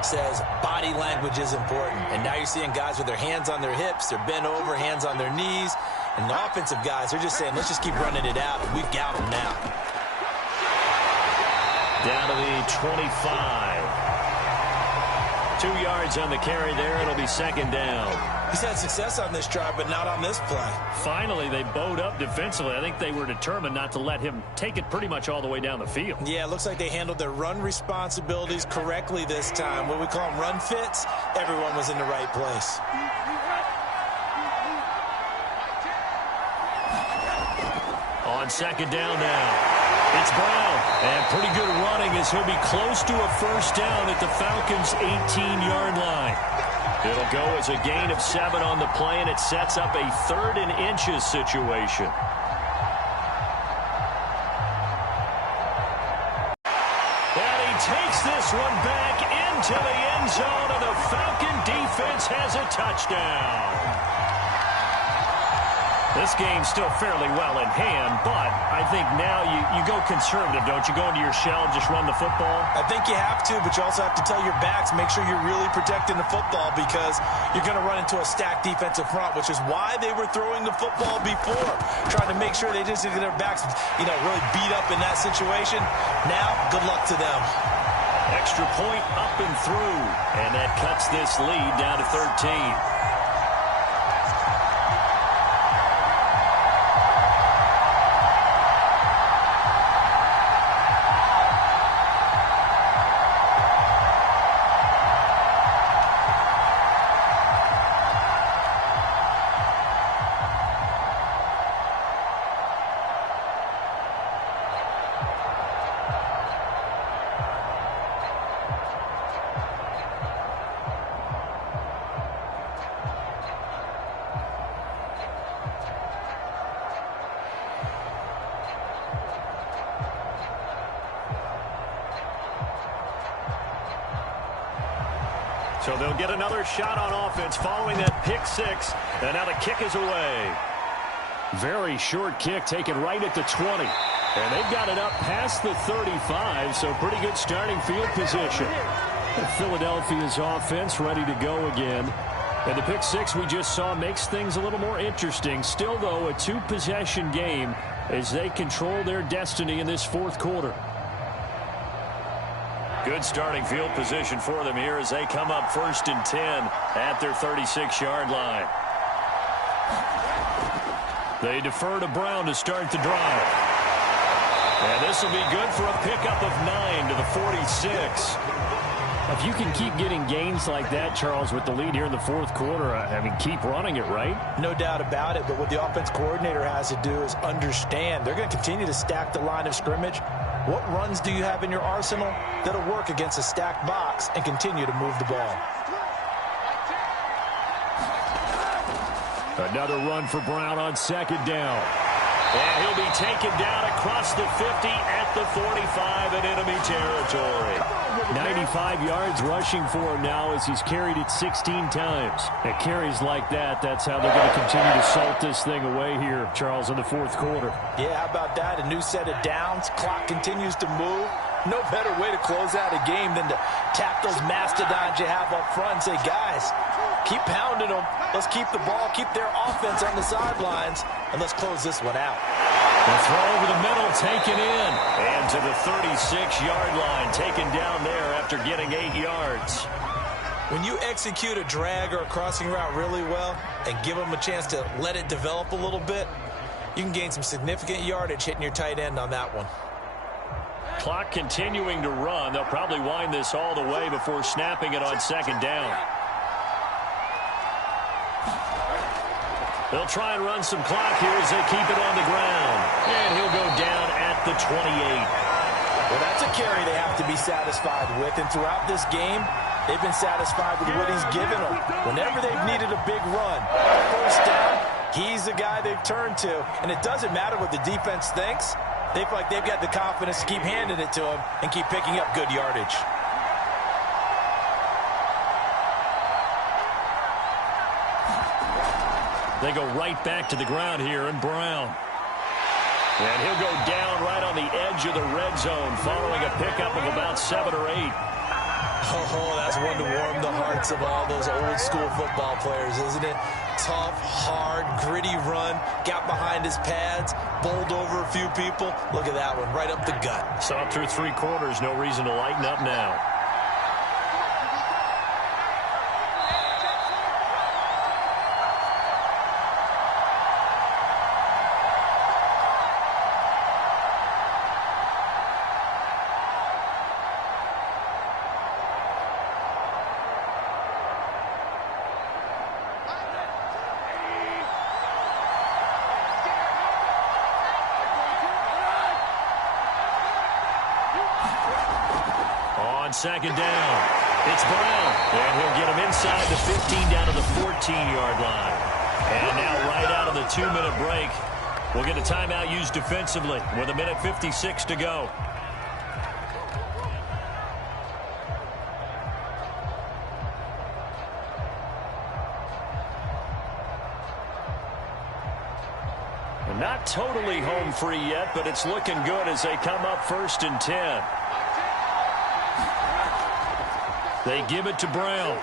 says body language is important. And now you're seeing guys with their hands on their hips. They're bent over, hands on their knees. And the offensive guys, they're just saying, let's just keep running it out. And we've got them now. Down to the 25. 2 yards on the carry there. It'll be 2nd down. He's had success on this drive, but not on this play. Finally, they bowed up defensively. I think they were determined not to let him take it pretty much all the way down the field. Yeah, it looks like they handled their run responsibilities correctly this time. What we call them run fits, everyone was in the right place. On 2nd down now. It's Brown, and pretty good running as he'll be close to a first down at the Falcons' 18-yard line. It'll go as a gain of 7 on the play, and it sets up a 3rd and inches situation. And he takes this one back into the end zone, and the Falcon defense has a touchdown. This game's still fairly well in hand, but I think now you go conservative, don't you? Go into your shell and just run the football? I think you have to, but you also have to tell your backs, make sure you're really protecting the football because you're going to run into a stacked defensive front, which is why they were throwing the football before, trying to make sure they just get their backs, really beat up in that situation. Now, good luck to them. Extra point up and through, and that cuts this lead down to 13. So they'll get another shot on offense following that pick six. And now the kick is away. Very short kick taken right at the 20. And they've got it up past the 35, so pretty good starting field position. Philadelphia's offense ready to go again. And the pick six we just saw makes things a little more interesting. Still, though, a two-possession game as they control their destiny in this fourth quarter. Good starting field position for them here as they come up 1st and 10 at their 36-yard line. They defer to Brown to start the drive. And this will be good for a pickup of 9 to the 46. If you can keep getting gains like that, Charles, with the lead here in the fourth quarter, I mean, keep running it, right? No doubt about it, but what the offense coordinator has to do is understand they're going to continue to stack the line of scrimmage. What runs do you have in your arsenal that'll work against a stacked box and continue to move the ball? Another run for Brown on second down. And he'll be taken down across the 50 at the 45 in enemy territory. 95 yards rushing for him now as he's carried it 16 times. At carries like that, that's how they're going to continue to salt this thing away here, Charles, in the fourth quarter. Yeah, how about that? A new set of downs. Clock continues to move. No better way to close out a game than to tap those mastodons you have up front and say, guys, keep pounding them. Let's keep the ball, keep their offense on the sidelines, and let's close this one out. The throw over the middle taken in. And to the 36-yard line, taken down there after getting 8 yards. When you execute a drag or a crossing route really well and give them a chance to let it develop a little bit, you can gain some significant yardage hitting your tight end on that one. Clock continuing to run. They'll probably wind this all the way before snapping it on second down. They'll try and run some clock here as they keep it on the ground. And he'll go down at the 28. Well, that's a carry they have to be satisfied with. And throughout this game, they've been satisfied with what he's given them. Whenever they've needed a big run, first down, he's the guy they've turned to. And it doesn't matter what the defense thinks. They feel like they've got the confidence to keep handing it to him and keep picking up good yardage. They go right back to the ground here, and Brown. And he'll go down right on the edge of the red zone following a pickup of about 7 or 8. Oh, that's one to warm the hearts of all those old school football players, isn't it? Tough, hard, gritty run, got behind his pads, bowled over a few people. Look at that one, right up the gut. Saw through 3 quarters, no reason to lighten up now. Second down. It's Brown. And he'll get him inside the 15 down to the 14-yard line. And now right out of the 2-minute break, we'll get a timeout used defensively with 1:56 to go. And not totally home free yet, but it's looking good as they come up 1st and 10. They give it to Brown.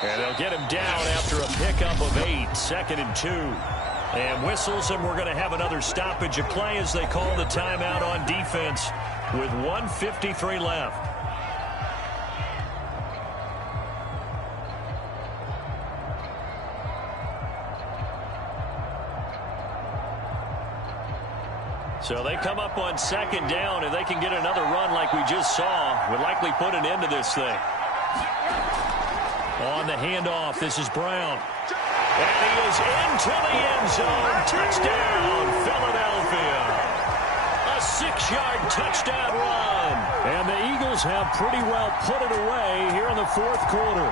And they'll get him down after a pickup of 8, 2nd and 2. And whistles, and we're going to have another stoppage of play as they call the timeout on defense with 1:53 left. So they come up on 2nd down, and they can get another run like we just saw. Would likely put an end to this thing. On the handoff, this is Brown. And he is into the end zone. Touchdown, Philadelphia. A 6-yard touchdown run. And the Eagles have pretty well put it away here in the fourth quarter.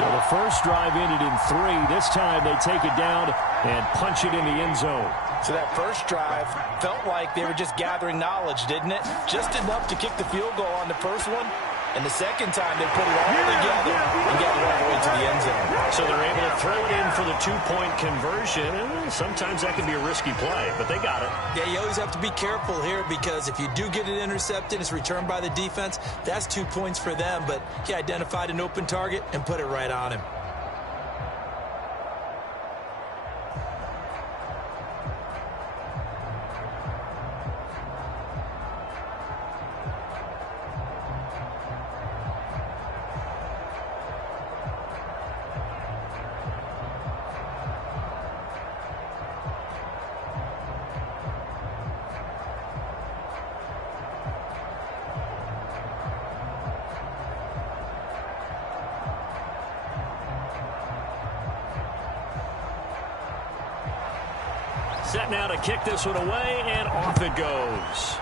So the first drive ended in 3. This time they take it down and punch it in the end zone. So that first drive felt like they were just gathering knowledge, didn't it? Just enough to kick the field goal on the first one. And the second time, they put it all together and got it all the way to the end zone. So they're able to throw it in for the two-point conversion. And sometimes that can be a risky play, but they got it. Yeah, you always have to be careful here because if you do get it intercepted, it's returned by the defense. That's 2 points for them, but he identified an open target and put it right on him. Set now to kick this one away, and off it goes.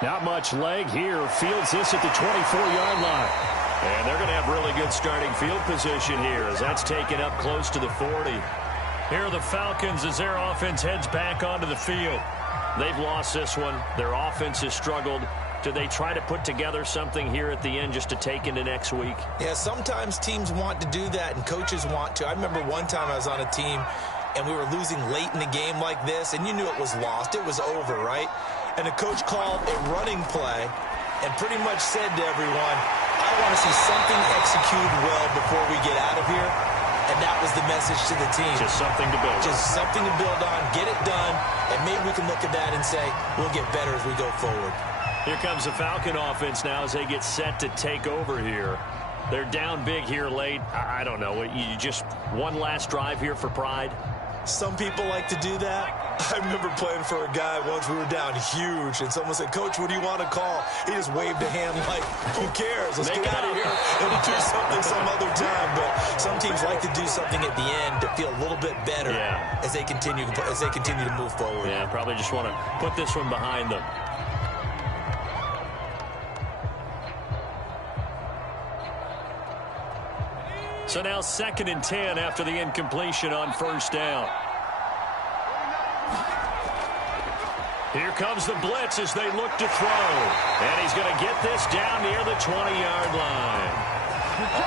Not much leg here. Fields this at the 24-yard line. And they're going to have really good starting field position here as that's taken up close to the 40. Here are the Falcons as their offense heads back onto the field. They've lost this one. Their offense has struggled. Do they try to put together something here at the end just to take into next week? Yeah, sometimes teams want to do that and coaches want to. I remember one time I was on a team and we were losing late in the game like this, and you knew it was lost. It was over, right? And the coach called a running play and pretty much said to everyone, I want to see something executed well before we get out of here. And that was the message to the team. Just something to build on. Just something to build on, get it done, and maybe we can look at that and say, we'll get better as we go forward. Here comes the Falcon offense now as they get set to take over here. They're down big here late. I don't know. You just one last drive here for pride? Some people like to do that. I remember playing for a guy once. We were down huge, and someone said, Coach, what do you want to call? He just waved a hand like, who cares? Let's get out of here and do something some other time. But some teams like to do something at the end to feel a little bit better as they continue to move forward. Yeah, probably just want to put this one behind them. So now 2nd and 10 after the incompletion on first down. Here comes the blitz as they look to throw. And he's going to get this down near the 20-yard line.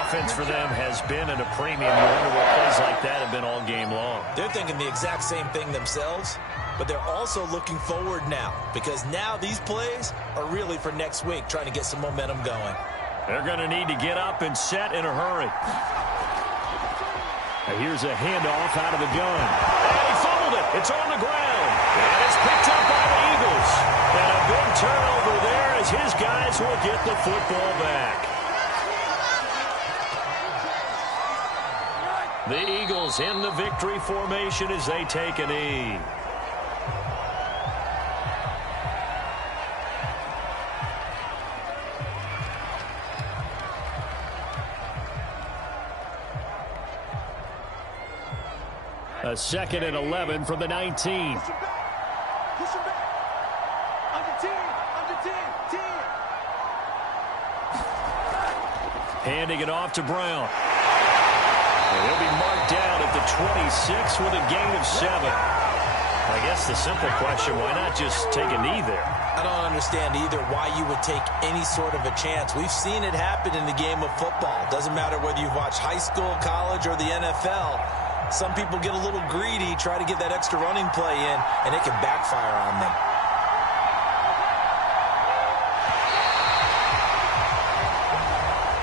Offense for them has been at a premium. You wonder what plays like that have been all game long. They're thinking the exact same thing themselves, but they're also looking forward now because now these plays are really for next week, trying to get some momentum going. They're going to need to get up and set in a hurry. Now here's a handoff out of the gun. And he fumbled it. It's on the ground. And it's picked up by the Eagles. And a big turnover there as his guys will get the football back. The Eagles in the victory formation as they take a knee. A 2nd and 11 from the 19. Push him back. Under 10. Handing it off to Brown. And he'll be marked down at the 26 with a gain of 7. I guess the simple question, why not just take a knee there? I don't understand either why you would take any sort of a chance. We've seen it happen in the game of football. Doesn't matter whether you've watched high school, college, or the NFL. Some people get a little greedy, try to get that extra running play in, and it can backfire on them.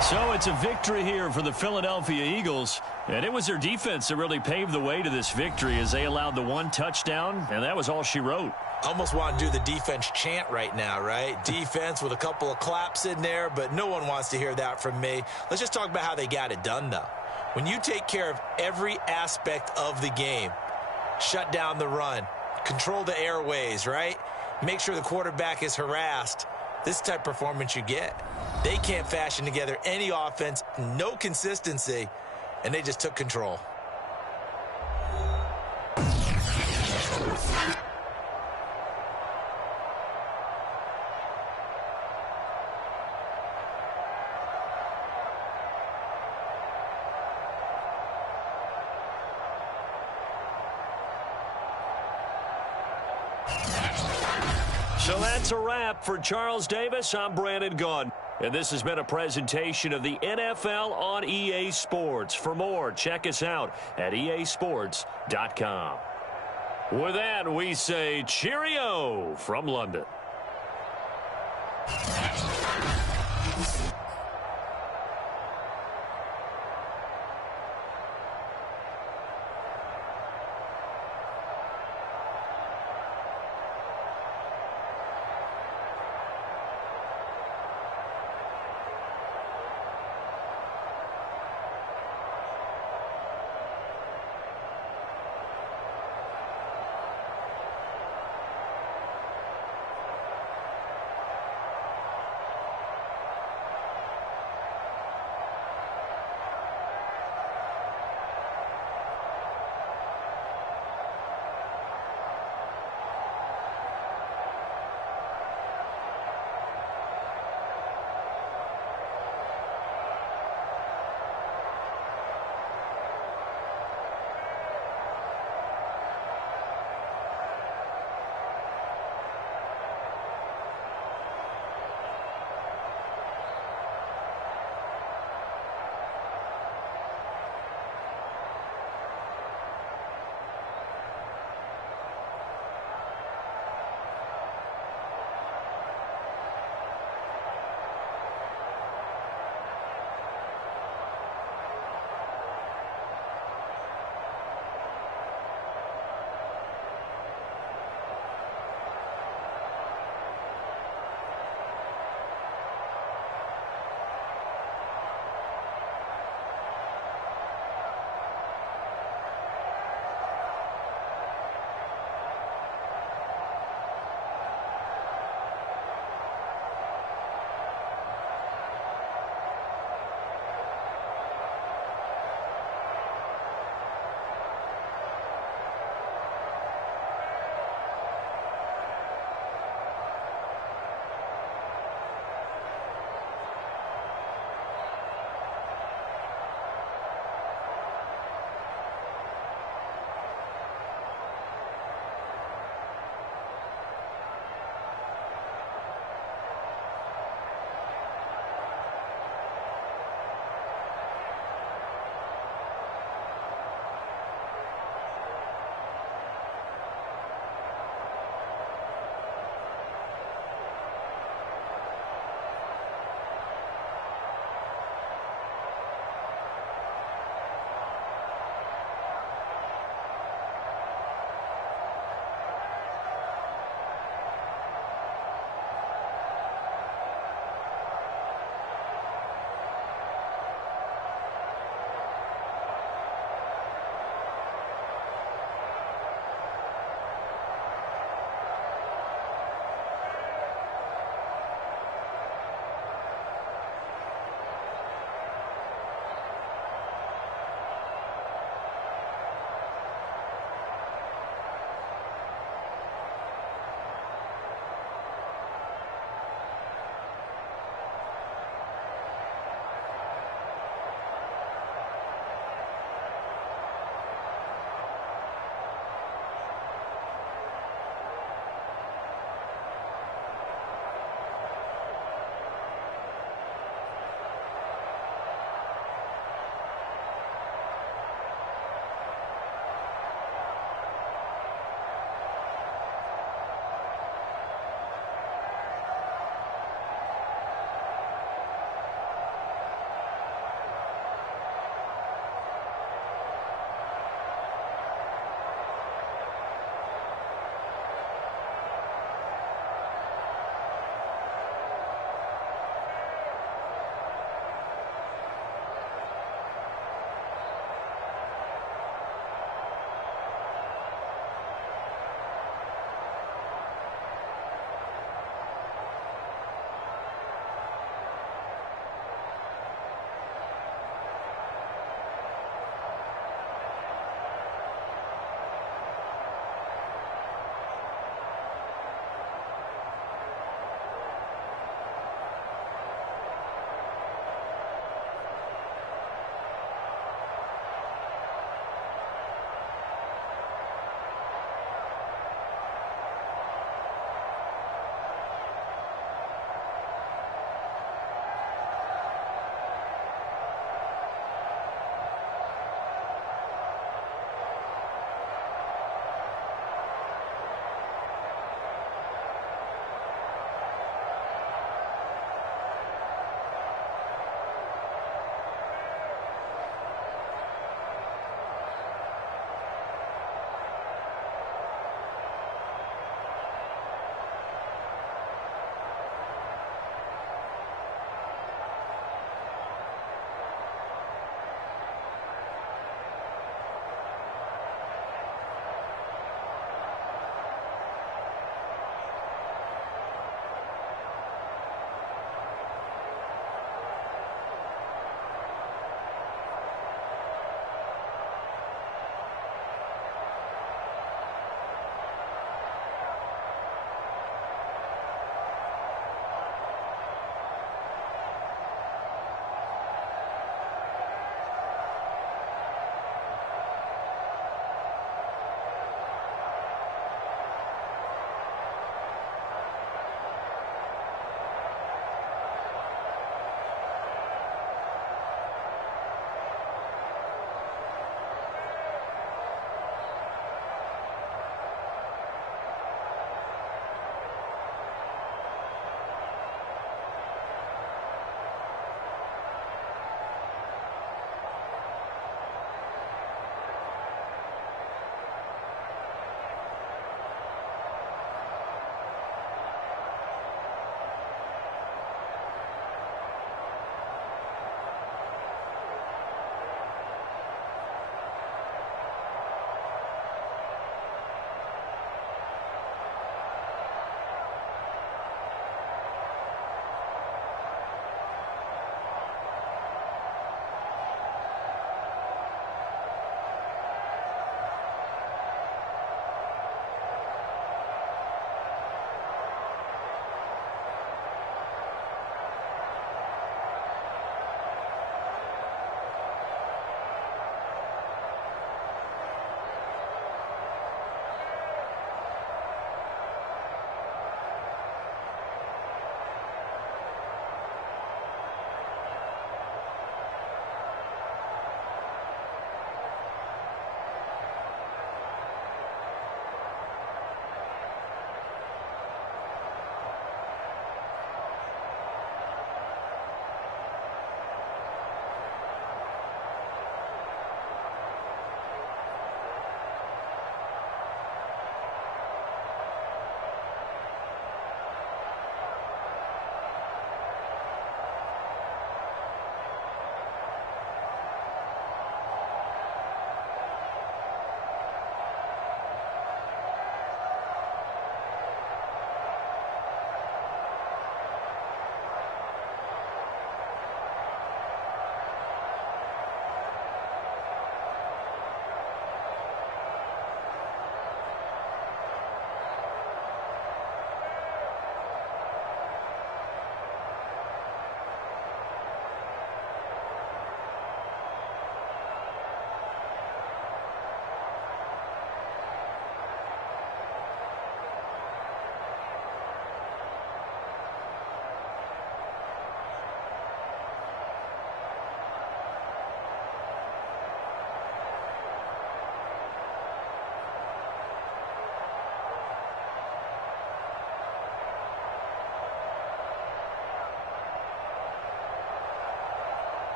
So it's a victory here for the Philadelphia Eagles, and it was their defense that really paved the way to this victory as they allowed the one touchdown, and that was all she wrote. Almost want to do the defense chant right now, right? Defense with a couple of claps in there, but no one wants to hear that from me. Let's just talk about how they got it done, though. When you take care of every aspect of the game, shut down the run, control the airways, right? Make sure the quarterback is harassed. This type of performance you get. They can't fashion together any offense, no consistency, and they just took control. So that's a wrap. For Charles Davis, I'm Brandon Gaudin. And this has been a presentation of the NFL on EA Sports. For more, check us out at easports.com. With that, we say cheerio from London.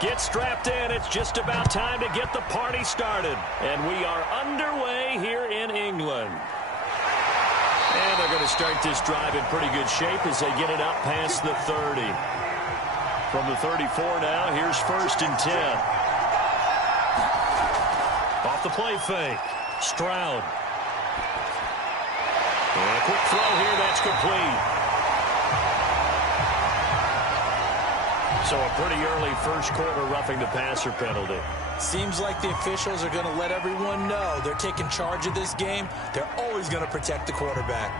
Get strapped in. It's just about time to get the party started. And we are underway here in England. And they're going to start this drive in pretty good shape as they get it up past the 30. From the 34 now, here's 1st and 10. Off the play fake. Stroud. And a quick throw here. That's complete. So a pretty early first quarter roughing the passer penalty. Seems like the officials are going to let everyone know they're taking charge of this game. They're always going to protect the quarterback.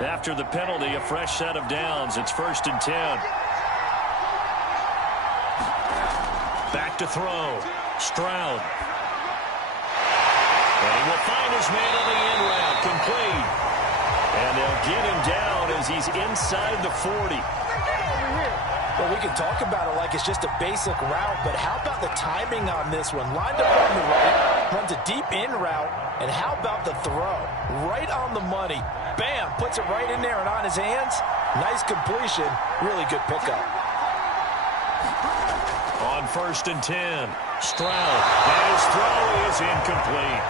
After the penalty, a fresh set of downs. It's 1st and 10. Back to throw. Stroud. And he will find his man on the in route. Complete. And they'll get him down as he's inside the 40. Well, we can talk about it like it's just a basic route, but how about the timing on this one? Lined up on the right, runs a deep in route, and how about the throw? Right on the money. Bam! Puts it right in there and on his hands. Nice completion. Really good pickup. On 1st and 10, Stroud. And his throw is incomplete.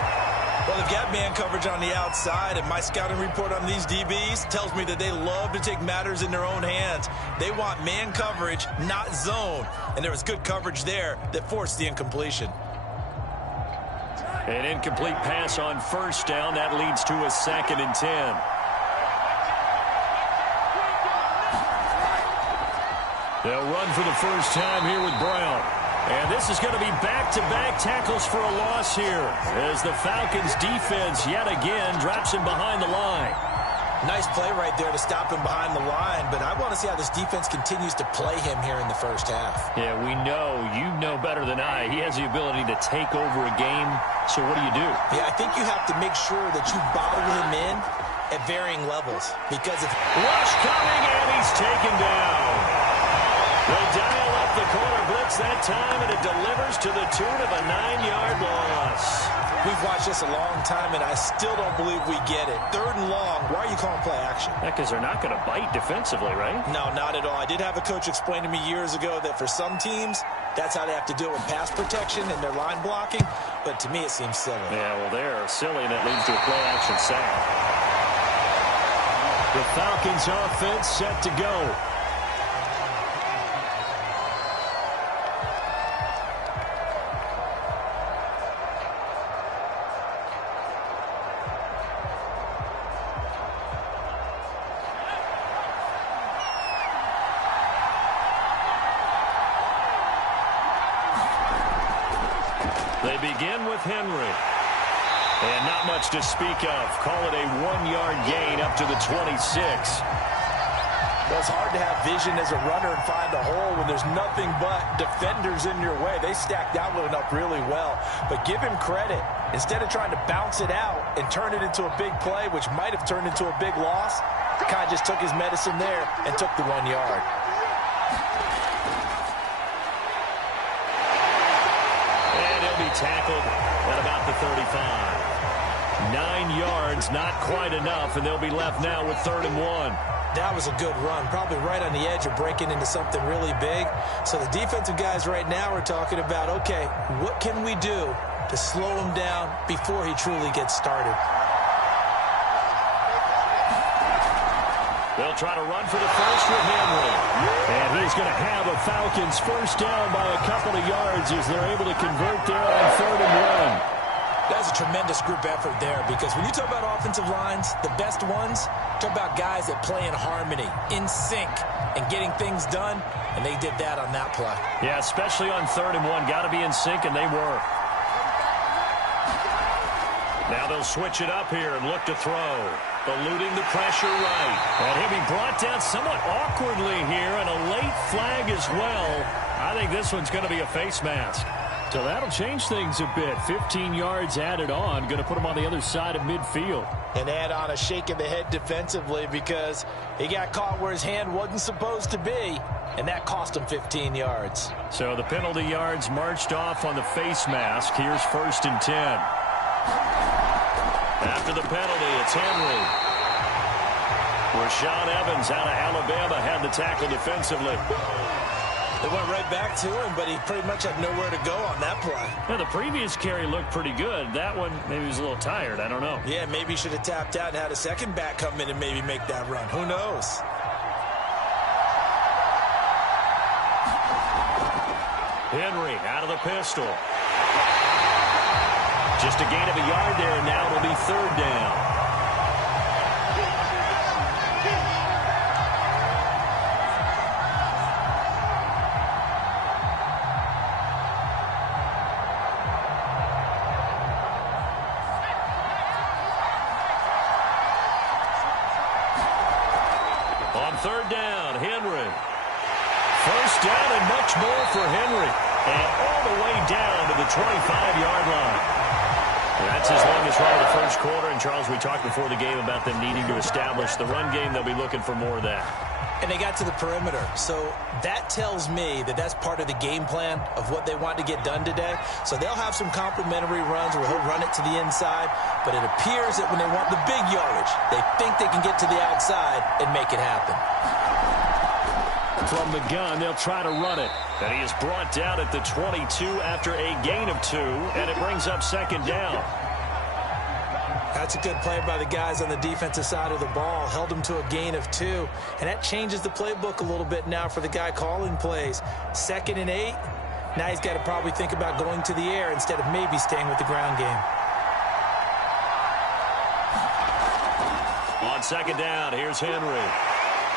Well, they've got man coverage on the outside, and my scouting report on these DBs tells me that they love to take matters in their own hands. They want man coverage, not zone. And there was good coverage there that forced the incompletion. An incomplete pass on 1st down. That leads to a 2nd and 10. They'll run for the first time here with Brown. And this is going to be back-to-back tackles for a loss here as the Falcons defense yet again drops him behind the line. Nice play right there to stop him behind the line, but I want to see how this defense continues to play him here in the first half. Yeah, we know. You know better than I. He has the ability to take over a game, so what do? Yeah, I think you have to make sure that you bottle him in at varying levels because if... Rush coming, and he's taken down. They dial up the corner blitz that time, and it delivers to the tune of a 9-yard loss. We've watched this a long time, and I still don't believe we get it. 3rd and long, why are you calling play action? Yeah, because they're not going to bite defensively, right? No, not at all. I did have a coach explain to me years ago that for some teams, that's how they have to deal with pass protection and their line blocking, but to me it seems silly. Yeah, well, they're silly, and that leads to a play action sack. The Falcons offense set to go. They begin with Henry. And not much to speak of. Call it a 1-yard gain up to the 26. Well, it's hard to have vision as a runner and find a hole when there's nothing but defenders in your way. They stacked that one up really well. But give him credit. Instead of trying to bounce it out and turn it into a big play, which might have turned into a big loss, kind of just took his medicine there and took the 1 yard. Tackled at about the 35. 9 yards, not quite enough, and they'll be left now with 3rd and 1. That was a good run, probably right on the edge of breaking into something really big. So the defensive guys right now are talking about, okay, what can we do to slow him down before he truly gets started? They'll try to run for the first with Henry. And he's going to have a Falcons first down by a couple of yards as they're able to convert there on 3rd and 1. That's a tremendous group effort there because when you talk about offensive lines, the best ones, talk about guys that play in harmony, in sync, and getting things done, and they did that on that play. Yeah, especially on 3rd and 1. Got to be in sync, and they were. Now they'll switch it up here and look to throw. Eluding the pressure right. And he'll be brought down somewhat awkwardly here, and a late flag as well. I think this one's going to be a face mask. So that'll change things a bit. 15 yards added on. Going to put him on the other side of midfield. And add on a shake of the head defensively because he got caught where his hand wasn't supposed to be, and that cost him 15 yards. So the penalty yards marched off on the face mask. Here's 1st and 10. After the penalty, it's Henry. Rashaan Evans out of Alabama had the tackle defensively. They went right back to him, but he pretty much had nowhere to go on that play. Yeah, the previous carry looked pretty good. That one, maybe he was a little tired. I don't know. Yeah, maybe he should have tapped out and had a second back come in and maybe make that run. Who knows? Henry out of the pistol. Just a gain of a yard there, and now it'll be third down. Third down, Henry. First down and much more for Henry. And all the way down to the 25-yard line. That's his longest run of the first quarter. And, Charles, we talked before the game about them needing to establish the run game. They'll be looking for more of that. And they got to the perimeter. So that tells me that that's part of the game plan of what they want to get done today. So they'll have some complementary runs where he'll run it to the inside. But it appears that when they want the big yardage, they think they can get to the outside and make it happen. From the gun, they'll try to run it. And he is brought down at the 22 after a gain of 2. And it brings up second down. That's a good play by the guys on the defensive side of the ball. Held him to a gain of 2. And that changes the playbook a little bit now for the guy calling plays. 2nd and 8. Now he's got to probably think about going to the air instead of maybe staying with the ground game. On second down, here's Henry.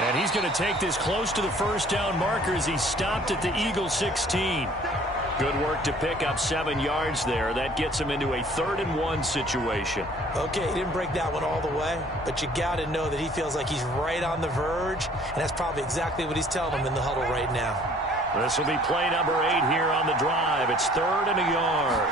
And he's going to take this close to the first down marker as he stopped at the Eagle 16. Good work to pick up 7 yards there. That gets him into a 3rd and 1 situation. Okay, he didn't break that one all the way, but you got to know that he feels like he's right on the verge, and that's probably exactly what he's telling him in the huddle right now. This will be play number 8 here on the drive. It's 3rd and a yard.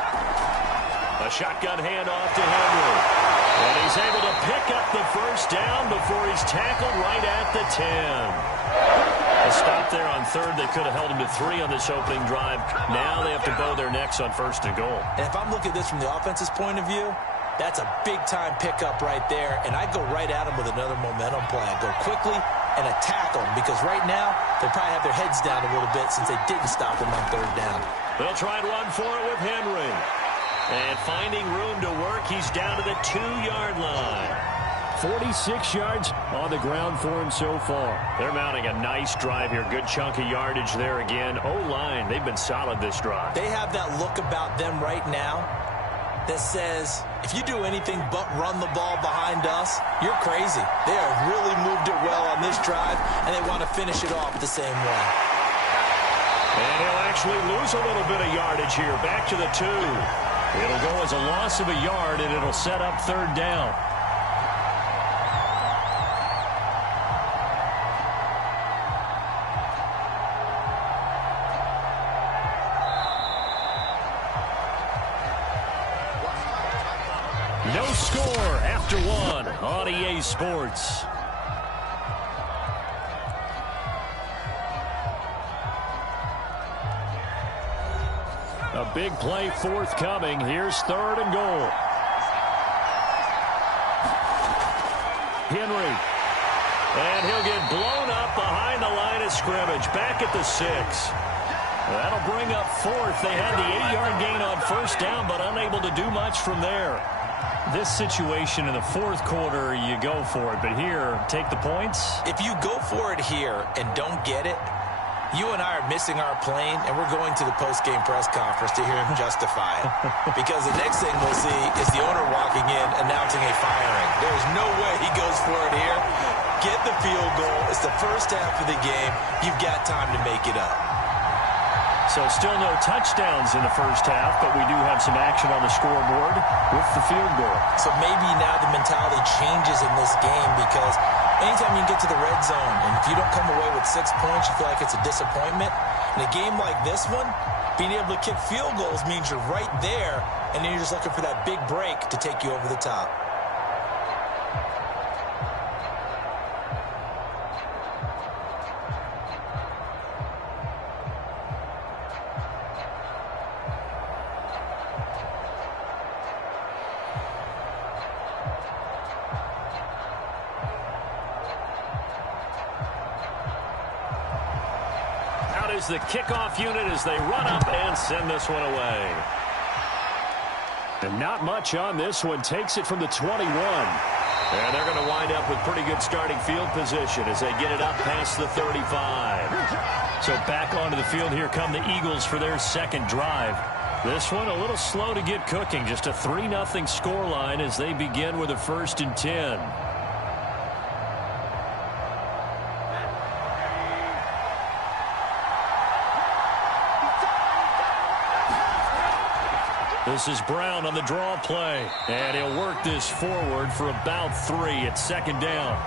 A shotgun handoff to Henry. And he's able to pick up the first down before he's tackled right at the 10. A stop there on 3rd. They could have held him to 3 on this opening drive. Now they have to bow their necks on 1st and goal. And if I'm looking at this from the offense's point of view, that's a big-time pickup right there. And I go right at him with another momentum play. I go quickly and attack them because right now they probably have their heads down a little bit since they didn't stop him on 3rd down. They'll try and run for it with Henry. And finding room to work, he's down to the 2-yard line. 46 yards on the ground for him so far. They're mounting a nice drive here. Good chunk of yardage there again. O-line, they've been solid this drive. They have that look about them right now that says, if you do anything but run the ball behind us, you're crazy. They have really moved it well on this drive, and they want to finish it off the same way. And he'll actually lose a little bit of yardage here. Back to the 2. It'll go as a loss of a yard, and it'll set up 3rd down. No score after 1 on EA Sports. A big play forthcoming. Here's 3rd and goal. Henry. And he'll get blown up behind the line of scrimmage. Back at the 6. That'll bring up 4th. They had the 8-yard gain on 1st down, but unable to do much from there. This situation in the 4th quarter, you go for it. But here, take the points. If you go for it here and don't get it, you and I are missing our plane, and we're going to the post-game press conference to hear him justify it. Because the next thing we'll see is the owner walking in announcing a firing. There's no way he goes for it here. Get the field goal. It's the first half of the game. You've got time to make it up. So still no touchdowns in the first half, but we do have some action on the scoreboard with the field goal. So maybe now the mentality changes in this game because anytime you get to the red zone and if you don't come away with 6 points, you feel like it's a disappointment. In a game like this one, being able to kick field goals means you're right there, and then you're just looking for that big break to take you over the top. is the kickoff unit as they run up and send this one away. And not much on this one. Takes it from the 21. And they're going to wind up with pretty good starting field position as they get it up past the 35. So back onto the field here come the Eagles for their second drive. This one a little slow to get cooking. Just a 3-0 scoreline as they begin with a 1st and 10. This is Brown on the draw play. And he'll work this forward for about 3 at 2nd down.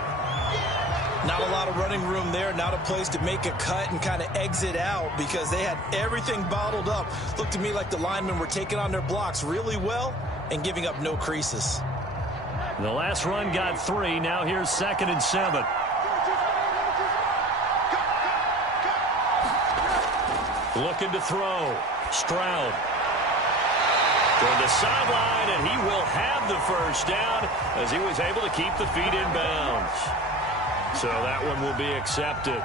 Not a lot of running room there. Not a place to make a cut and kind of exit out because they had everything bottled up. Looked to me like the linemen were taking on their blocks really well and giving up no creases. The last run got 3. Now here's 2nd and 7. Looking to throw. Stroud. To the sideline, and he will have the 1st down as he was able to keep the feet in bounds. So that one will be accepted.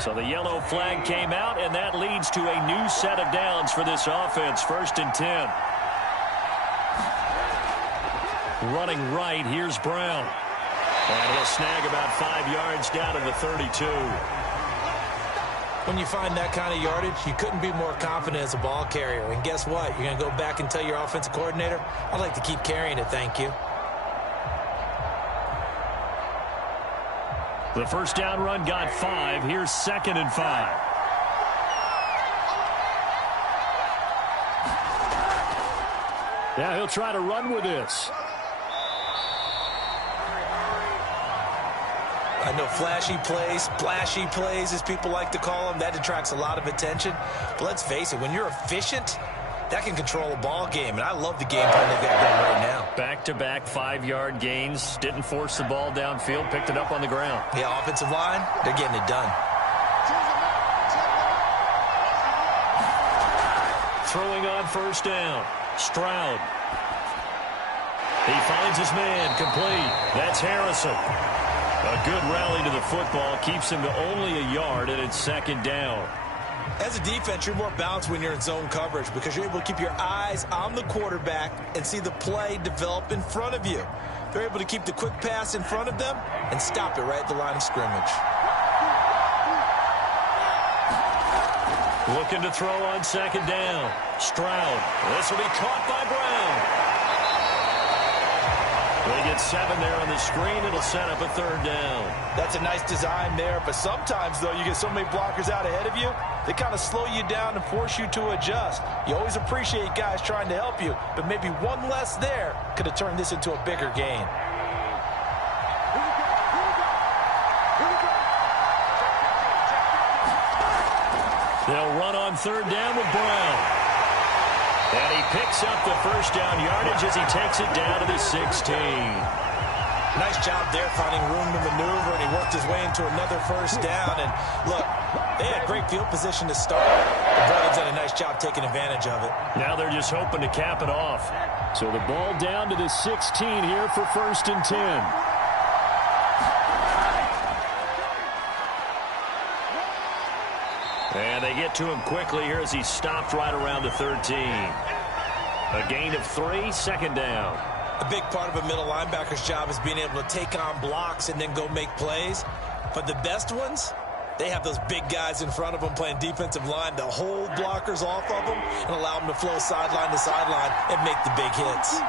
So the yellow flag came out, and that leads to a new set of downs for this offense. 1st and 10. Running right, here's Brown. And he'll snag about 5 yards down to the 32. When you find that kind of yardage, you couldn't be more confident as a ball carrier. And guess what? You're going to go back and tell your offensive coordinator, I'd like to keep carrying it, thank you. The 1st down run got 5. Here's 2nd and 5. Yeah, he'll try to run with this. I know flashy plays, splashy plays, as people like to call them, that attracts a lot of attention. But let's face it, when you're efficient, that can control a ball game. And I love the game plan they've got going right now. Back-to-back 5-yard gains. Didn't force the ball downfield. Picked it up on the ground. Yeah, offensive line, they're getting it done. Throwing on 1st down. Stroud. He finds his man, complete. That's Harrison. A good rally to the football keeps him to only a yard, and it's 2nd down. As a defense, you're more balanced when you're in zone coverage because you're able to keep your eyes on the quarterback and see the play develop in front of you. They're able to keep the quick pass in front of them and stop it right at the line of scrimmage. Looking to throw on 2nd down. Stroud. This will be caught by Brown. They get 7 there on the screen. It'll set up a 3rd down. That's a nice design there, but sometimes, though, you get so many blockers out ahead of you, they kind of slow you down and force you to adjust. You always appreciate guys trying to help you, but maybe one less there could have turned this into a bigger gain. They'll run on 3rd down with Brown. And he picks up the 1st down yardage as he takes it down to the 16. Nice job there finding room to maneuver, and he worked his way into another 1st down. And look, they had great field position to start. The Brothers did a nice job taking advantage of it. Now they're just hoping to cap it off. So the ball down to the 16 here for 1st and 10. And they get to him quickly here as he stopped right around the 13. A gain of 3, 2nd down. A big part of a middle linebacker's job is being able to take on blocks and then go make plays. But the best ones, they have those big guys in front of them playing defensive line to hold blockers off of them and allow them to flow sideline to sideline and make the big hits.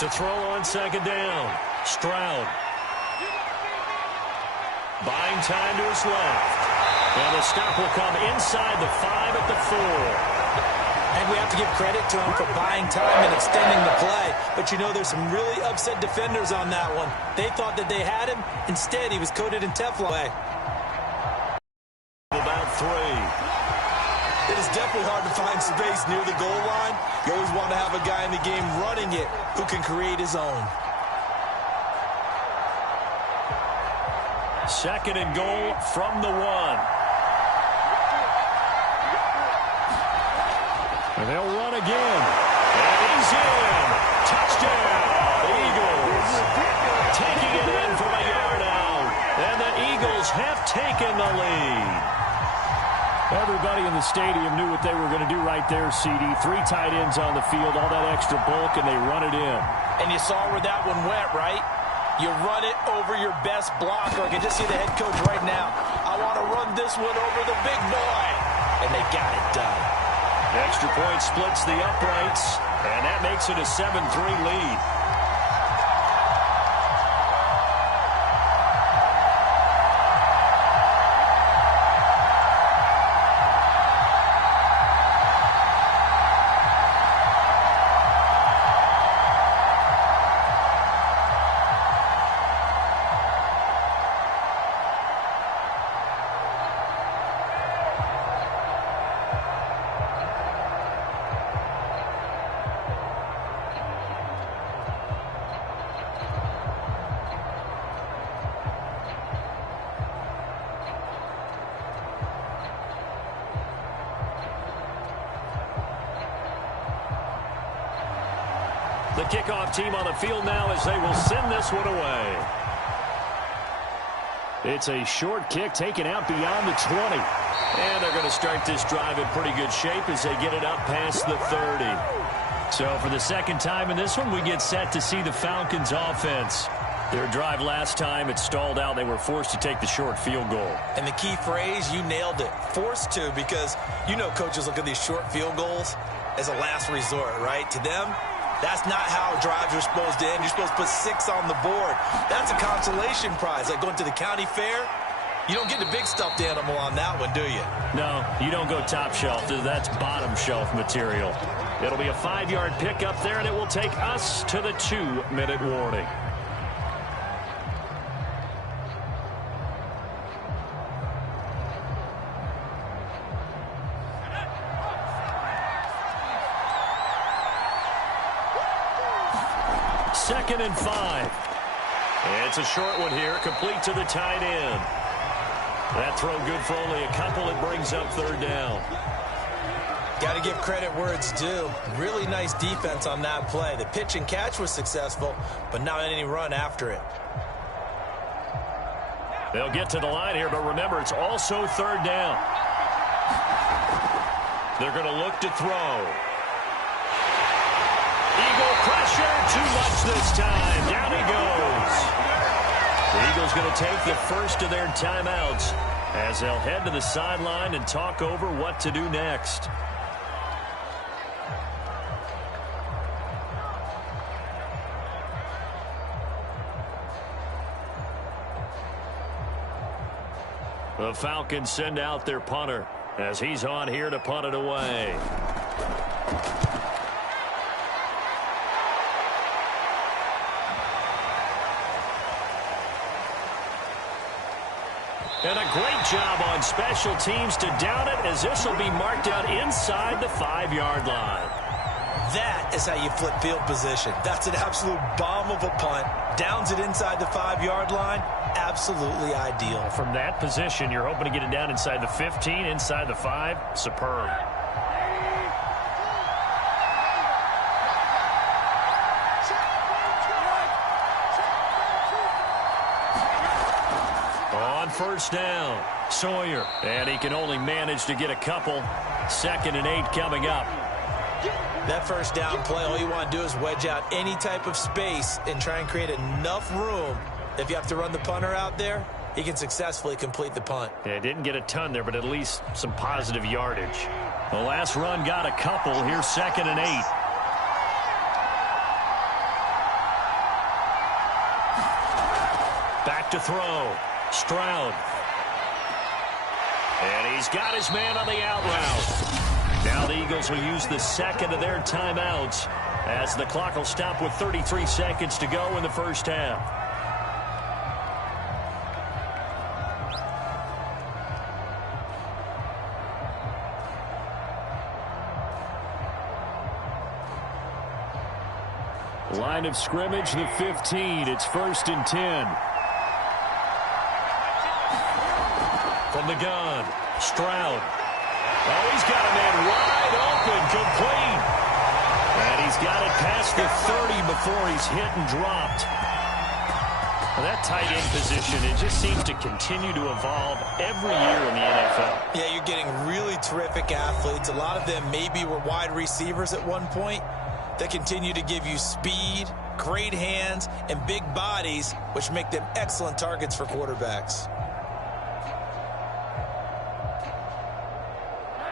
To throw on 2nd down, Stroud. Buying time to his left. And the stop will come inside the 5 at the 4. And we have to give credit to him for buying time and extending the play. But, you know, there's some really upset defenders on that one. They thought that they had him. Instead, he was coated in Teflon. About 3. It is definitely hard to find space near the goal line. You always want to have a guy in the game running it who can create his own. 2nd and goal from the 1. And they'll run again. And he's in. Touchdown. The Eagles taking it in from a yard out. And the Eagles have taken the lead. Everybody in the stadium knew what they were going to do right there, CD. 3 tight ends on the field, all that extra bulk, and they run it in. And you saw where that one went, right? You run it over your best blocker. I can just see the head coach right now. I want to run this one over the big boy. And they got it done. Extra point splits the uprights, and that makes it a 7-3 lead. The kickoff team on the field now as they will send this one away. It's a short kick taken out beyond the 20. And they're going to start this drive in pretty good shape as they get it up past the 30. So for the second time in this one, we get set to see the Falcons offense. Their drive last time, it stalled out. They were forced to take the short field goal. And the key phrase, you nailed it, forced to, because you know coaches look at these short field goals as a last resort, right? To them, that's not how drives are supposed to end. You're supposed to put 6 on the board. That's a consolation prize. Like going to the county fair, you don't get the big stuffed animal on that one, do you? No, you don't go top shelf. That's bottom shelf material. It'll be a 5-yard pickup there, and it will take us to the 2-minute warning. Second and 5. It's a short one here, complete to the tight end. That throw good for only a couple. It brings up 3rd down. Got to give credit where it's due. Really nice defense on that play. The pitch and catch was successful, but not any run after it. They'll get to the line here, but remember, it's also 3rd down. They're going to look to throw. Eagle pressure, too much this time. Down he goes. The Eagles going to take the first of their timeouts as they'll head to the sideline and talk over what to do next. The Falcons send out their punter as he's on here to punt it away. And a great job on special teams to down it, as this will be marked out inside the 5-yard line. That is how you flip field position. That's an absolute bomb of a punt. Downs it inside the 5-yard line. Absolutely ideal. From that position, you're hoping to get it down inside the 15, inside the 5. Superb. On 1st down, Sawyer. And he can only manage to get a couple. 2nd and 8 coming up. That 1st down play, all you want to do is wedge out any type of space and try and create enough room. If you have to run the punter out there, he can successfully complete the punt. Yeah, didn't get a ton there, but at least some positive yardage. The last run got a couple. Here's 2nd and 8. Back to throw. Stroud. And he's got his man on the out route. Now the Eagles will use the 2nd of their timeouts as the clock will stop with 33 seconds to go in the 1st half. Line of scrimmage, the 15. It's 1st and 10. From the gun, Stroud. Oh, he's got a man wide open, complete. And he's got it past the 30 before he's hit and dropped. Well, that tight end position, it just seems to continue to evolve every year in the NFL. Yeah, you're getting really terrific athletes. A lot of them maybe were wide receivers at one point. They continue to give you speed, great hands, and big bodies, which make them excellent targets for quarterbacks.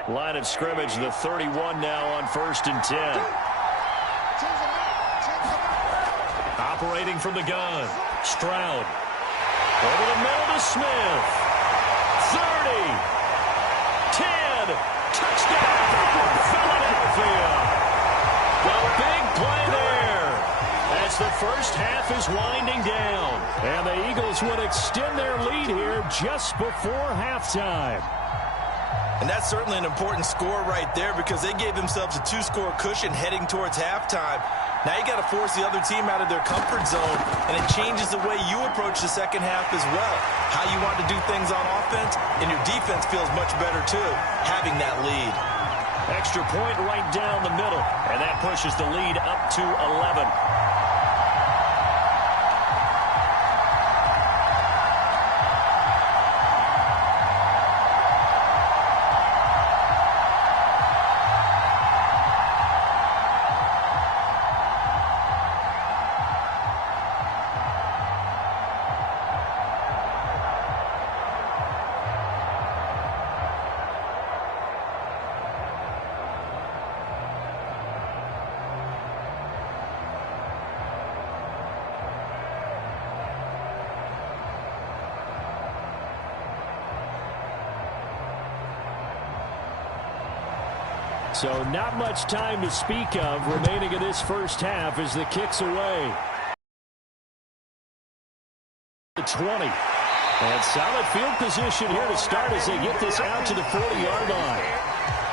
Line of scrimmage, the 31 now on 1st and 10. Operating from the gun, Stroud. Over the middle to Smith. 30. 10. Touchdown, Philadelphia. A big play there as the first half is winding down. And the Eagles would extend their lead here just before halftime. And that's certainly an important score right there because they gave themselves a 2-score cushion heading towards halftime. Now you got to force the other team out of their comfort zone, and it changes the way you approach the second half as well. How you want to do things on offense, and your defense feels much better too, having that lead. Extra point right down the middle, and that pushes the lead up to 11. So not much time to speak of remaining in this first half as the kick's away. The 20. And solid field position here to start as they get this out to the 40-yard line.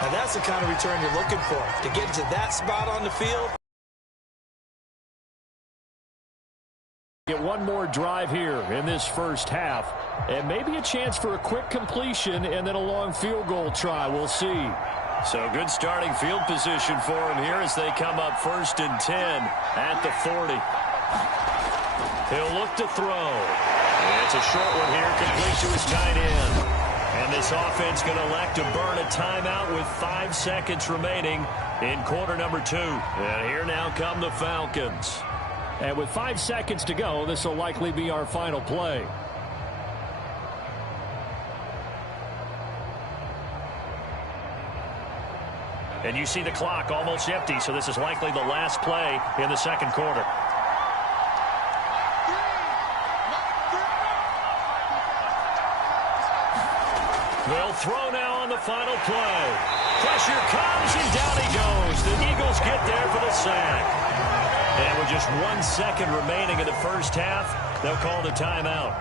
Now that's the kind of return you're looking for, to get to that spot on the field. Get one more drive here in this first half, and maybe a chance for a quick completion and then a long field goal try. We'll see. So good starting field position for him here as they come up 1st and 10 at the 40. He'll look to throw. It's a short one here, complete to his tight end. And this offense going to elect to burn a timeout with 5 seconds remaining in quarter number 2. And here now come the Falcons. And with 5 seconds to go, this will likely be our final play. And you see the clock almost empty, so this is likely the last play in the second quarter. They'll throw now on the final play. Pressure comes, and down he goes. The Eagles get there for the sack. And with just 1 second remaining in the first half, they'll call the timeout.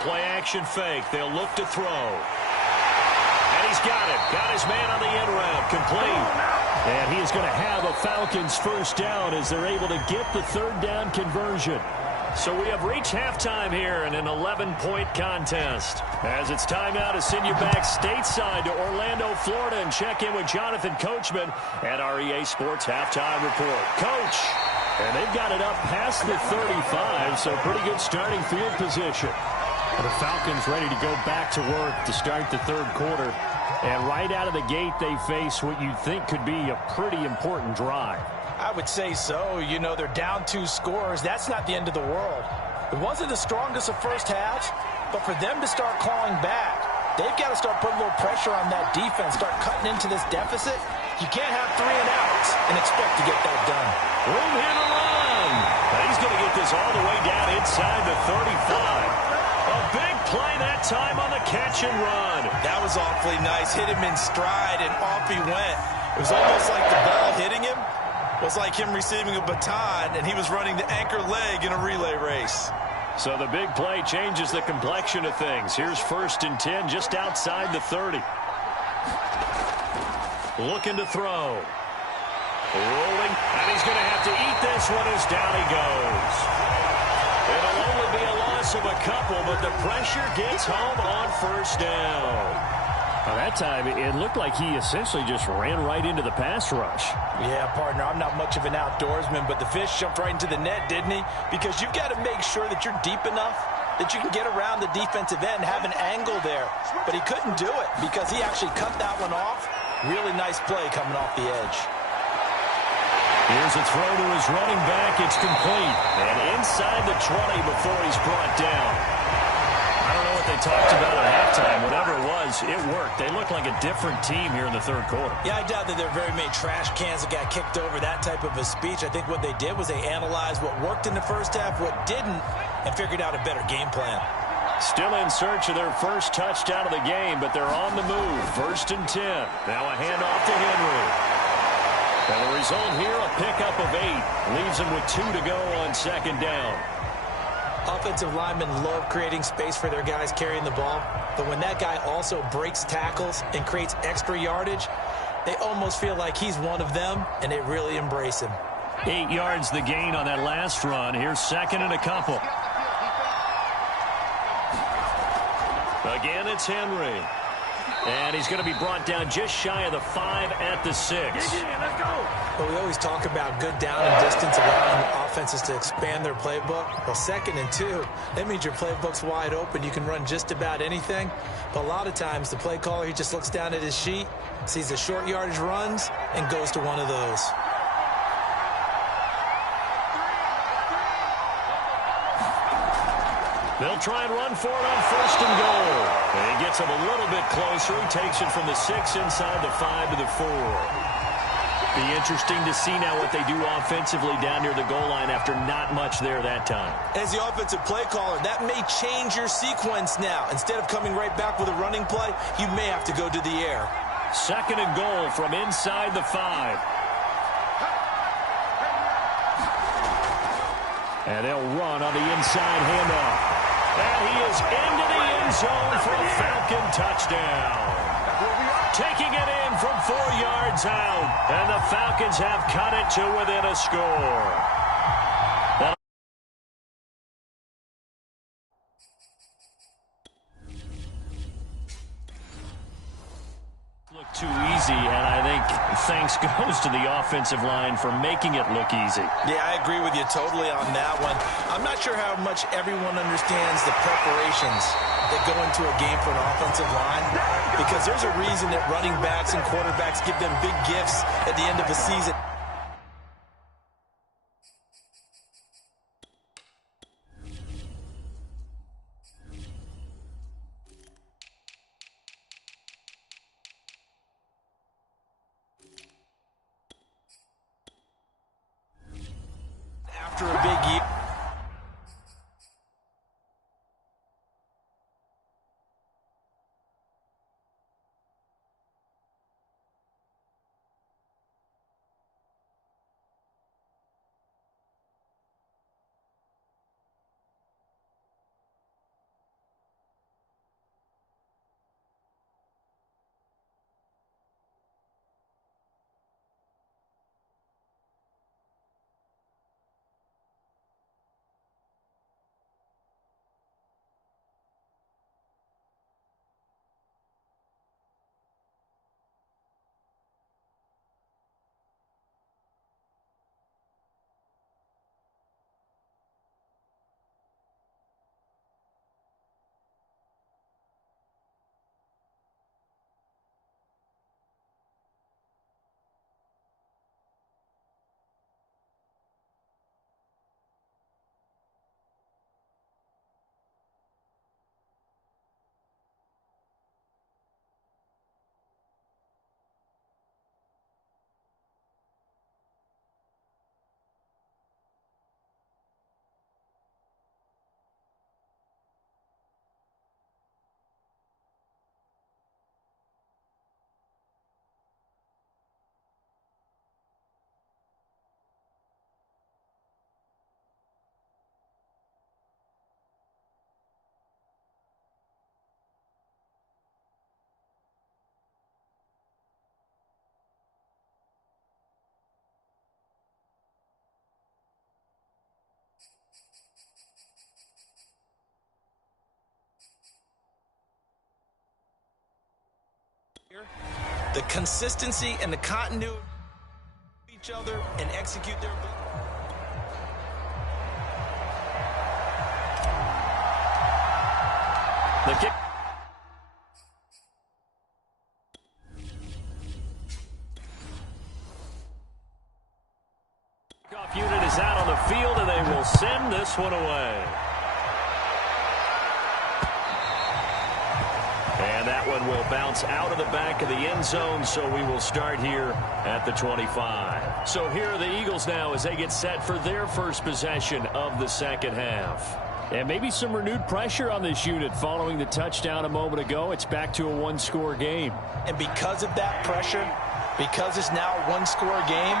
Play-action fake. They'll look to throw. And he's got it. Got his man on the end route. Complete. And he is going to have a Falcons first down as they're able to get the third down conversion. So we have reached halftime here in an 11-point contest. As it's time now to send you back stateside to Orlando, Florida, and check in with Jonathan Coachman at our EA Sports Halftime Report. Coach, and they've got it up past the 35, so pretty good starting field position. The Falcons ready to go back to work to start the third quarter. And right out of the gate, they face what you'd think could be a pretty important drive. I would say so. You know, they're down 2 scores. That's not the end of the world. It wasn't the strongest of first halves, but for them to start clawing back, they've got to start putting a little pressure on that defense, start cutting into this deficit. You can't have 3 and outs and expect to get that done. Room here to run. And he's going to get this all the way down inside the 35. A big play that time on the catch and run. That was awfully nice. Hit him in stride, and off he went. It was almost like the ball hitting him was like him receiving a baton, and he was running the anchor leg in a relay race. So the big play changes the complexion of things. Here's 1st and 10 just outside the 30. Looking to throw. Rolling, and he's going to have to eat this one as down he goes. It'll only be a loss of a couple, but the pressure gets home on 1st down. Well, that time, it looked like he essentially just ran right into the pass rush. Yeah, partner, I'm not much of an outdoorsman, but the fish jumped right into the net, didn't he? Because you've got to make sure that you're deep enough that you can get around the defensive end, have an angle there. But he couldn't do it because he actually cut that one off. Really nice play coming off the edge. Here's a throw to his running back. It's complete. And inside the 20 before he's brought down. I don't know what they talked about at halftime. Whatever it was, it worked. They look like a different team here in the 3rd quarter. Yeah, I doubt that there are very many trash cans that got kicked over that type of a speech. I think what they did was they analyzed what worked in the 1st half, what didn't, and figured out a better game plan. Still in search of their first touchdown of the game, but they're on the move. 1st and 10. Now a handoff to Henry. And the result here, a pickup of 8. Leaves them with 2 to go on 2nd down. Offensive linemen love creating space for their guys carrying the ball, but when that guy also breaks tackles and creates extra yardage, they almost feel like he's one of them, and they really embrace him. 8 yards the gain on that last run. Here's 2nd and a couple. Again, it's Henry. And he's going to be brought down just shy of the 5 at the 6. Let's go. Well, we always talk about good down and distance, allowing offenses to expand their playbook. Well, 2nd and 2, that means your playbook's wide open. You can run just about anything. But a lot of times, the play caller, he just looks down at his sheet, sees the short yardage runs, and goes to one of those. They'll try and run for it on 1st and goal. And he gets him a little bit closer. He takes it from the 6 inside the 5 to the 4. Be interesting to see now what they do offensively down near the goal line after not much there that time. As the offensive play caller, that may change your sequence now. Instead of coming right back with a running play, you may have to go to the air. 2nd and goal from inside the 5. And they'll run on the inside handoff. And he is into the end zone for a Falcon touchdown. Taking it in from 4 yards out. And the Falcons have cut it to within a score. Too easy, and I think thanks goes to the offensive line for making it look easy. Yeah, I agree with you totally on that one. I'm not sure how much everyone understands the preparations that go into a game for an offensive line, because there's a reason that running backs and quarterbacks give them big gifts at the end of a season. After a big year. The consistency and the continuity of each other and execute their ability. The kick. Kickoff unit is out on the field, and they will send this one away. And that one will bounce out of the back of the end zone, so we will start here at the 25. So here are the Eagles now as they get set for their first possession of the second half. And maybe some renewed pressure on this unit following the touchdown a moment ago. It's back to a one-score game. And because of that pressure, because it's now a one-score game,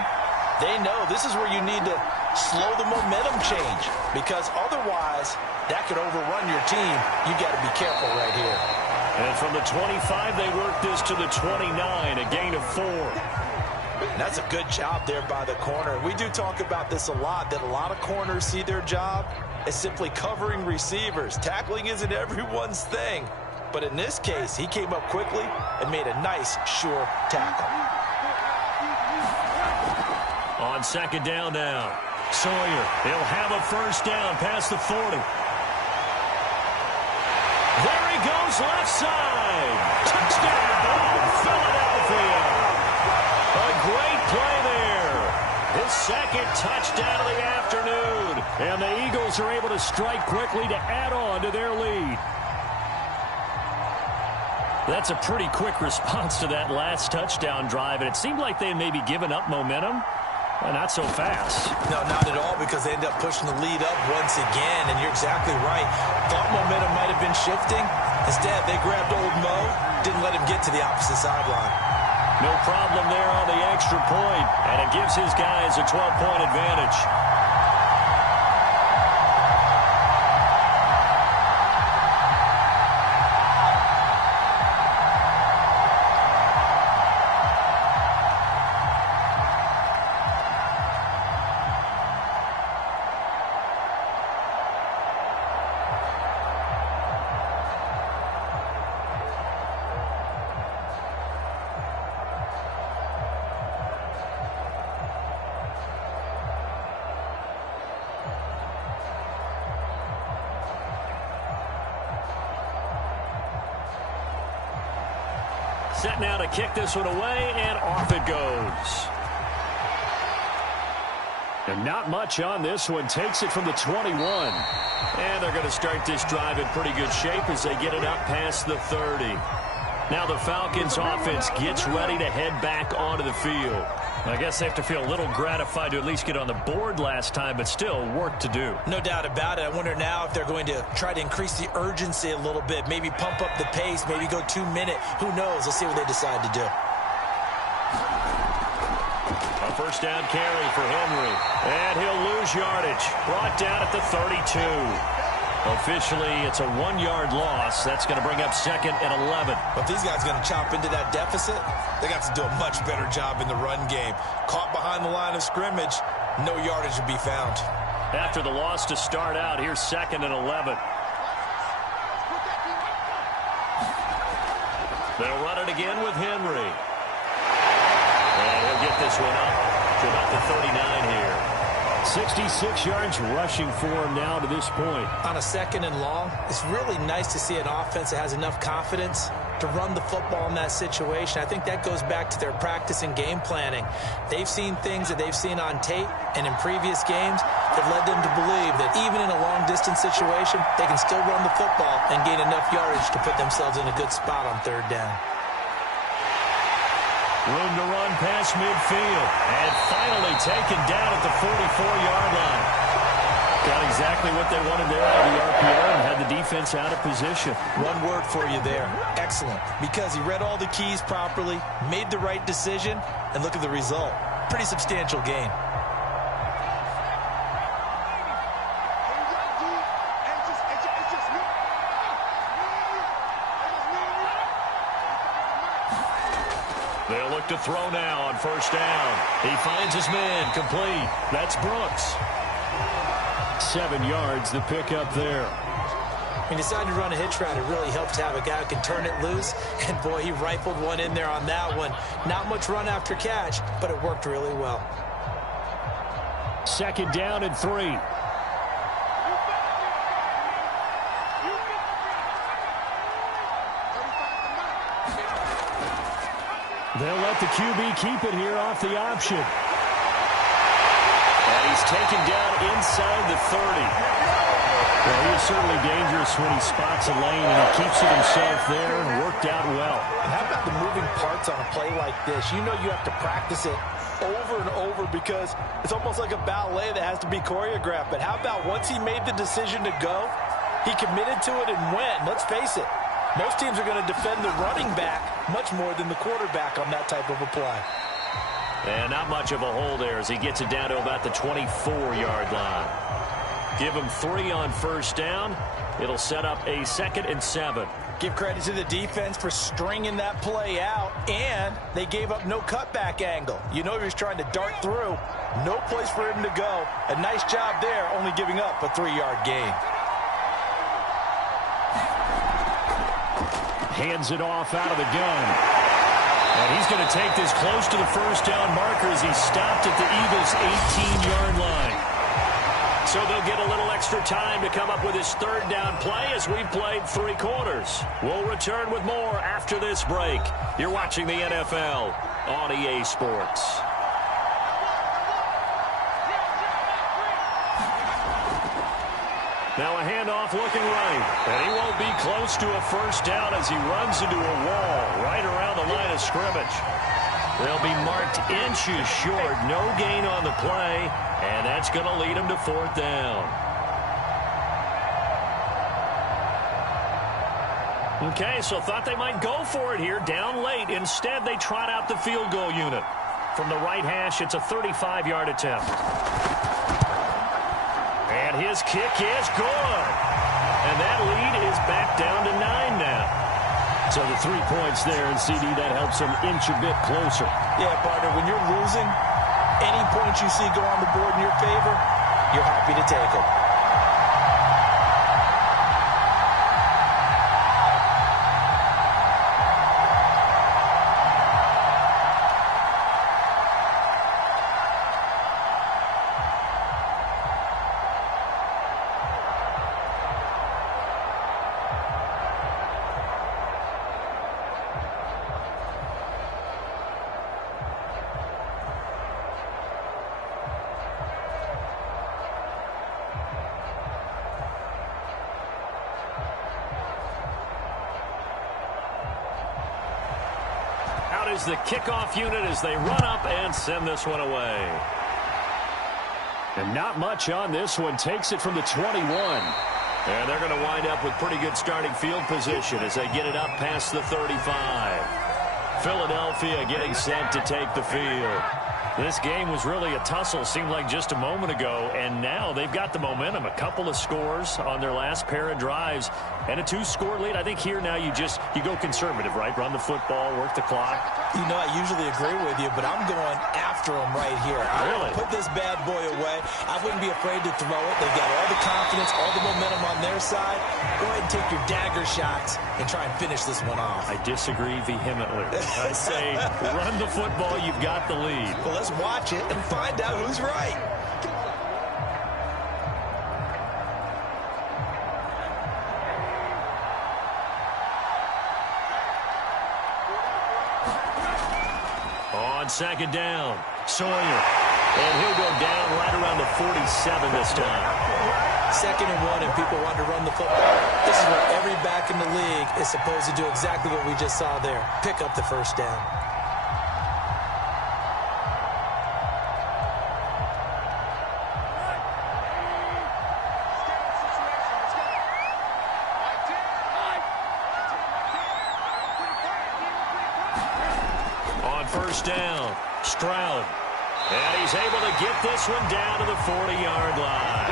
they know this is where you need to slow the momentum change, because otherwise that could overrun your team. You got to be careful right here. And from the 25, they work this to the 29, a gain of 4. That's a good job there by the corner. We do talk about this a lot, that a lot of corners see their job as simply covering receivers. Tackling isn't everyone's thing. But in this case, he came up quickly and made a nice, sure tackle. On second down now, Sawyer, he'll have a first down past the 40. There he goes, left side. Touchdown, Philadelphia. A great play there. His second touchdown of the afternoon. And the Eagles are able to strike quickly to add on to their lead. That's a pretty quick response to that last touchdown drive, and it seemed like they had maybe given up momentum. Well, not so fast. No, not at all, because they ended up pushing the lead up once again, and you're exactly right. Thought momentum might have been shifting. Instead, they grabbed old Mo, didn't let him get to the opposite sideline. No problem there on the extra point, and it gives his guys a 12-point advantage. Set now to kick this one away, and off it goes. And not much on this one. Takes it from the 21. And they're going to start this drive in pretty good shape as they get it up past the 30. Now the Falcons offense gets ready to head back onto the field. I guess they have to feel a little gratified to at least get on the board last time, but still work to do. No doubt about it. I wonder now if they're going to try to increase the urgency a little bit, maybe pump up the pace, maybe go 2-minute. Who knows? Let's see what they decide to do. A first down carry for Henry, and he'll lose yardage. Brought down at the 32. Officially, it's a 1-yard loss. That's going to bring up 2nd and 11. But if these guys are going to chop into that deficit, they got to do a much better job in the run game. Caught behind the line of scrimmage, no yardage to be found. After the loss to start out, here's 2nd and 11. They'll run it again with Henry. And he'll get this one up to about the 39 here. 66 yards rushing for him now to this point. On a 2nd and long, it's really nice to see an offense that has enough confidence to run the football in that situation. I think that goes back to their practice and game planning. They've seen things that they've seen on tape and in previous games that led them to believe that even in a long-distance situation, they can still run the football and gain enough yardage to put themselves in a good spot on 3rd down. Room to run past midfield. And finally taken down at the 44-yard line. Got exactly what they wanted there out of the RPO and had the defense out of position. One word for you there. Excellent. Because he read all the keys properly, made the right decision, and look at the result. Pretty substantial gain. They'll look to throw now on 1st down. He finds his man complete. That's Brooks. 7 yards, the pickup there. He decided to run a hitch route. It really helped to have a guy who can turn it loose. And, boy, he rifled one in there on that one. Not much run after catch, but it worked really well. 2nd down and 3. They'll let the QB keep it here off the option. And he's taken down inside the 30. Well, he is certainly dangerous when he spots a lane, and he keeps it himself there and worked out well. And how about the moving parts on a play like this? You know you have to practice it over and over because it's almost like a ballet that has to be choreographed. But how about once he made the decision to go, he committed to it and went. Let's face it, most teams are going to defend the running back much more than the quarterback on that type of a play. And not much of a hole there as he gets it down to about the 24-yard line. Give him 3 on 1st down. It'll set up a 2nd and 7. Give credit to the defense for stringing that play out, and they gave up no cutback angle. You know he was trying to dart through. No place for him to go. A nice job there, only giving up a 3-yard gain. Hands it off out of the gun. And he's going to take this close to the 1st down marker as he stopped at the Eagles' 18-yard line. So they'll get a little extra time to come up with his 3rd down play as we've played 3 quarters. We'll return with more after this break. You're watching the NFL on EA Sports. Now a handoff looking right. And he won't be close to a 1st down as he runs into a wall right around the line of scrimmage. They'll be marked inches short. No gain on the play. And that's going to lead him to 4th down. Okay, so thought they might go for it here, down late. Instead, they trot out the field goal unit. From the right hash, it's a 35-yard attempt. And his kick is good. And that lead is back down to 9 now. So the 3 points there, and CD, that helps him inch a bit closer. Yeah, partner, when you're losing, any points you see go on the board in your favor, you're happy to take them. Is the kickoff unit as they run up and send this one away. And not much on this one. Takes it from the 21. And they're going to wind up with pretty good starting field position as they get it up past the 35. Philadelphia getting set to take the field. This game was really a tussle, seemed like just a moment ago, and now they've got the momentum. A couple of scores on their last pair of drives and a 2-score lead. I think here now you go conservative, right? Run the football, work the clock. You know, I usually agree with you, but I'm going after him right here. Really? Put this bad boy away. I wouldn't be afraid to throw it. They've got all the confidence, all the momentum on their side. Go ahead and take your dagger shots and try and finish this one off. I disagree vehemently. I say run the football. You've got the lead. Well, let's watch it and find out who's right. On 2nd down, Sawyer. And he'll go down right around the 47 this time. 2nd and 1, and people want to run the football. This is what every back in the league is supposed to do, exactly what we just saw there. Pick up the 1st down. On 1st down, Stroud. And he's able to get this one down to the 40-yard line.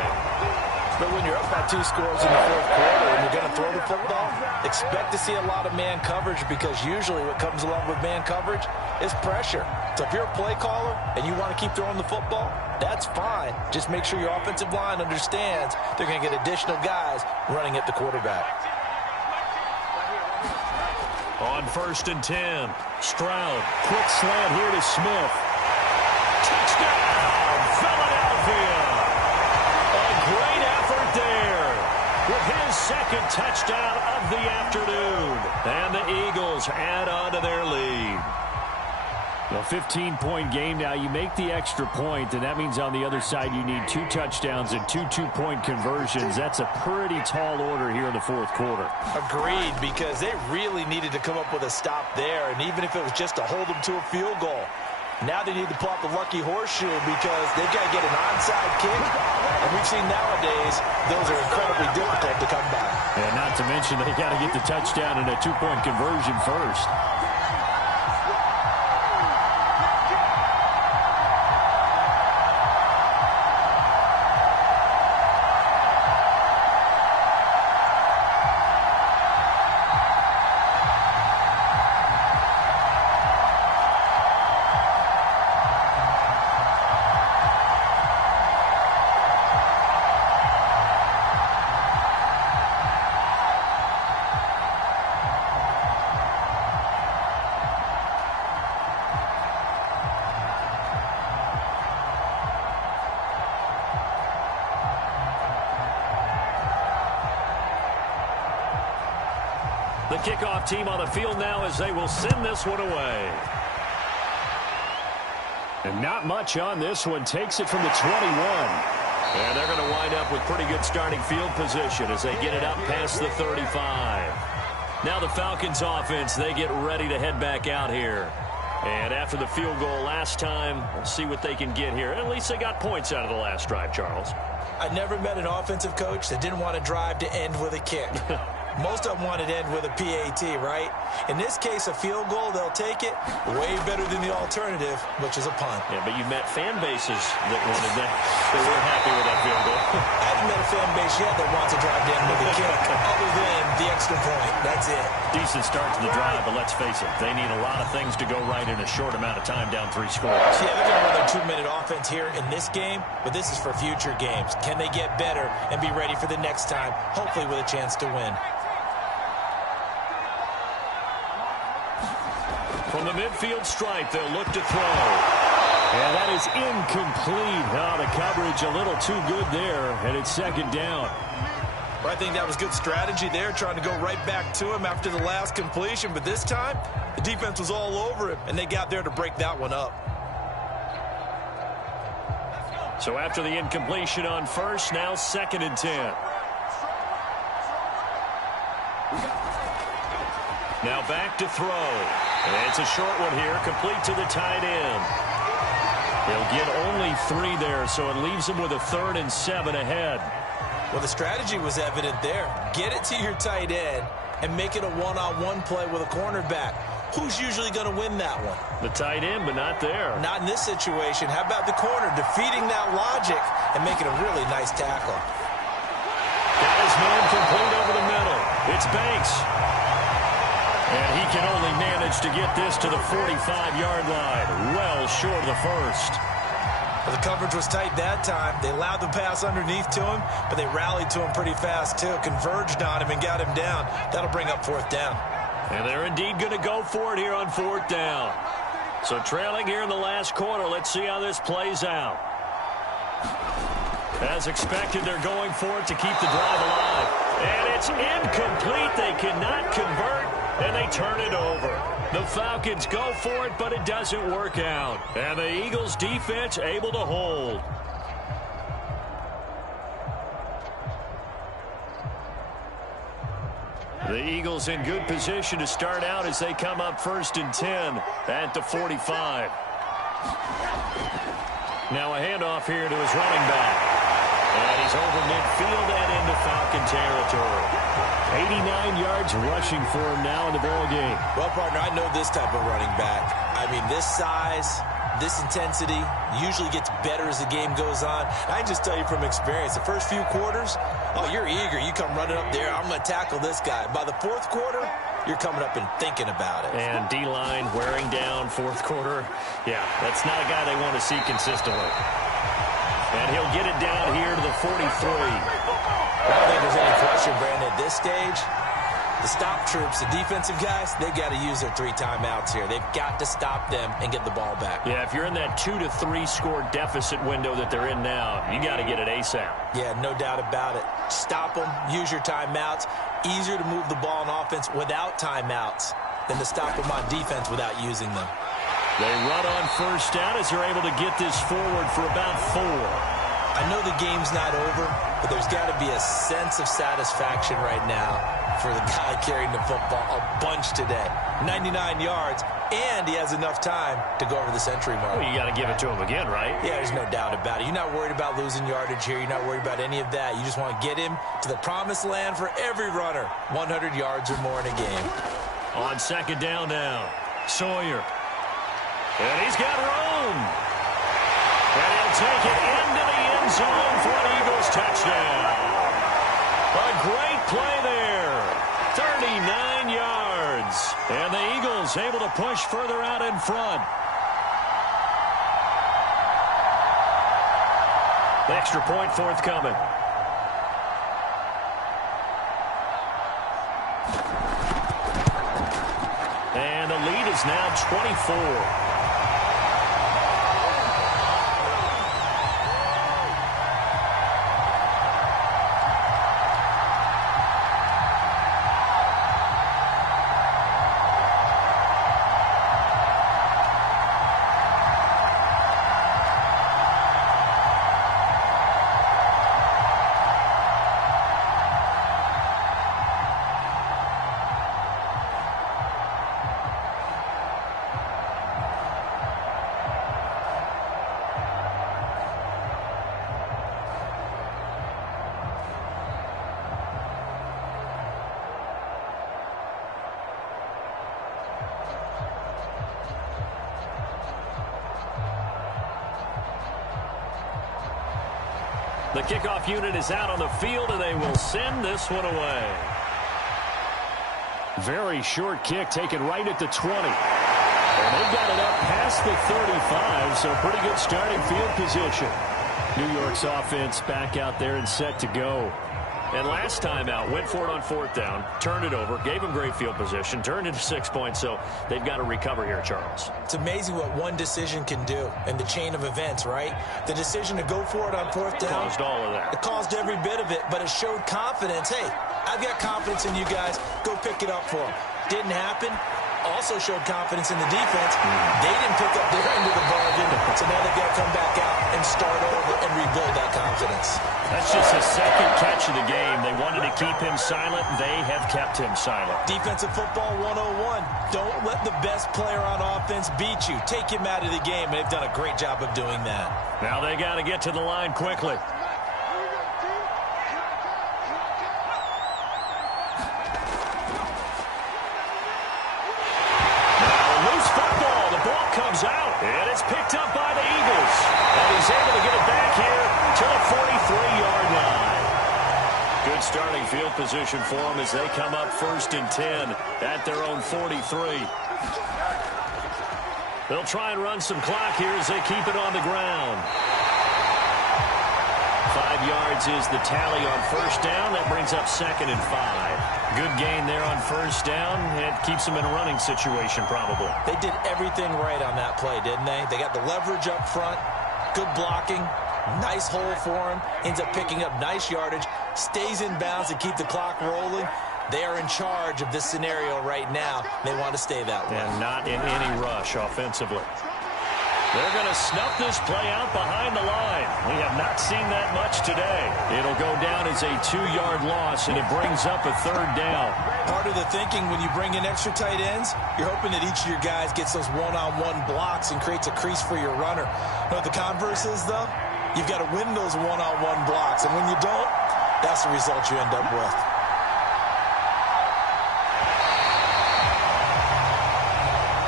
But when you're up by 2 scores in the 4th quarter and you're going to throw the football, expect to see a lot of man coverage because usually what comes along with man coverage is pressure. So if you're a play caller and you want to keep throwing the football, that's fine. Just make sure your offensive line understands they're going to get additional guys running at the quarterback. On 1st and 10, Stroud, quick slant here to Smith. Touchdown, Philadelphia! A great effort there with his second touchdown of the afternoon. And the Eagles add on to their lead. A 15-point game now. You make the extra point, and that means on the other side you need 2 touchdowns and 2 two-point conversions. That's a pretty tall order here in the fourth quarter. Agreed, because they really needed to come up with a stop there, and even if it was just to hold them to a field goal. Now they need to pull out the lucky horseshoe because they've got to get an onside kick, and we've seen nowadays those are incredibly difficult to come by. And not to mention they got to get the touchdown and a 2-point conversion first. The kickoff team on the field now as they will send this one away. And not much on this one. Takes it from the 21. And they're going to wind up with pretty good starting field position as they get it up past the 35. Now the Falcons offense, they get ready to head back out here. And after the field goal last time, we'll see what they can get here. At least they got points out of the last drive, Charles. I never met an offensive coach that didn't want to drive to end with a kick. Most of them wanted to end with a PAT, right? In this case, a field goal, they'll take it. Way better than the alternative, which is a punt. Yeah, but you've met fan bases that wanted that. They weren't happy with that field goal. I haven't met a fan base yet that wants to drive to end with a kick, other than the extra point. That's it. Decent start to the drive, but let's face it, they need a lot of things to go right in a short amount of time down 3 scores. Yeah, they're going to run their 2-minute offense here in this game, but this is for future games. Can they get better and be ready for the next time, hopefully with a chance to win? From the midfield stripe, they'll look to throw. And that is incomplete. Oh, the coverage a little too good there, and it's 2nd down. Well, I think that was good strategy there, trying to go right back to him after the last completion. But this time, the defense was all over him, and they got there to break that one up. So after the incompletion on first, now 2nd and 10. Now back to throw. And it's a short one here, complete to the tight end. They'll get only 3 there, so it leaves them with a 3rd and 7 ahead. Well, the strategy was evident there. Get it to your tight end and make it a one-on-one play with a cornerback. Who's usually going to win that one? The tight end, but not there. Not in this situation. How about the corner defeating that logic and making a really nice tackle? Got his man complete over the middle. It's Banks. And he can only manage to get this to the 45-yard line. Well short of the first. Well, the coverage was tight that time. They allowed the pass underneath to him, but they rallied to him pretty fast, too. Converged on him and got him down. That'll bring up 4th down. And they're indeed going to go for it here on 4th down. So trailing here in the last quarter. Let's see how this plays out. As expected, they're going for it to keep the drive alive. And it's incomplete. They cannot convert, and they turn it over. The Falcons go for it, but it doesn't work out. And the Eagles defense able to hold. The Eagles in good position to start out as they come up 1st and 10 at the 45. Now a handoff here to his running back. And he's over midfield and into Falcon territory. 89 yards rushing for him now in the ball game. Well, partner, I know this type of running back. I mean, this size, this intensity usually gets better as the game goes on. I can just tell you from experience, the first few quarters, oh, you're eager. You come running up there, I'm going to tackle this guy. By the fourth quarter, you're coming up and thinking about it. And D-line wearing down fourth quarter. Yeah, that's not a guy they want to see consistently. And he'll get it down here to the 43. I don't think there's any question, Brandon, at this stage. The stop troops, the defensive guys, they've got to use their 3 timeouts here. They've got to stop them and get the ball back. Yeah, if you're in that 2 to 3 score deficit window that they're in now, you got to get it ASAP. Yeah, no doubt about it. Stop them, use your timeouts. Easier to move the ball on offense without timeouts than to stop them on defense without using them. They run on first down as they're able to get this forward for about 4. I know the game's not over, but there's got to be a sense of satisfaction right now for the guy carrying the football a bunch today. 99 yards, and he has enough time to go over the century mark. Well, you got to give it to him again, right? Yeah, there's no doubt about it. You're not worried about losing yardage here. You're not worried about any of that. You just want to get him to the promised land for every runner. 100 yards or more in a game. On second down now, Sawyer. And he's got room. And he'll take it into the end zone for an Eagles touchdown. A great play there. 39 yards. And the Eagles able to push further out in front. The extra point forthcoming. And the lead is now 24. The kickoff unit is out on the field, and they will send this one away. Very short kick taken right at the 20. And they've got it up past the 35, so pretty good starting field position. New York's offense back out there and set to go. And last time out, went for it on fourth down, turned it over, gave them great field position, turned into 6 points, so they've got to recover here, Charles. It's amazing what one decision can do in the chain of events, right? The decision to go for it on fourth down. Caused all of that. It caused every bit of it, but it showed confidence. Hey, I've got confidence in you guys. Go pick it up for them. Didn't happen. Also showed confidence in the defense. They didn't pick up their end of the bargain, so now they've got to come back out and start over and rebuild that confidence. That's just his second catch of the game. They wanted to keep him silent. They have kept him silent. Defensive football 101. Don't let the best player on offense beat you. Take him out of the game, and they've done a great job of doing that. Now they got to get to the line quickly. Comes out, and it's picked up by the Eagles. And he's able to get it back here to the 43-yard line. Good starting field position for them as they come up 1st and 10 at their own 43. They'll try and run some clock here as they keep it on the ground. 5 yards is the tally on first down. That brings up 2nd and 5. Good gain there on first down. It keeps them in a running situation probably. They did everything right on that play, didn't they? They got the leverage up front, good blocking, nice hole for him, ends up picking up nice yardage, stays in bounds to keep the clock rolling. They are in charge of this scenario right now. They want to stay that way. And not in any rush offensively. They're going to snuff this play out behind the line. We have not seen that much today. It'll go down as a 2-yard loss, and it brings up a 3rd down. Part of the thinking when you bring in extra tight ends, you're hoping that each of your guys gets those one-on-one blocks and creates a crease for your runner. You know what the converse is, though? You've got to win those one-on-one blocks, and when you don't, that's the result you end up with.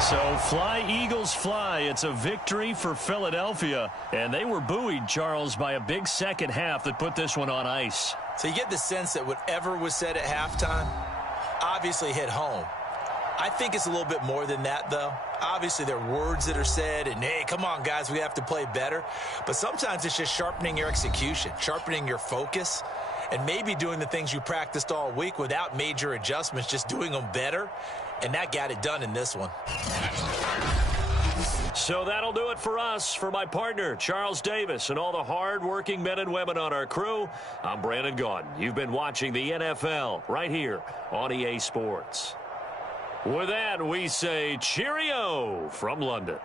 So fly, Eagles, fly. It's a victory for Philadelphia. And they were buoyed, Charles, by a big second half that put this one on ice. So you get the sense that whatever was said at halftime obviously hit home. I think it's a little bit more than that, though. Obviously, there are words that are said, and, hey, come on, guys, we have to play better. But sometimes it's just sharpening your execution, sharpening your focus, and maybe doing the things you practiced all week without major adjustments, just doing them better. And that got it done in this one. So that'll do it for us. For my partner, Charles Davis, and all the hard-working men and women on our crew, I'm Brandon Gaudin. You've been watching the NFL right here on EA Sports. With that, we say cheerio from London.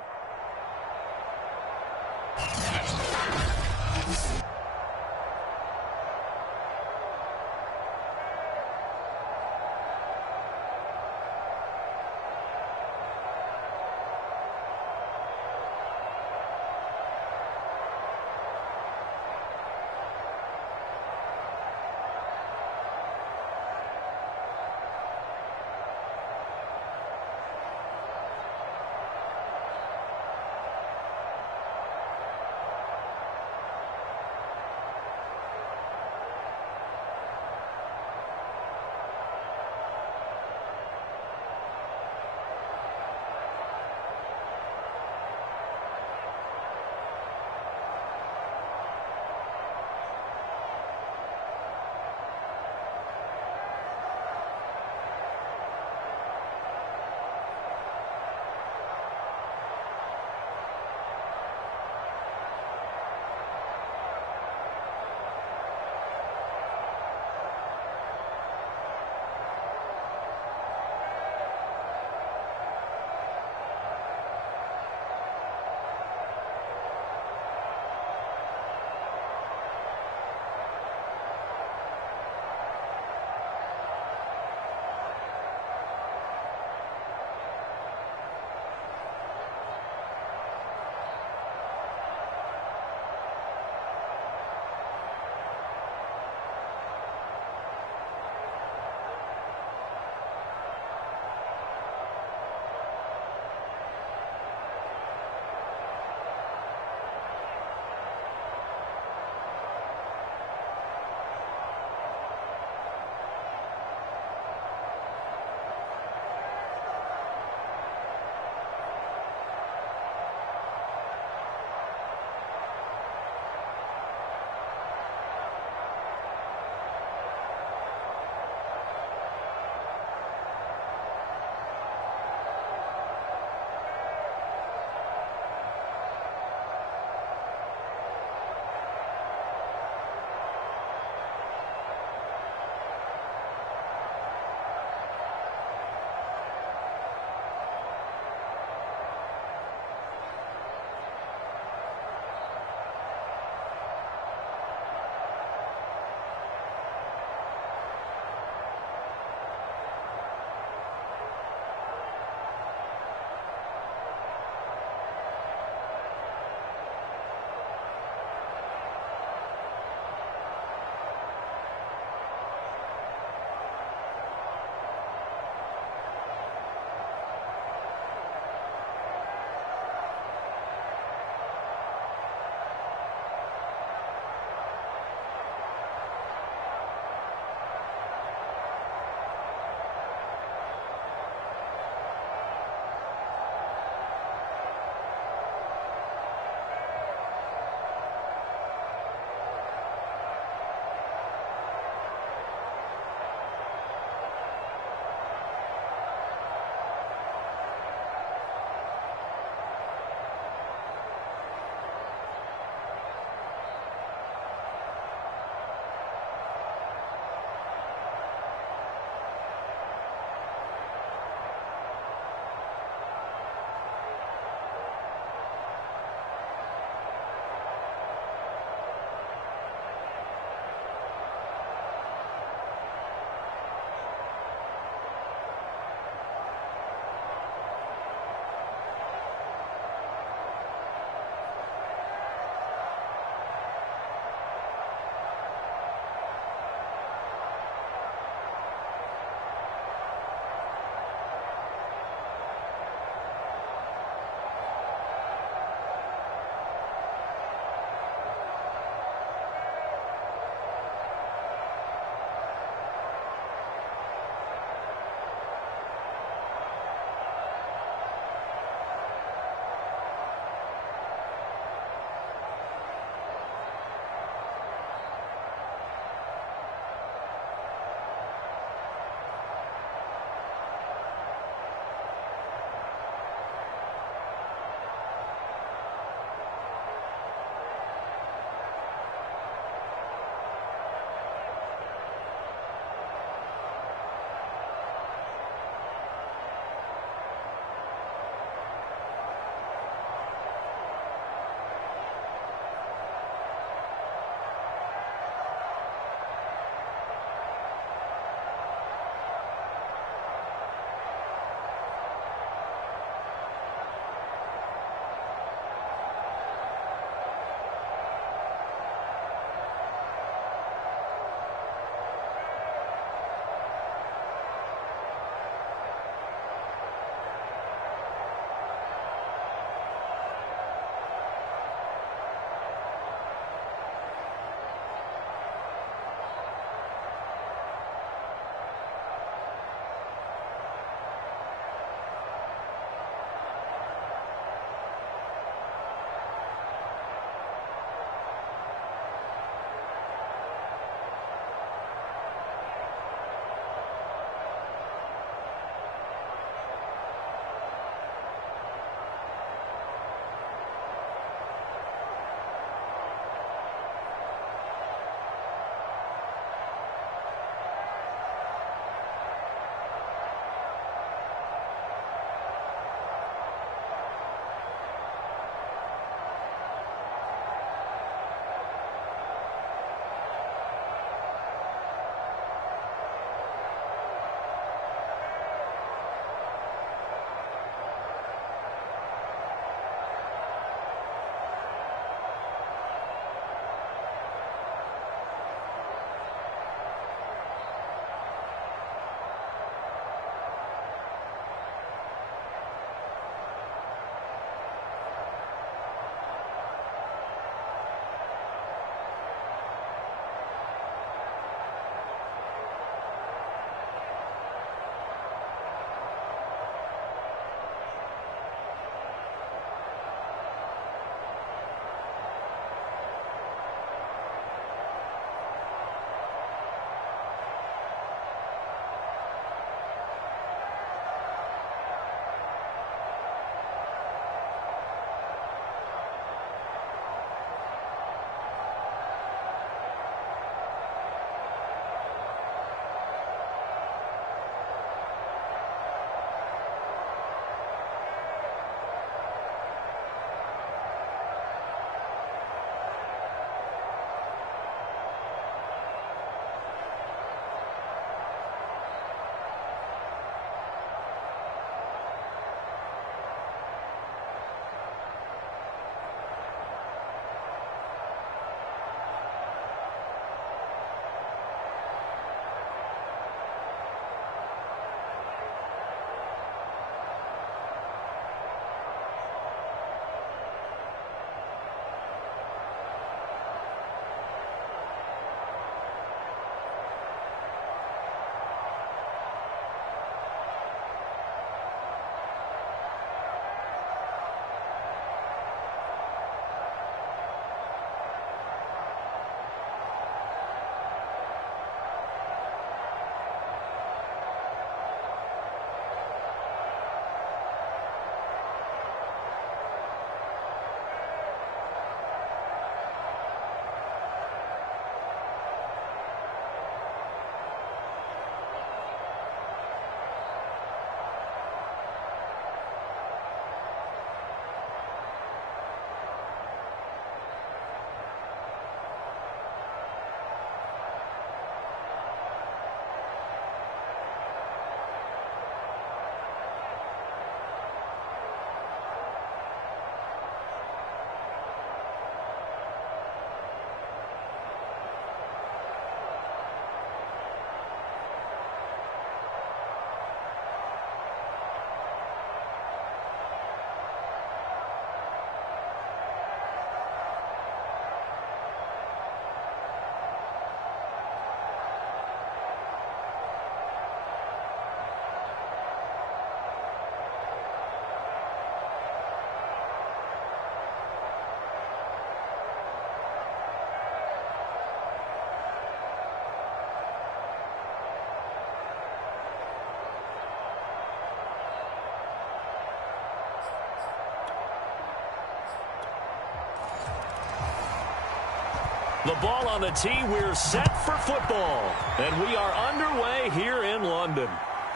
The ball on the tee. We're set for football. And we are underway here in London.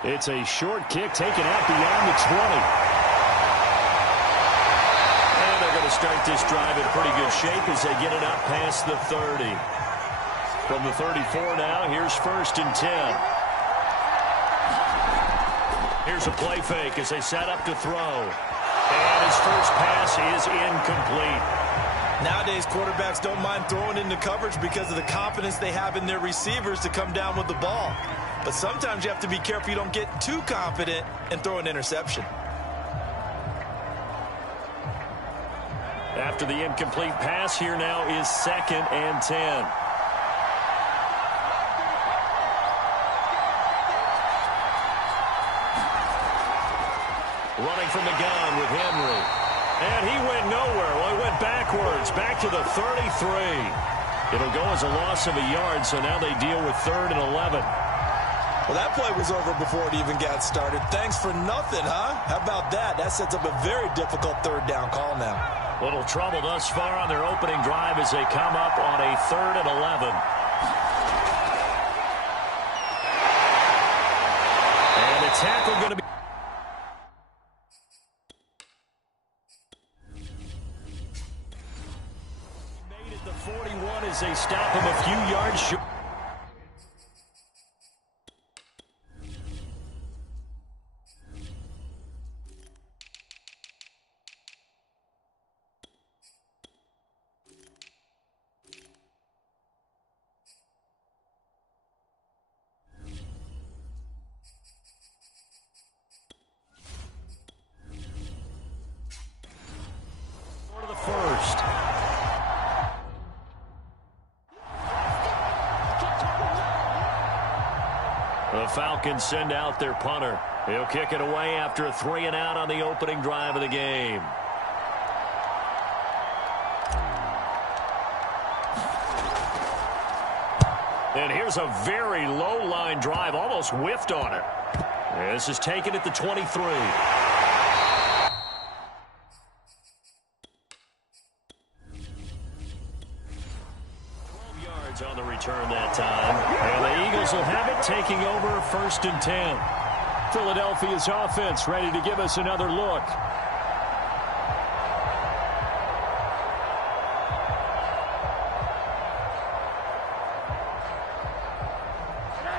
It's a short kick taken out beyond the 20. And they're going to start this drive in pretty good shape as they get it up past the 30. From the 34 now, here's 1st and 10. Here's a play fake as they set up to throw. And his first pass is incomplete. Nowadays, quarterbacks don't mind throwing into coverage because of the confidence they have in their receivers to come down with the ball. But sometimes you have to be careful you don't get too confident and throw an interception. After the incomplete pass, here now is 2nd and 10. Running from the gun with Henry. And he went nowhere. Well, he went backwards, back to the 33. It'll go as a loss of a yard, so now they deal with 3rd and 11. Well, that play was over before it even got started. Thanks for nothing, huh? How about that? That sets up a very difficult 3rd down call now. Little trouble thus far on their opening drive as they come up on a 3rd and 11. And the tackle going to be... Made it the 41 as they stop him a few yards short. The Falcons send out their punter. He'll kick it away after a 3-and-out on the opening drive of the game. And here's a very low-line drive, almost whiffed on it. This is taken at the 23. On the return that time. And the Eagles will have it, taking over 1st and 10. Philadelphia's offense ready to give us another look.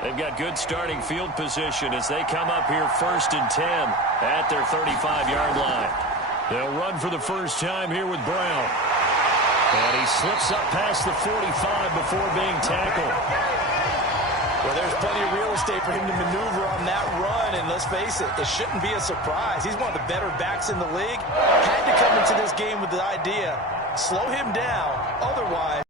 They've got good starting field position as they come up here 1st and 10 at their 35-yard line. They'll run for the first time here with Brown. And he slips up past the 45 before being tackled. Well, there's plenty of real estate for him to maneuver on that run, and let's face it, it shouldn't be a surprise. He's one of the better backs in the league. Had to come into this game with the idea, slow him down, otherwise.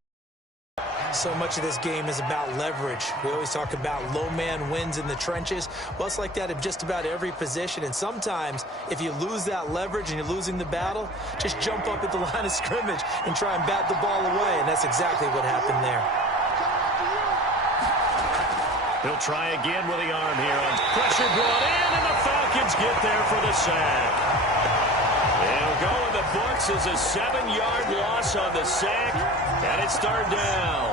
So much of this game is about leverage. We always talk about low man wins in the trenches. Well, it's like that in just about every position. And sometimes, if you lose that leverage and you're losing the battle, just jump up at the line of scrimmage and try and bat the ball away. And that's exactly what happened there. He'll try again with the arm here. Pressure brought in, and the Falcons get there for the sack. It'll go in the books as a 7-yard loss on the sack, and it's 3rd down.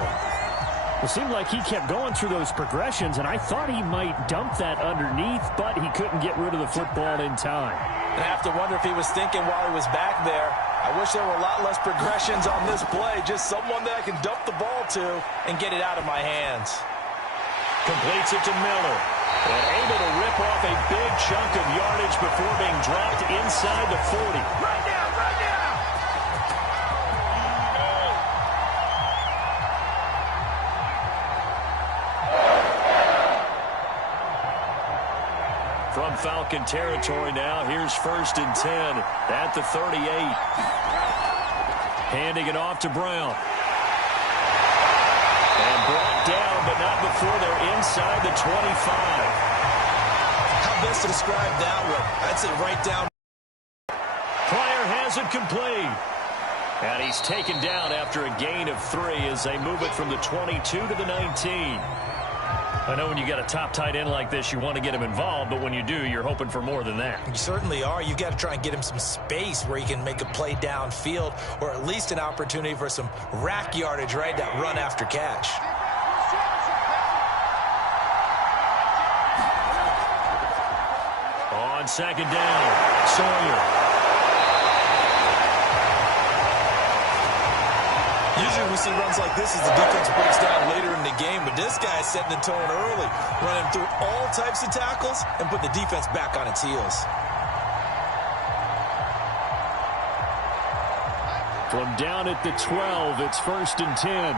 It seemed like he kept going through those progressions, and I thought he might dump that underneath, but he couldn't get rid of the football in time. And I have to wonder if he was thinking while he was back there, I wish there were a lot less progressions on this play, just someone that I can dump the ball to and get it out of my hands. Completes it to Miller. And able to rip off a big chunk of yardage before being dropped inside the 40. Right now, right now! From Falcon territory now, here's 1st and 10 at the 38. Handing it off to Brown. And brought down, but not before they're inside the 25. How best to describe that one? I'd say right down. Pryor has it complete. And he's taken down after a gain of 3 as they move it from the 22 to the 19. I know when you got a top tight end like this, you want to get him involved, but when you do, you're hoping for more than that. You certainly are. You've got to try and get him some space where he can make a play downfield, or at least an opportunity for some rack yardage, right? That run after catch. On second down, Sawyer. Usually we see runs like this as the defense breaks down later in the game, but this guy is setting the tone early, running through all types of tackles and put the defense back on its heels. From down at the 12, it's 1st and 10.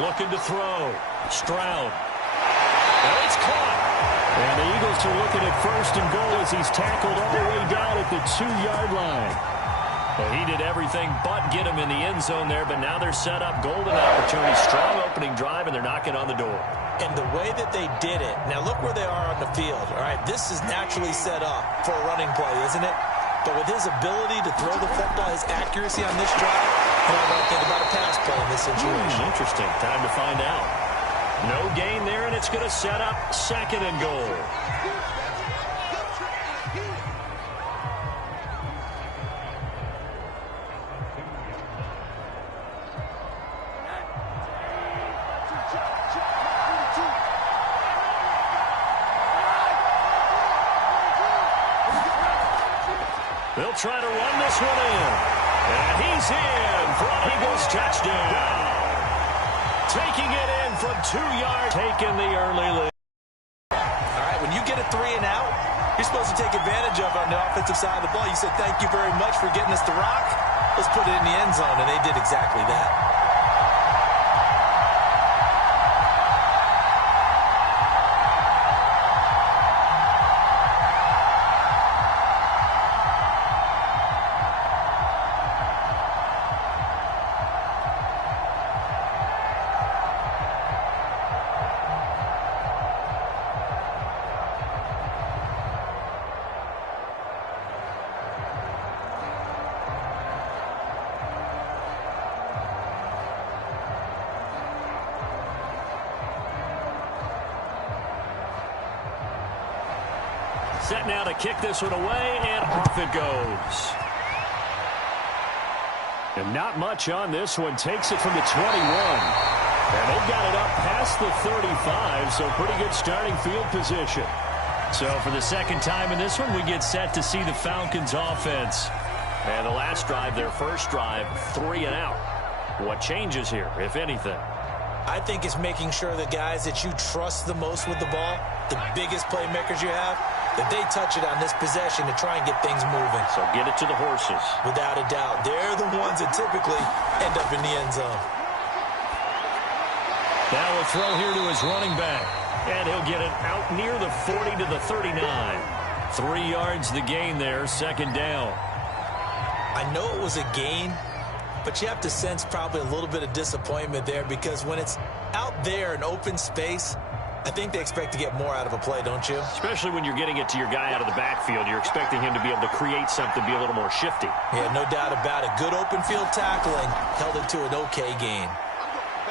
Looking to throw. Stroud. And it's caught. And the Eagles are looking at 1st and goal as he's tackled all the way down at the 2-yard line. Well, he did everything but get him in the end zone there, but now they're set up. Golden opportunity, strong opening drive, and they're knocking on the door. And the way that they did it, now look where they are on the field. All right, this is naturally set up for a running play, isn't it? But with his ability to throw the football, his accuracy on this drive, I don't want to think about a pass play in this situation. Interesting. Time to find out. No gain there, and it's going to set up 2nd and goal. They'll try to run this one in. And he's in for an Eagles touchdown. Taking it in from 2 yards. Taking the early lead. All right, when you get a 3 and out, you're supposed to take advantage of it on the offensive side of the ball. You said, thank you very much for getting us the rock. Let's put it in the end zone, and they did exactly that. Set now to kick this one away, and off it goes. And not much on this one. Takes it from the 21. And they've got it up past the 35, so pretty good starting field position. So for the second time in this one, we get set to see the Falcons offense. And the last drive, their first drive, 3 and out. What changes here, if anything? I think it's making sure the guys that you trust the most with the ball, the biggest playmakers you have, that they touch it on this possession to try and get things moving. So get it to the horses. Without a doubt. They're the ones that typically end up in the end zone. Now we'll throw here to his running back. And he'll get it out near the 40 to the 39. 3 yards the gain there, 2nd down. I know it was a gain, but you have to sense probably a little bit of disappointment there, because when it's out there in open space, I think they expect to get more out of a play, don't you? Especially when you're getting it to your guy out of the backfield. You're expecting him to be able to create something, be a little more shifty. Yeah, no doubt about it. Good open field tackling held it to an okay gain.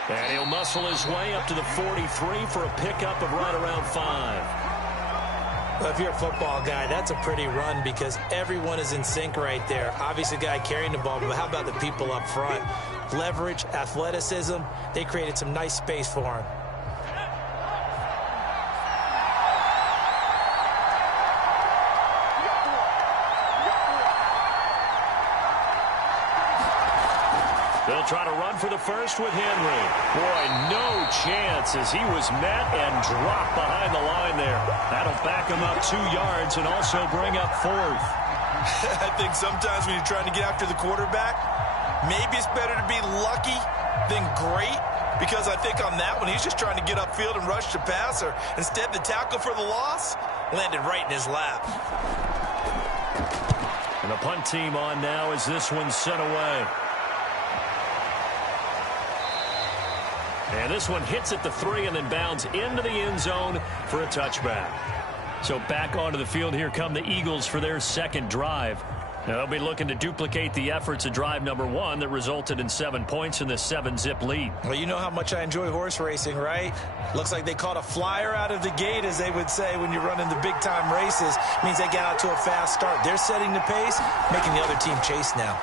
And he'll muscle his way up to the 43 for a pickup of right around 5. Well, if you're a football guy, that's a pretty run, because everyone is in sync right there. Obviously, the guy carrying the ball, but how about the people up front? Leverage, athleticism, they created some nice space for him. They'll try to run for the first with Henry. Boy, no chance as he was met and dropped behind the line there. That'll back him up 2 yards and also bring up 4th. I think sometimes when you're trying to get after the quarterback, maybe it's better to be lucky than great, because I think on that one, he's just trying to get upfield and rush the passer. Instead, the tackle for the loss landed right in his lap. And the punt team on now as this one's sent away. And this one hits at the 3 and then bounds into the end zone for a touchback. So back onto the field, here come the Eagles for their second drive. They'll be looking to duplicate the efforts of drive number 1 that resulted in 7 points in this 7-zip lead. Well, you know how much I enjoy horse racing, right? Looks like they caught a flyer out of the gate, as they would say when you're running the big-time races. Means they get out to a fast start. They're setting the pace, making the other team chase now.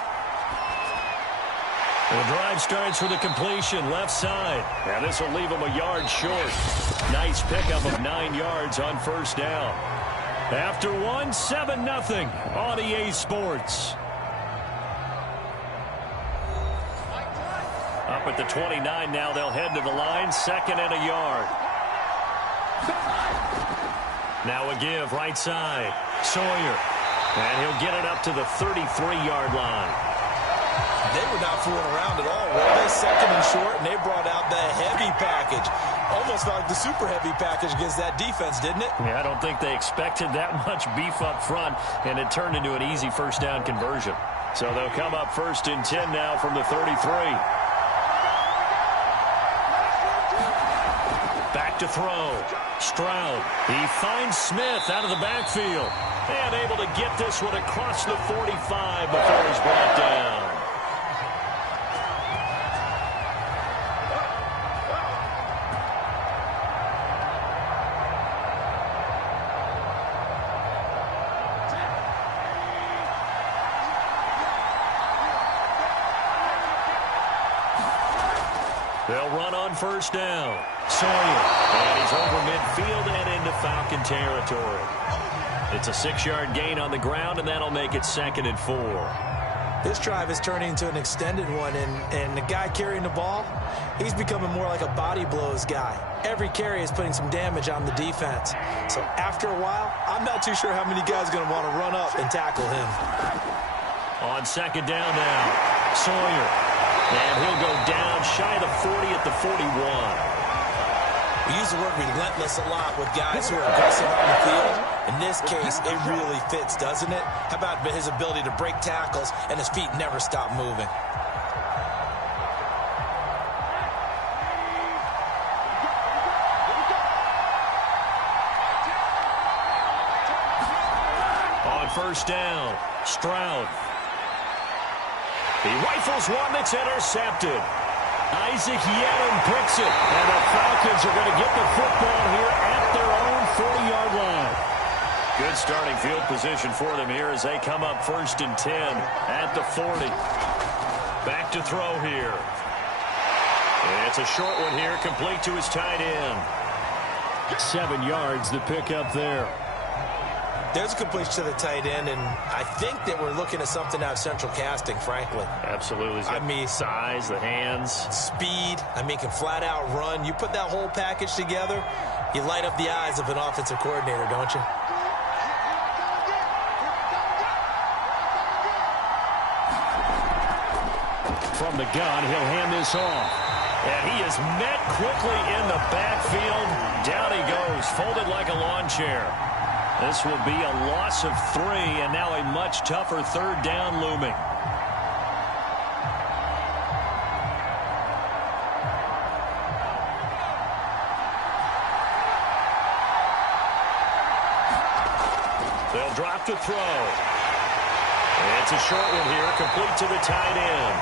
The drive starts with a completion left side. And this will leave them a yard short. Nice pickup of 9 yards on first down. After 1, 7-0 on EA Sports. Up at the 29 now, they'll head to the line, 2nd and a yard. Now a give right side. Sawyer. And he'll get it up to the 33-yard line. They were not fooling around at all, were they? 2nd and short, and they brought out the heavy package. Almost felt like the super heavy package against that defense, didn't it? Yeah, I don't think they expected that much beef up front, and it turned into an easy first down conversion. So they'll come up 1st and 10 now from the 33. Back to throw. Stroud. He finds Smith out of the backfield. And able to get this one across the 45 before he's brought down. They'll run on first down. Sawyer. And he's over midfield and into Falcon territory. It's a 6-yard gain on the ground, and that'll make it 2nd and 4. This drive is turning into an extended one, and the guy carrying the ball, he's becoming more like a body blows guy. Every carry is putting some damage on the defense. So after a while, I'm not too sure how many guys are going to want to run up and tackle him. On 2nd down now, Sawyer. And he'll go down shy of the 40 at the 41. We use the word relentless a lot with guys who are aggressive on the field. In this case, it really fits, doesn't it? How about his ability to break tackles and his feet never stop moving? On first down, Stroud. He rifles one that's intercepted. Isaac Yenon picks it, and the Falcons are going to get the football here at their own 40-yard line. Good starting field position for them here as they come up 1st and 10 at the 40. Back to throw here. It's a short one here, complete to his tight end. 7 yards, the pickup there. There's a completion to the tight end, and I think that we're looking at something out of central casting, frankly. Absolutely. I mean, size, the hands. Speed. I mean, can flat out run. You put that whole package together, you light up the eyes of an offensive coordinator, don't you? From the gun, he'll hand this off. And he is met quickly in the backfield. Down he goes, folded like a lawn chair. This will be a loss of 3, and now a much tougher 3rd down looming. They'll drop to throw. It's a short one here, complete to the tight end.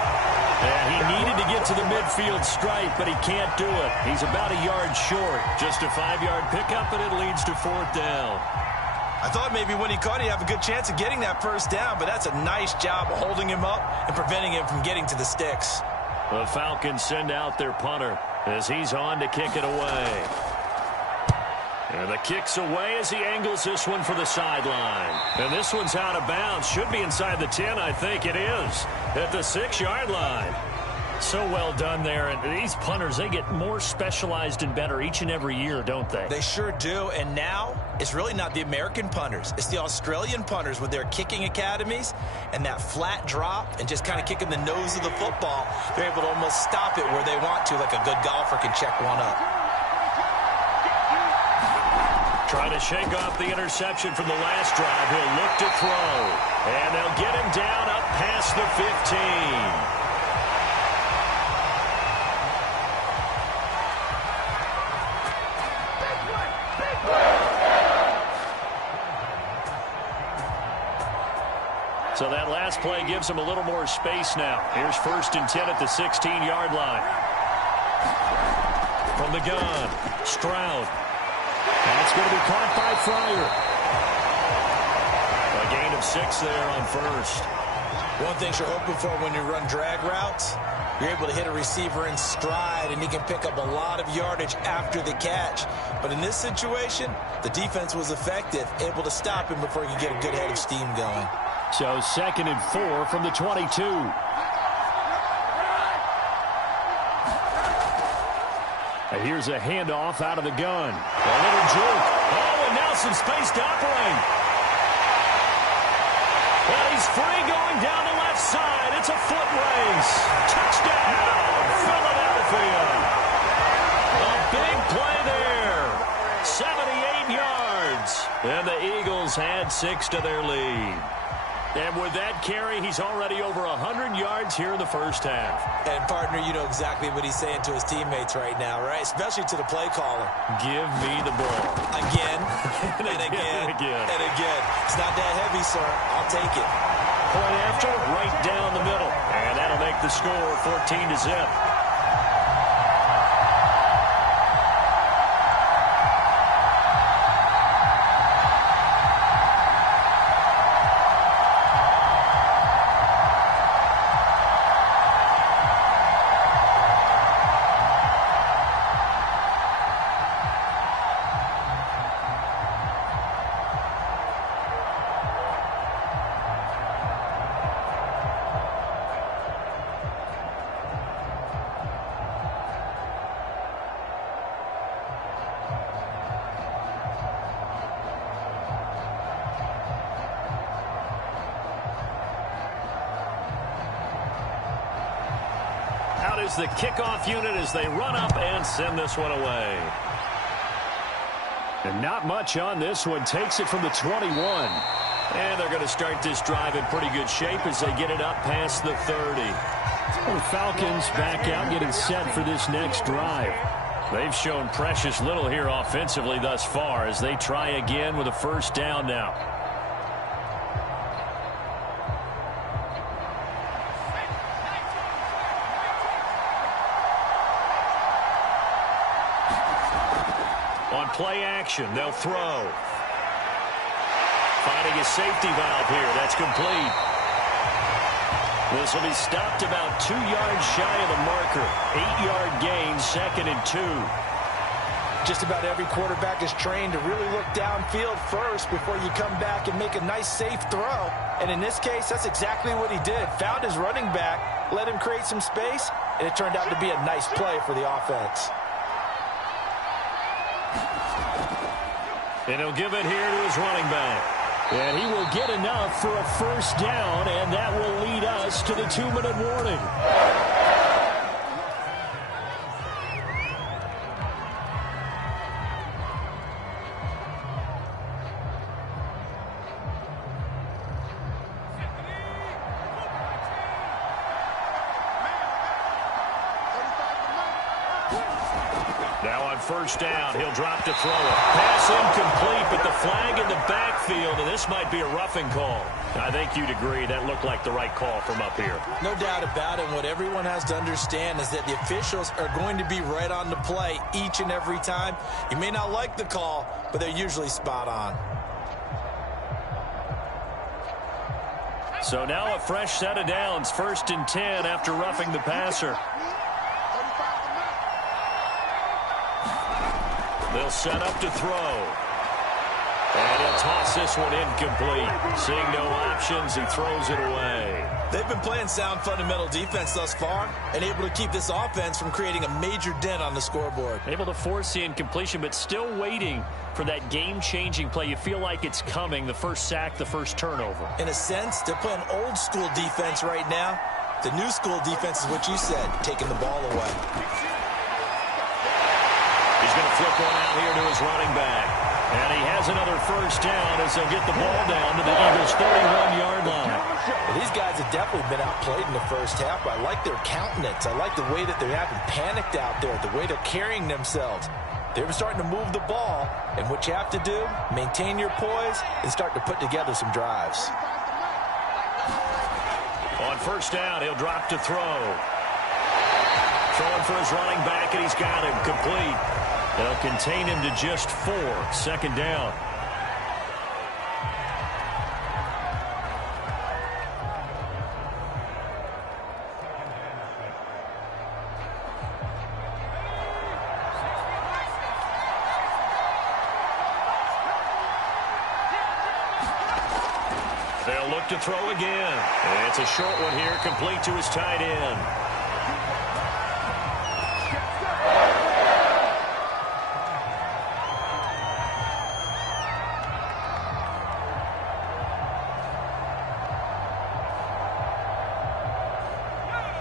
And he needed to get to the midfield stripe, but he can't do it. He's about a yard short. Just a 5-yard pickup, and it leads to 4th down. I thought maybe when he caught, he'd have a good chance of getting that first down, but that's a nice job of holding him up and preventing him from getting to the sticks. The Falcons send out their punter as he's on to kick it away. And the kick's away as he angles this one for the sideline. And this one's out of bounds. Should be inside the 10, I think it is, at the 6-yard line. So well done there. And these punters, they get more specialized and better each and every year, don't they? They sure do. And now it's really not the American punters. It's the Australian punters with their kicking academies and that flat drop and just kind of kicking the nose of the football. They're able to almost stop it where they want to, like a good golfer can check one up. Trying to shake off the interception from the last drive. He'll look to throw. And they'll get him down up past the 15. So that last play gives him a little more space now. Here's 1st and 10 at the 16-yard line. From the gun, Stroud. That's going to be caught by Fryer. A gain of 6 there on 1st. One thing you're hoping for when you run drag routes, you're able to hit a receiver in stride, and he can pick up a lot of yardage after the catch. But in this situation, the defense was effective, able to stop him before he could get a good head of steam going. So 2nd and 4 from the 22. And here's a handoff out of the gun. A little juke. Oh, and now some space to operate. Well, he's free going down the left side. It's a foot race. Touchdown, Philadelphia. A big play there. 78 yards. And the Eagles had 6 to their lead. And with that carry, he's already over 100 yards here in the first half. And, partner, you know exactly what he's saying to his teammates right now, right? Especially to the play caller. Give me the ball. Again, and again, and again. It's not that heavy, sir. I'll take it. Point after, right down the middle. And that'll make the score 14-0. Is the kickoff unit as they run up and send this one away. And not much on this one. Takes it from the 21. And they're going to start this drive in pretty good shape as they get it up past the 30. The Falcons back out getting set for this next drive. They've shown precious little here offensively thus far as they try again with a 1st down now. Play action. They'll throw. Finding a safety valve here. That's complete. This will be stopped about 2 yards shy of the marker. 8-yard gain, 2nd and 2. Just about every quarterback is trained to really look downfield first before you come back and make a nice, safe throw. And in this case, that's exactly what he did. Found his running back, let him create some space, and it turned out to be a nice play for the offense. And he'll give it here to his running back. And he will get enough for a 1st down, and that will lead us to the 2-minute warning. Now on 1st down, he'll drop to throw it. Pass incomplete, but the flag in the backfield, and this might be a roughing call. I think you'd agree that looked like the right call from up here. No doubt about it. What everyone has to understand is that the officials are going to be right on the play each and every time. You may not like the call, but they're usually spot on. So now a fresh set of downs, 1st and 10 after roughing the passer. They'll set up to throw. And he'll toss this one incomplete. Seeing no options, he throws it away. They've been playing sound fundamental defense thus far and able to keep this offense from creating a major dent on the scoreboard. Able to force the incompletion, but still waiting for that game-changing play. You feel like it's coming, the 1st sack, the 1st turnover. In a sense, they're playing old school defense right now. The new school defense is what you said, taking the ball away. He's going to flip one out here to his running back. And he has another 1st down as they'll get the ball down to the Eagles' 31-yard line. Well, these guys have definitely been outplayed in the first half. I like their countenance. I like the way that they haven't panicked out there, the way they're carrying themselves. They're starting to move the ball, and what you have to do, maintain your poise and start to put together some drives. On first down, he'll drop to throw. Throwing for his running back, and he's got him complete. They'll contain him to just 4. Second down. They'll look to throw again. And it's a short one here, complete to his tight end.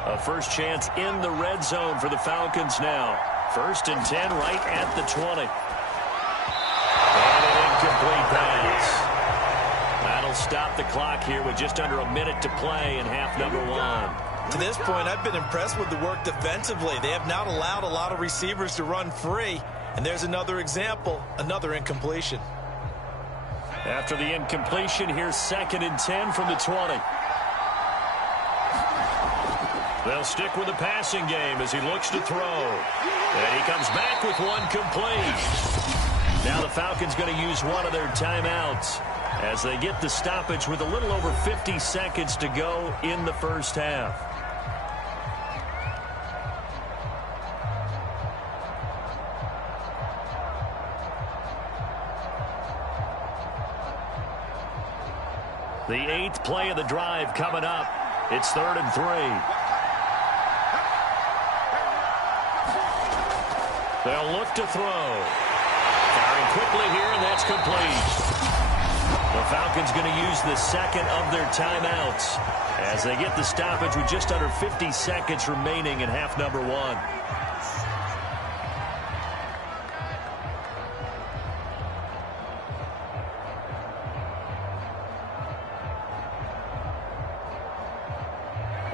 A first chance in the red zone for the Falcons now. 1st and 10 right at the 20. And an incomplete pass. That'll stop the clock here with just under a minute to play in half number 1. To this point, I've been impressed with the work defensively. They have not allowed a lot of receivers to run free. And there's another example, another incompletion. After the incompletion, here's 2nd and 10 from the 20. They'll stick with the passing game as he looks to throw. And he comes back with one complete. Now the Falcons going to use one of their timeouts as they get the stoppage with a little over 50 seconds to go in the first half. The 8th play of the drive coming up. It's 3rd and 3. They'll look to throw. Firing quickly here, and that's complete. The Falcons going to use the 2nd of their timeouts as they get the stoppage with just under 50 seconds remaining in half number 1.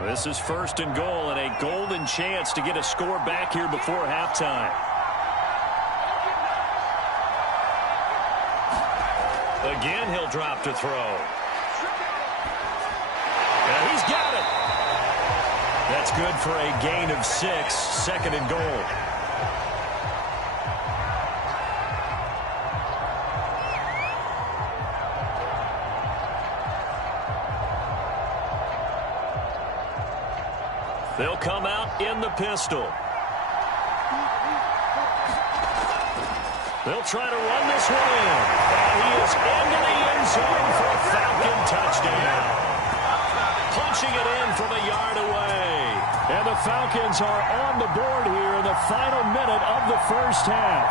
This is 1st and goal, and a golden chance to get a score back here before halftime. Again, he'll drop to throw. And he's got it. That's good for a gain of 6, 2nd and goal. They'll come out in the pistol. They'll try to run this one in. And he is into the end zone for a Falcon touchdown. Punching it in from a yard away. And the Falcons are on the board here in the final minute of the first half.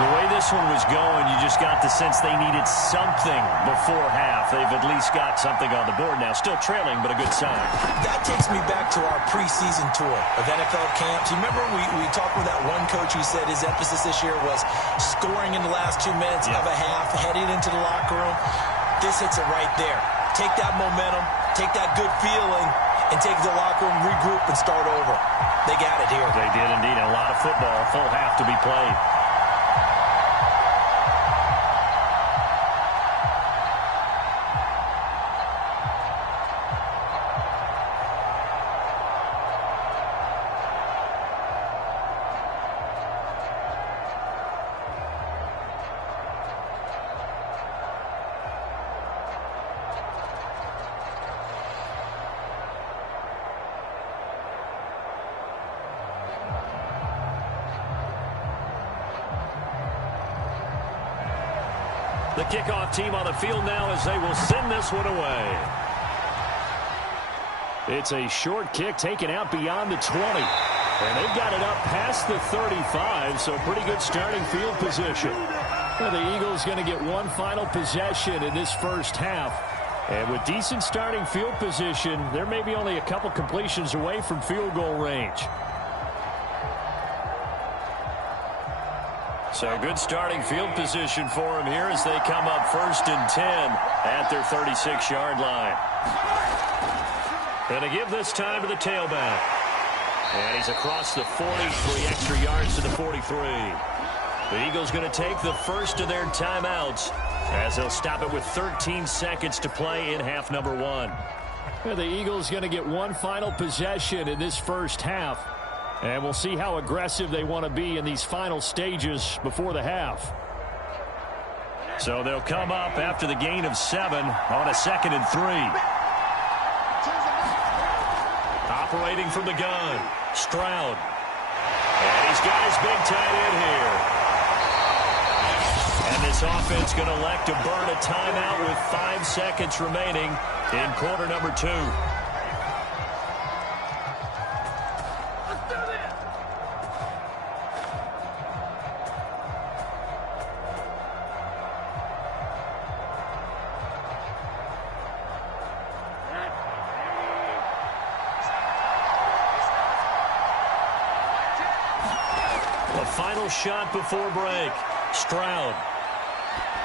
The way this one was going, you just got the sense they needed something before half. They've at least got something on the board now. Still trailing, but a good sign. That takes me back to our preseason tour of NFL camps. You remember we talked with that one coach who said his emphasis this year was scoring in the last 2 minutes of a half, heading into the locker room. This hits it right there. Take that momentum, take that good feeling, and take the locker room, regroup, and start over. They got it here. They did indeed. A lot of football, full half to be played. The kickoff team on the field now as they will send this one away. It's a short kick taken out beyond the 20. And they've got it up past the 35, so pretty good starting field position. Well, the Eagles going to get one final possession in this first half. And with decent starting field position, they're maybe only a couple completions away from field goal range. So good starting field position for them here as they come up 1st and 10 at their 36-yard line. And to give this time to the tailback. And he's across the 40, 3 extra yards to the 43. The Eagles going to take the first of their timeouts as they'll stop it with 13 seconds to play in half number 1. Well, the Eagles going to get one final possession in this first half. And we'll see how aggressive they want to be in these final stages before the half. So they'll come up after the gain of 7 on a 2nd and 3. Operating from the gun, Stroud. And he's got his big tight end here. And this offense going to elect to burn a timeout with 5 seconds remaining in quarter number 2. The final shot before break. Stroud.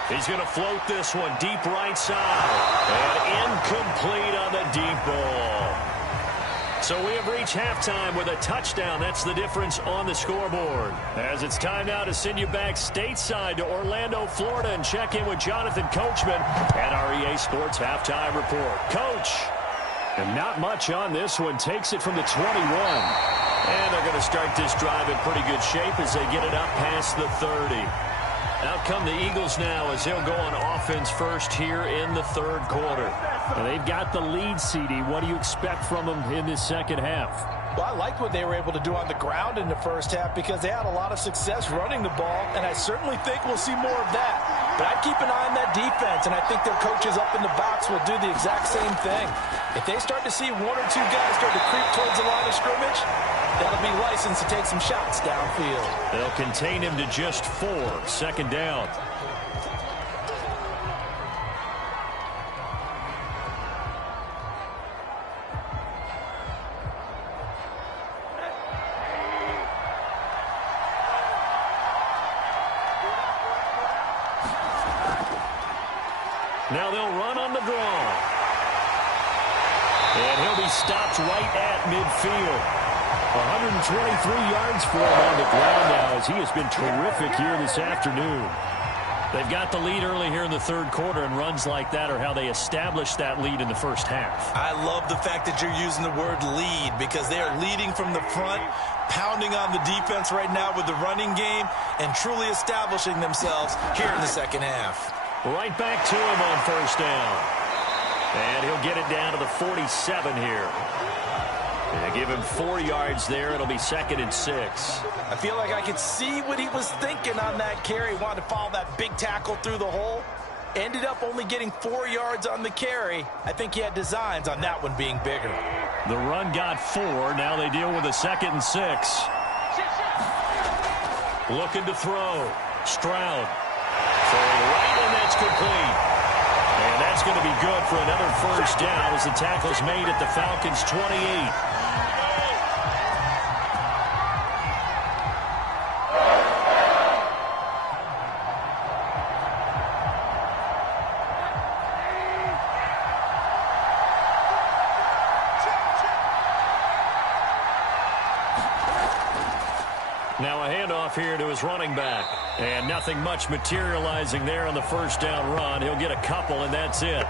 He's going to float this one deep right side. And incomplete on the deep ball. So we have reached halftime with a touchdown. That's the difference on the scoreboard. As it's time now to send you back stateside to Orlando, Florida, and check in with Jonathan Coachman at our EA Sports Halftime Report. Coach. And not much on this one. Takes it from the 21. And they're going to start this drive in pretty good shape as they get it up past the 30. Out come the Eagles now as they'll go on offense first here in the third quarter. And they've got the lead, CD. What do you expect from them in this second half? Well, I liked what they were able to do on the ground in the first half because they had a lot of success running the ball, and I certainly think we'll see more of that. But I'd keep an eye on that defense, and I think their coaches up in the box will do the exact same thing. If they start to see 1 or 2 guys start to creep towards the line of scrimmage, that'll be licensed to take some shots downfield. They'll contain him to just 4. Second down. Now they'll run on the draw. And he'll be stopped right at midfield. 123 yards for him on the ground now as he has been terrific here this afternoon. They've got the lead early here in the third quarter, and runs like that are how they established that lead in the first half. I love the fact that you're using the word lead because they are leading from the front, pounding on the defense right now with the running game, and truly establishing themselves here in the second half. Right back to him on first down. And he'll get it down to the 47 here. And give him 4 yards there. It'll be 2nd and 6. I feel like I could see what he was thinking on that carry. Wanted to follow that big tackle through the hole. Ended up only getting 4 yards on the carry. I think he had designs on that one being bigger. The run got 4. Now they deal with a 2nd and 6. Looking to throw. Stroud. Throwing right, and that's complete. And that's going to be good for another first down as the tackle's made at the Falcons' 28. Now a handoff here to his running back. And nothing much materializing there on the first down run. He'll get a couple, and that's it.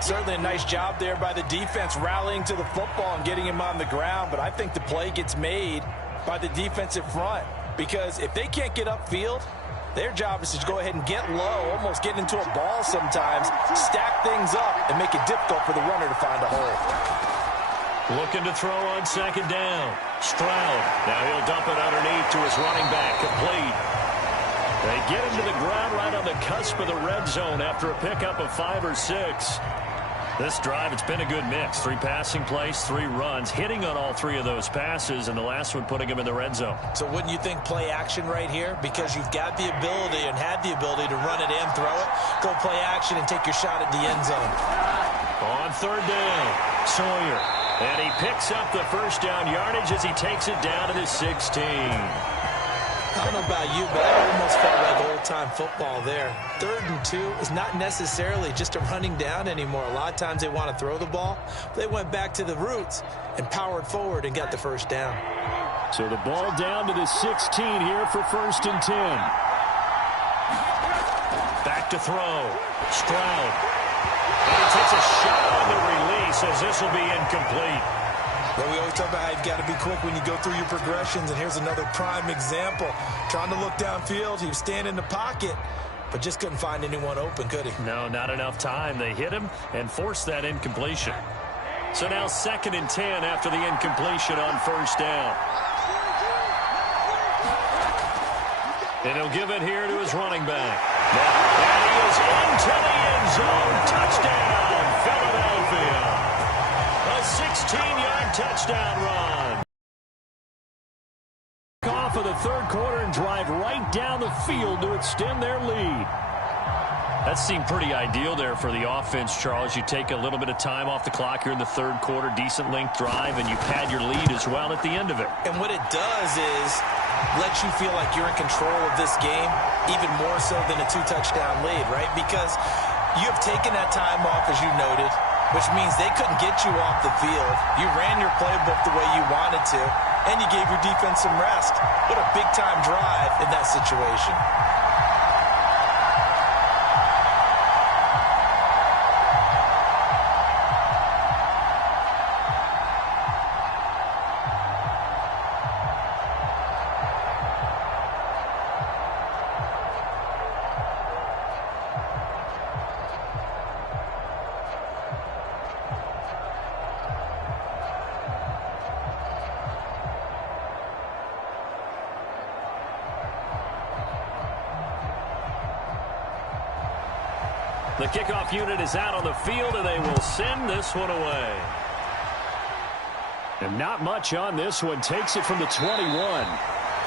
Certainly a nice job there by the defense rallying to the football and getting him on the ground. But I think the play gets made by the defensive front. Because if they can't get upfield, their job is to go ahead and get low, almost get into a ball sometimes, stack things up, and make it difficult for the runner to find a hole. Looking to throw on second down. Stroud. Now he'll dump it underneath to his running back. Complete. They get him to the ground right on the cusp of the red zone after a pickup of 5 or 6. This drive, it's been a good mix. 3 passing plays, 3 runs, hitting on all 3 of those passes, and the last one putting him in the red zone. So wouldn't you think play action right here? Because you've got the ability and had the ability to run it and throw it. Go play action and take your shot at the end zone. On third down, Sawyer. And he picks up the first down yardage as he takes it down to the 16. I don't know about you, but I almost felt like old-time football there. 3rd and 2 is not necessarily just a running down anymore. A lot of times they want to throw the ball. They went back to the roots and powered forward and got the first down. So the ball down to the 16 here for 1st and 10. Back to throw. Stroud. And he takes a shot on the release as this will be incomplete. Well, we always talk about how you've got to be quick when you go through your progressions, and here's another prime example. Trying to look downfield, he was standing in the pocket, but just couldn't find anyone open, could he? No, not enough time. They hit him and forced that incompletion. So now 2nd and 10 after the incompletion on first down. And he'll give it here to his running back. And he is into the end zone. Touchdown, Philadelphia. A 16-yard touchdown run. Off of the third quarter and drive right down the field to extend their lead. That seemed pretty ideal there for the offense, Charles. You take a little bit of time off the clock here in the third quarter, decent length drive, and you pad your lead as well at the end of it. And what it does is let you feel like you're in control of this game, even more so than a 2-touchdown lead, right? Because you have taken that time off, as you noted, which means they couldn't get you off the field. You ran your playbook the way you wanted to, and you gave your defense some rest. What a big-time drive in that situation. The kickoff unit is out on the field, and they will send this one away. And not much on this one. Takes it from the 21.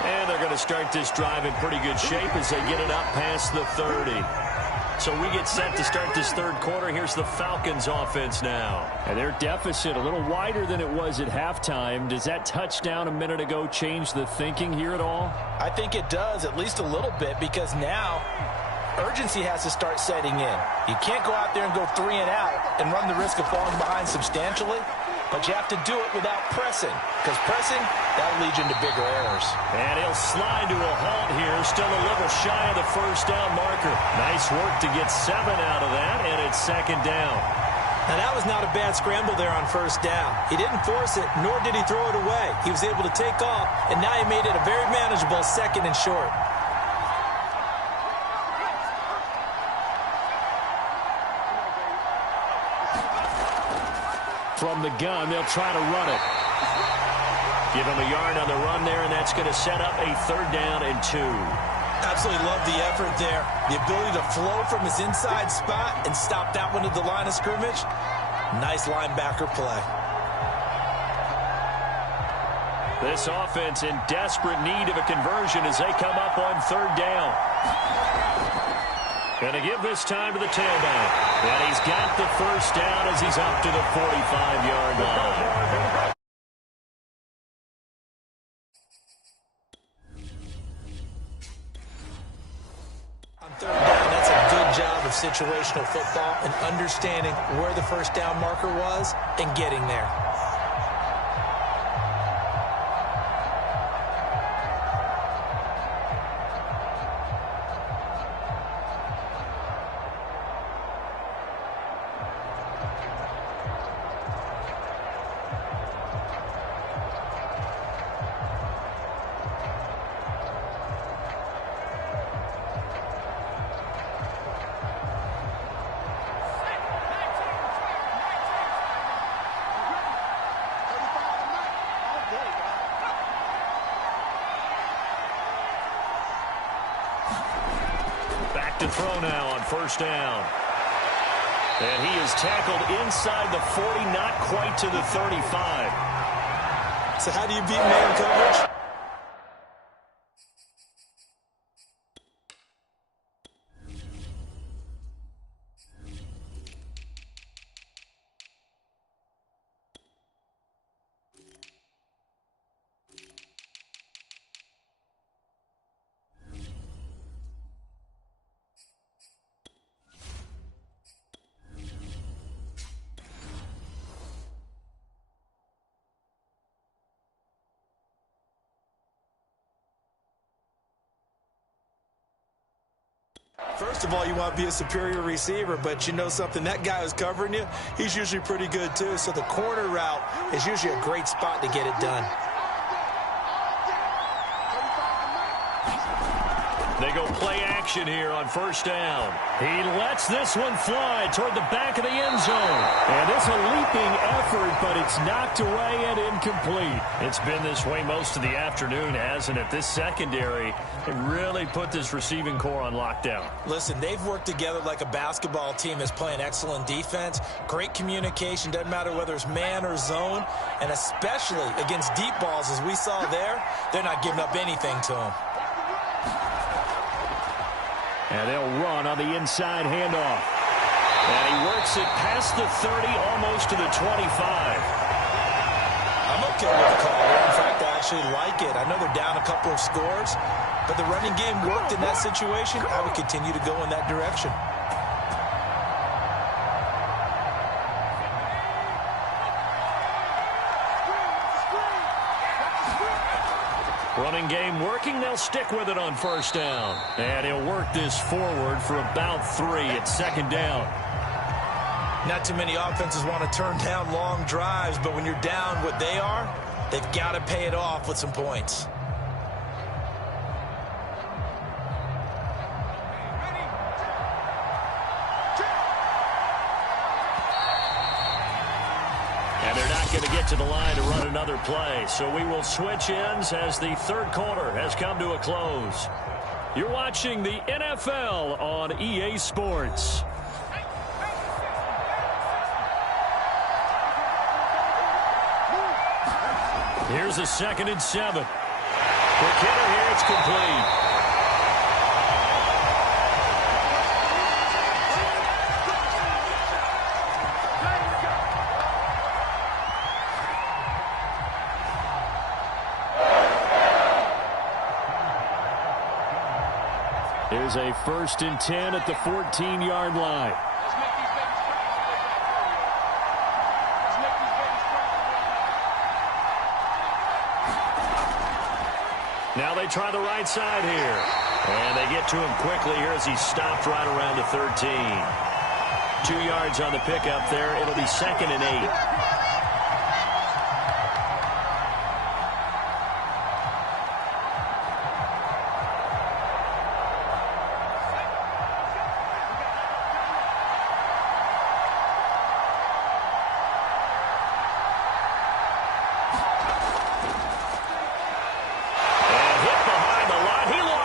And they're going to start this drive in pretty good shape as they get it up past the 30. So we get set to start this third quarter. Here's the Falcons offense now. And their deficit a little wider than it was at halftime. Does that touchdown a minute ago change the thinking here at all? I think it does, at least a little bit, because now urgency has to start setting in. You can't go out there and go 3 and out and run the risk of falling behind substantially, but you have to do it without pressing, because pressing, that'll lead you into bigger errors. And he'll slide to a halt here, still a little shy of the first down marker. Nice work to get 7 out of that, and it's 2nd down. Now, that was not a bad scramble there on first down. He didn't force it, nor did he throw it away. He was able to take off, and now he made it a very manageable 2nd and short. From the gun, they'll try to run it. Give him a yard on the run there, and that's going to set up a 3rd down and 2. Absolutely love the effort there. The ability to flow from his inside spot and stop that one at the line of scrimmage. Nice linebacker play. This offense in desperate need of a conversion as they come up on 3rd down. Going to give this time to the tailback. And he's got the first down as he's up to the 45-yard line. On 3rd down, that's a good job of situational football and understanding where the first down marker was and getting there. To throw now on first down. And he is tackled inside the 40, not quite to the 35. So how do you beat man coverage? First of all, you want to be a superior receiver, but you know something, that guy who's covering you, he's usually pretty good too. So the corner route is usually a great spot to get it done. They go play action here on first down. He lets this one fly toward the back of the end zone. And it's a leaping effort, but it's knocked away and incomplete. It's been this way most of the afternoon, hasn't it? This secondary really put this receiving core on lockdown. Listen, they've worked together like a basketball team that's playing excellent defense. Great communication, doesn't matter whether it's man or zone. And especially against deep balls, as we saw there, they're not giving up anything to them. And they'll run on the inside handoff. And he works it past the 30, almost to the 25. I'm okay with the call there. In fact, I actually like it. I know they're down a couple of scores, but the running game worked in that situation. I would continue to go in that direction. Running game working. They'll stick with it on first down. And he'll work this forward for about 3 at second down. Not too many offenses want to turn down long drives, but when you're down what they are, they've got to pay it off with some points. And they're not going to get to the line to run another play. So we will switch ends as the third quarter has come to a close. You're watching the NFL on EA Sports. Here's a 2nd and 7. Quick hitter here, it's complete. Here's a 1st and 10 at the 14-yard line. Now they try the right side here. And they get to him quickly here as he stopped right around the 13. 2 yards on the pickup there. It'll be 2nd and 8.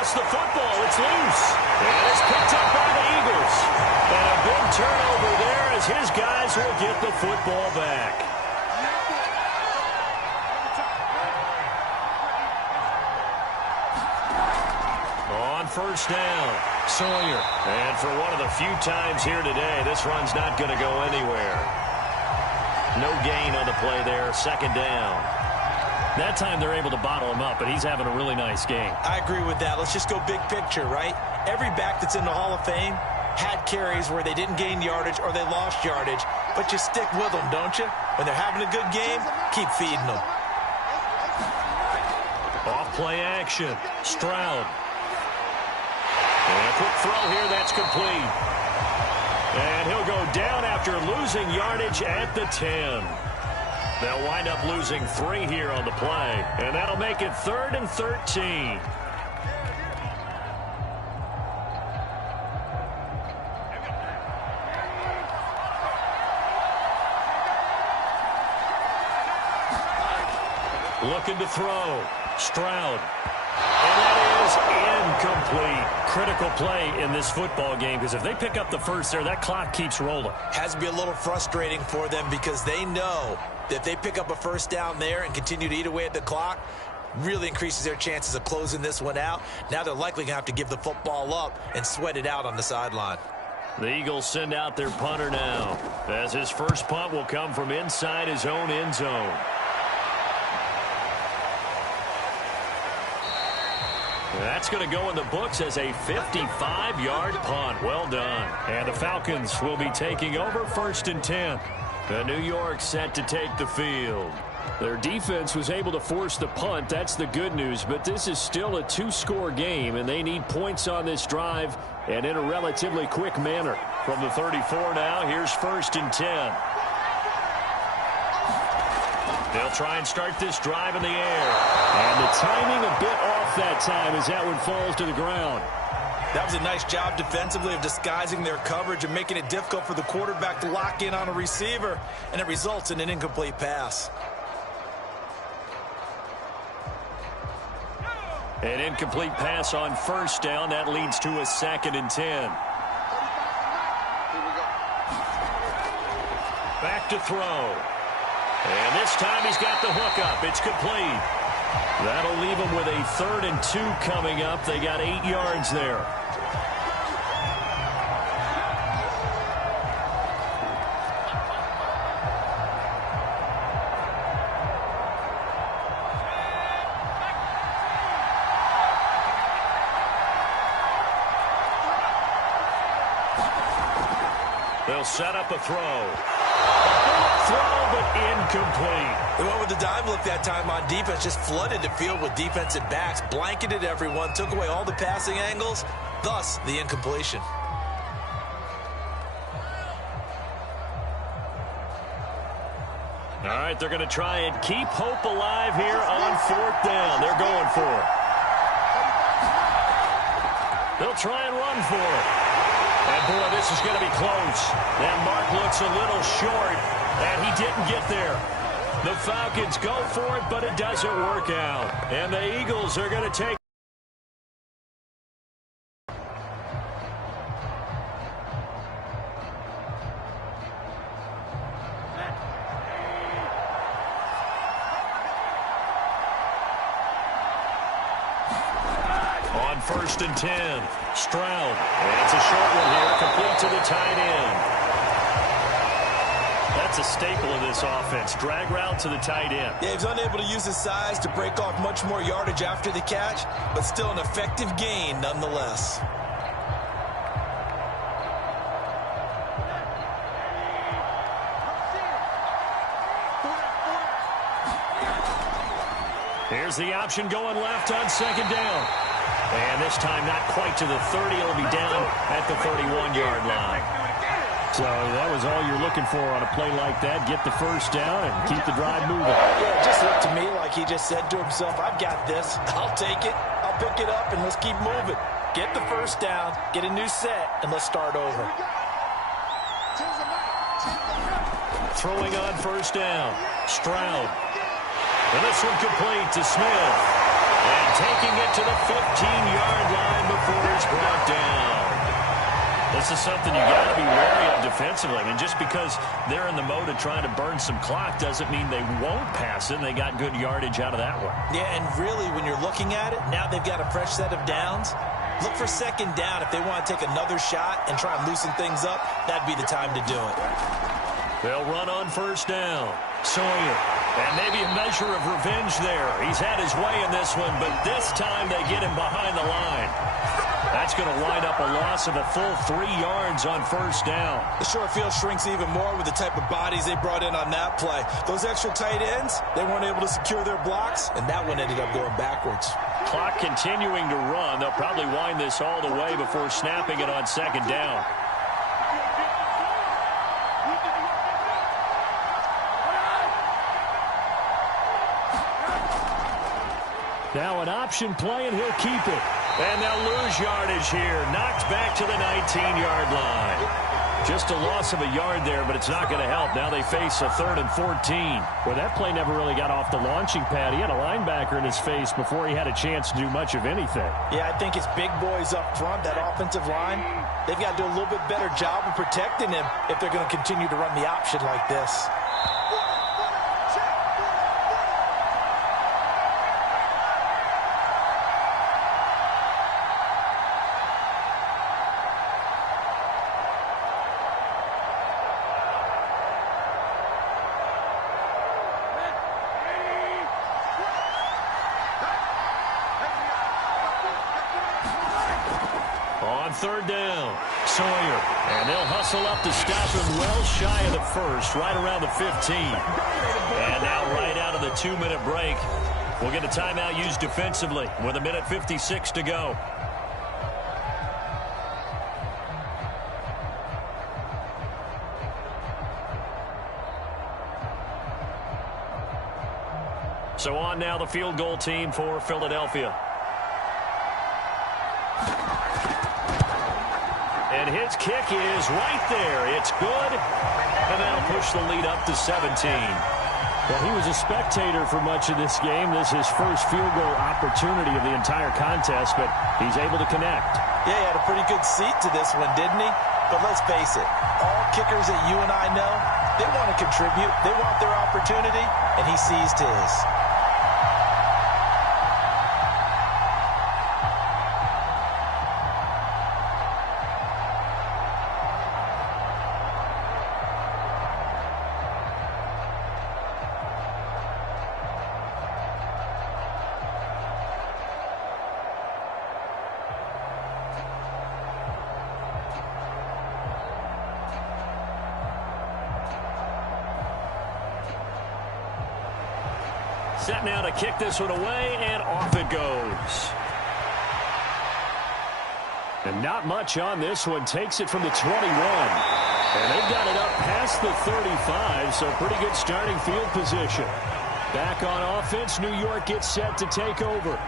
The football, it's loose. And it's picked up by the Eagles. And a big turnover there as his guys will get the football back. On first down, Sawyer. And for one of the few times here today, this run's not going to go anywhere. No gain on the play there, 2nd down. That time they're able to bottle him up, but he's having a really nice game. I agree with that. Let's just go big picture, right? Every back that's in the Hall of Fame had carries where they didn't gain yardage or they lost yardage, but you stick with them, don't you? When they're having a good game, keep feeding them. Off play action. Stroud. And a quick throw here, that's complete. And he'll go down after losing yardage at the 10. They'll wind up losing 3 here on the play, and that'll make it 3rd and 13. Looking to throw. Stroud. And that is incomplete. Critical play in this football game, because if they pick up the first there, that clock keeps rolling. Has to be a little frustrating for them because they know that if they pick up a first down there and continue to eat away at the clock, really increases their chances of closing this one out. Now they're likely going to have to give the football up and sweat it out on the sideline. The Eagles send out their punter now, as his first punt will come from inside his own end zone. That's going to go in the books as a 55-yard punt. Well done. And the Falcons will be taking over 1st and 10. New York set to take the field. Their defense was able to force the punt. That's the good news. But this is still a two-score game, and they need points on this drive and in a relatively quick manner. From the 34 now, here's 1st and 10. They'll try and start this drive in the air. And the timing a bit off that time as that one falls to the ground. That was a nice job defensively of disguising their coverage and making it difficult for the quarterback to lock in on a receiver, and it results in an incomplete pass. An incomplete pass on 1st down. That leads to a 2nd and 10. Back to throw. And this time he's got the hook up. It's complete. That'll leave him with a 3rd and 2 coming up. They got 8 yards there. They'll set up a throw. Throw, but incomplete. They went with the dime look that time on defense, just flooded the field with defensive backs, blanketed everyone, took away all the passing angles, thus the incompletion. All right, they're going to try and keep hope alive here on 4th down. They're going for it. They'll try and run for it. And, boy, this is going to be close. That mark looks a little short, and he didn't get there. The Falcons go for it, but it doesn't work out. And the Eagles are going to take. On 1st and 10, Stroud. And it's a short one here, complete to the tight end. That's a staple of this offense. Drag route to the tight end. Yeah, he's unable to use his size to break off much more yardage after the catch, but still an effective gain nonetheless. Here's the option going left on 2nd down. And this time not quite to the 30. It'll be down at the 31-yard line. So that was all you're looking for on a play like that. Get the 1st down and keep the drive moving. Yeah, it just looked to me like he just said to himself, I've got this. I'll take it. I'll pick it up, and let's keep moving. Get the 1st down, get a new set, and let's start over. Throwing on 1st down. Stroud. And this one complete to Smith. And taking it to the 15-yard line before he's brought down. This is something you got to be wary of defensively. I mean, just because they're in the mode of trying to burn some clock doesn't mean they won't pass it. And they got good yardage out of that one. Yeah, and really, when you're looking at it, now they've got a fresh set of downs. Look for 2nd down. If they want to take another shot and try and loosen things up, that'd be the time to do it. They'll run on 1st down. Sawyer. And maybe a measure of revenge there. He's had his way in this one, but this time they get him behind the line. That's going to wind up a loss of a full 3 yards on 1st down. The short field shrinks even more with the type of bodies they brought in on that play. Those extra tight ends, they weren't able to secure their blocks, and that one ended up going backwards. Clock continuing to run. They'll probably wind this all the way before snapping it on 2nd down. Now an option play, and he'll keep it. And they'll lose yardage here. Knocked back to the 19-yard line. Just a loss of a yard there, but it's not going to help. Now they face a 3rd and 14. Well, that play never really got off the launching pad. He had a linebacker in his face before he had a chance to do much of anything. Yeah, I think his big boys up front, that offensive line, they've got to do a little bit better job of protecting him if they're going to continue to run the option like this. On 3rd down, Sawyer. And they'll hustle up to stop him well shy of the first, right around the 15. And now right out of the 2-minute break, we'll get a timeout used defensively with 1:56 to go. So on now the field goal team for Philadelphia. And his kick is right there. It's good. And that'll push the lead up to 17. Well, he was a spectator for much of this game. This is his first field goal opportunity of the entire contest, but he's able to connect. Yeah, he had a pretty good seat to this one, didn't he? But let's face it, all kickers that you and I know, they want to contribute. They want their opportunity, and he seized his. Set now to kick this one away, and off it goes. And not much on this one. Takes it from the 21. And they've got it up past the 35, so pretty good starting field position. Back on offense, New York gets set to take over.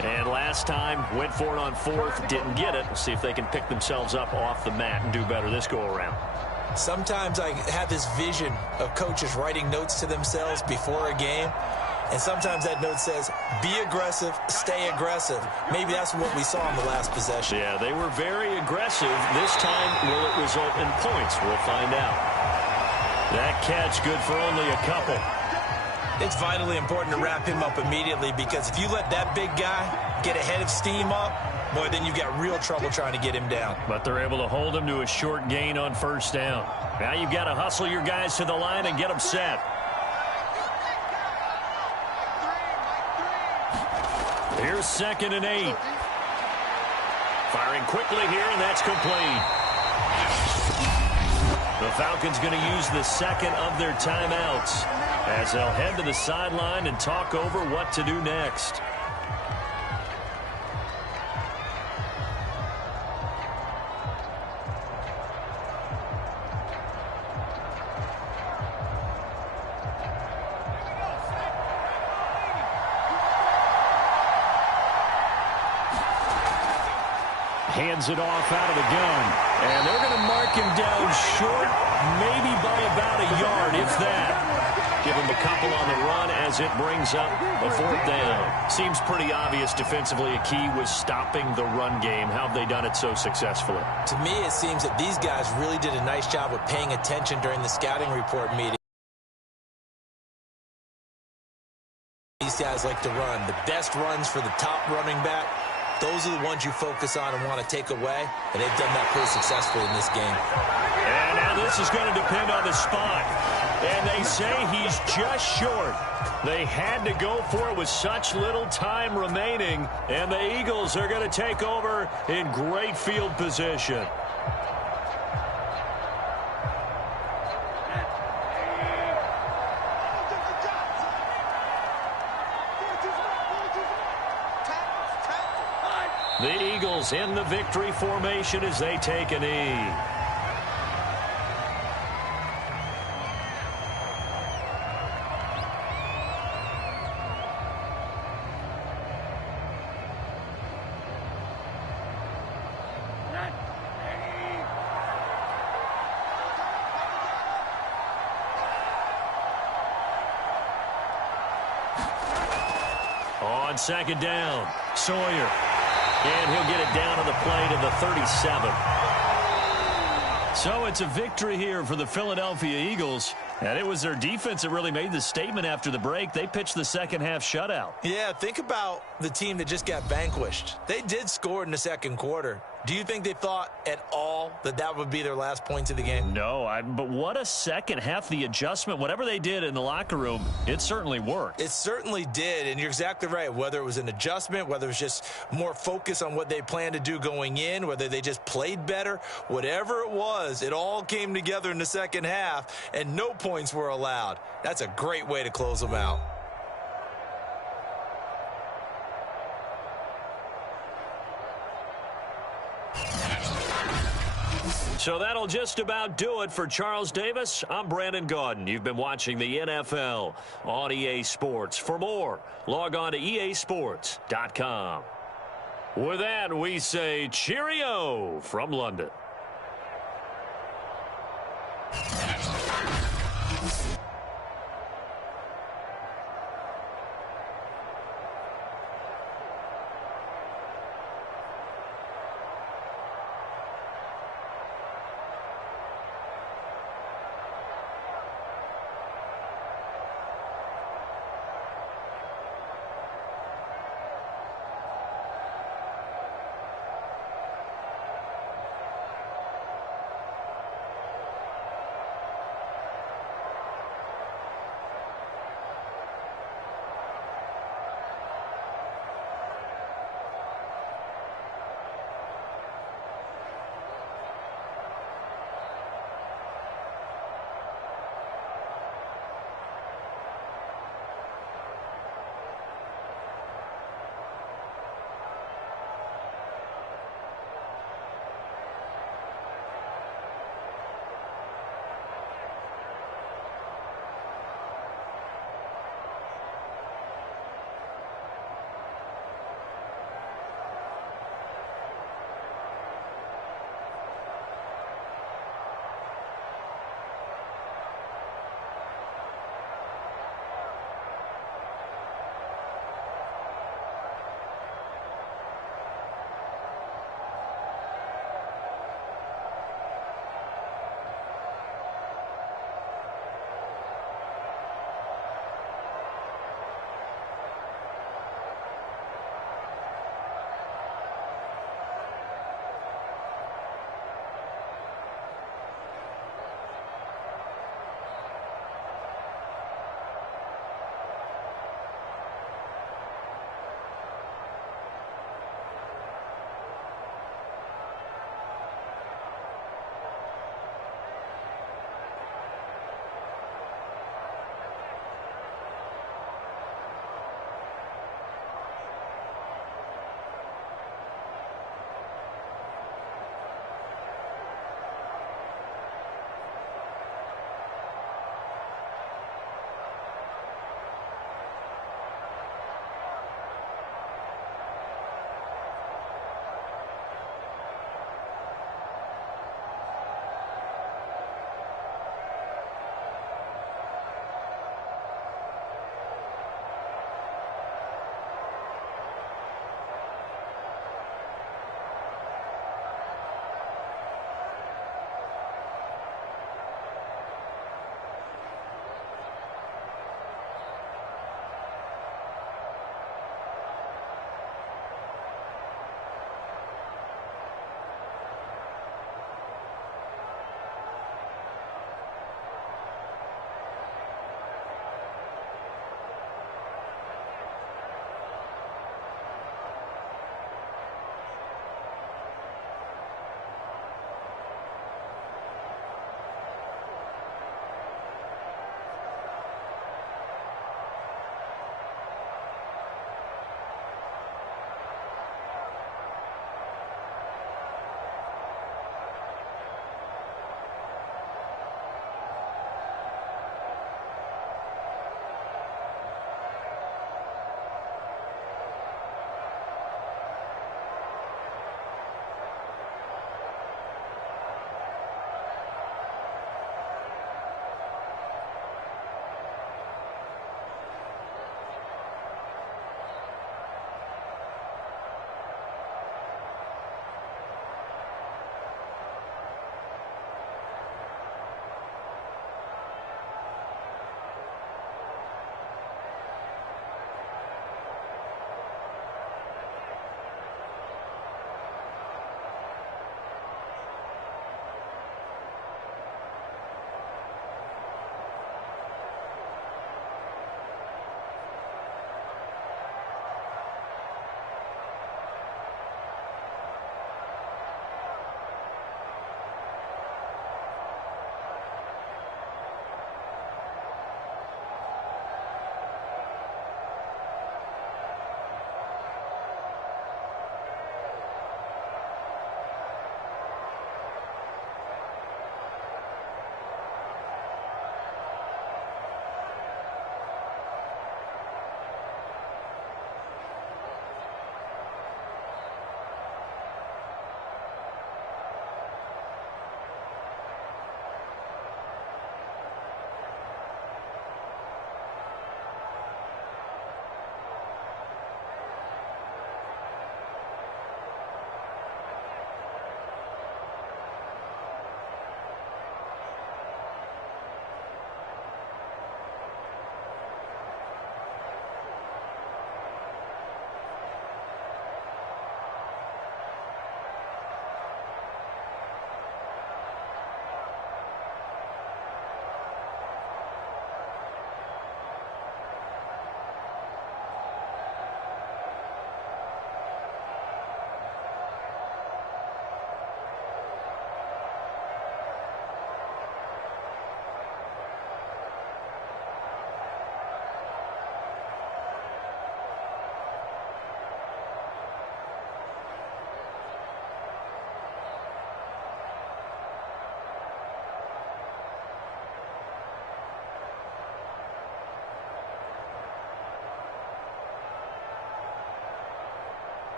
And last time, went for it on fourth, didn't get it. We'll see if they can pick themselves up off the mat and do better this go-around. Sometimes I have this vision of coaches writing notes to themselves before a game. And sometimes that note says, be aggressive, stay aggressive. Maybe that's what we saw in the last possession. Yeah, they were very aggressive. This time, will it result in points? We'll find out. That catch good for only a couple. It's vitally important to wrap him up immediately, because if you let that big guy get a head of steam up, boy, then you've got real trouble trying to get him down. But they're able to hold him to a short gain on first down. Now you've got to hustle your guys to the line and get them set. Here's 2nd and 8. Firing quickly here, and that's complete. The Falcons going to use the second of their timeouts as they'll head to the sideline and talk over what to do next. Hands it off out of the gun. And they're going to mark him down short, maybe by about a yard, if that. Give him a couple on the run as it brings up a 4th down. Seems pretty obvious defensively a key was stopping the run game. How have they done it so successfully? To me, it seems that these guys really did a nice job of paying attention during the scouting report meeting. These guys like to run. The best runs for the top running back, those are the ones you focus on and want to take away, and they've done that pretty successfully in this game. And now this is going to depend on the spot. And they say he's just short. They had to go for it with such little time remaining, and the Eagles are going to take over in great field position. The Eagles in the victory formation as they take a knee. On 2nd down, Sawyer. And he'll get it down to the play to the 37. So it's a victory here for the Philadelphia Eagles. And it was their defense that really made the statement after the break. They pitched the second half shutout. Yeah, think about the team that just got vanquished. They did score in the second quarter. Do you think they thought at all that that would be their last points of the game? No, but what a second half. The adjustment, whatever they did in the locker room, it certainly worked. It certainly did, and you're exactly right. Whether it was an adjustment, whether it was just more focus on what they planned to do going in, whether they just played better, whatever it was, it all came together in the second half, and no points were allowed. That's a great way to close them out. So that'll just about do it for Charles Davis. I'm Brandon Gaudin. You've been watching the NFL on EA Sports. For more, log on to easports.com. With that, we say cheerio from London.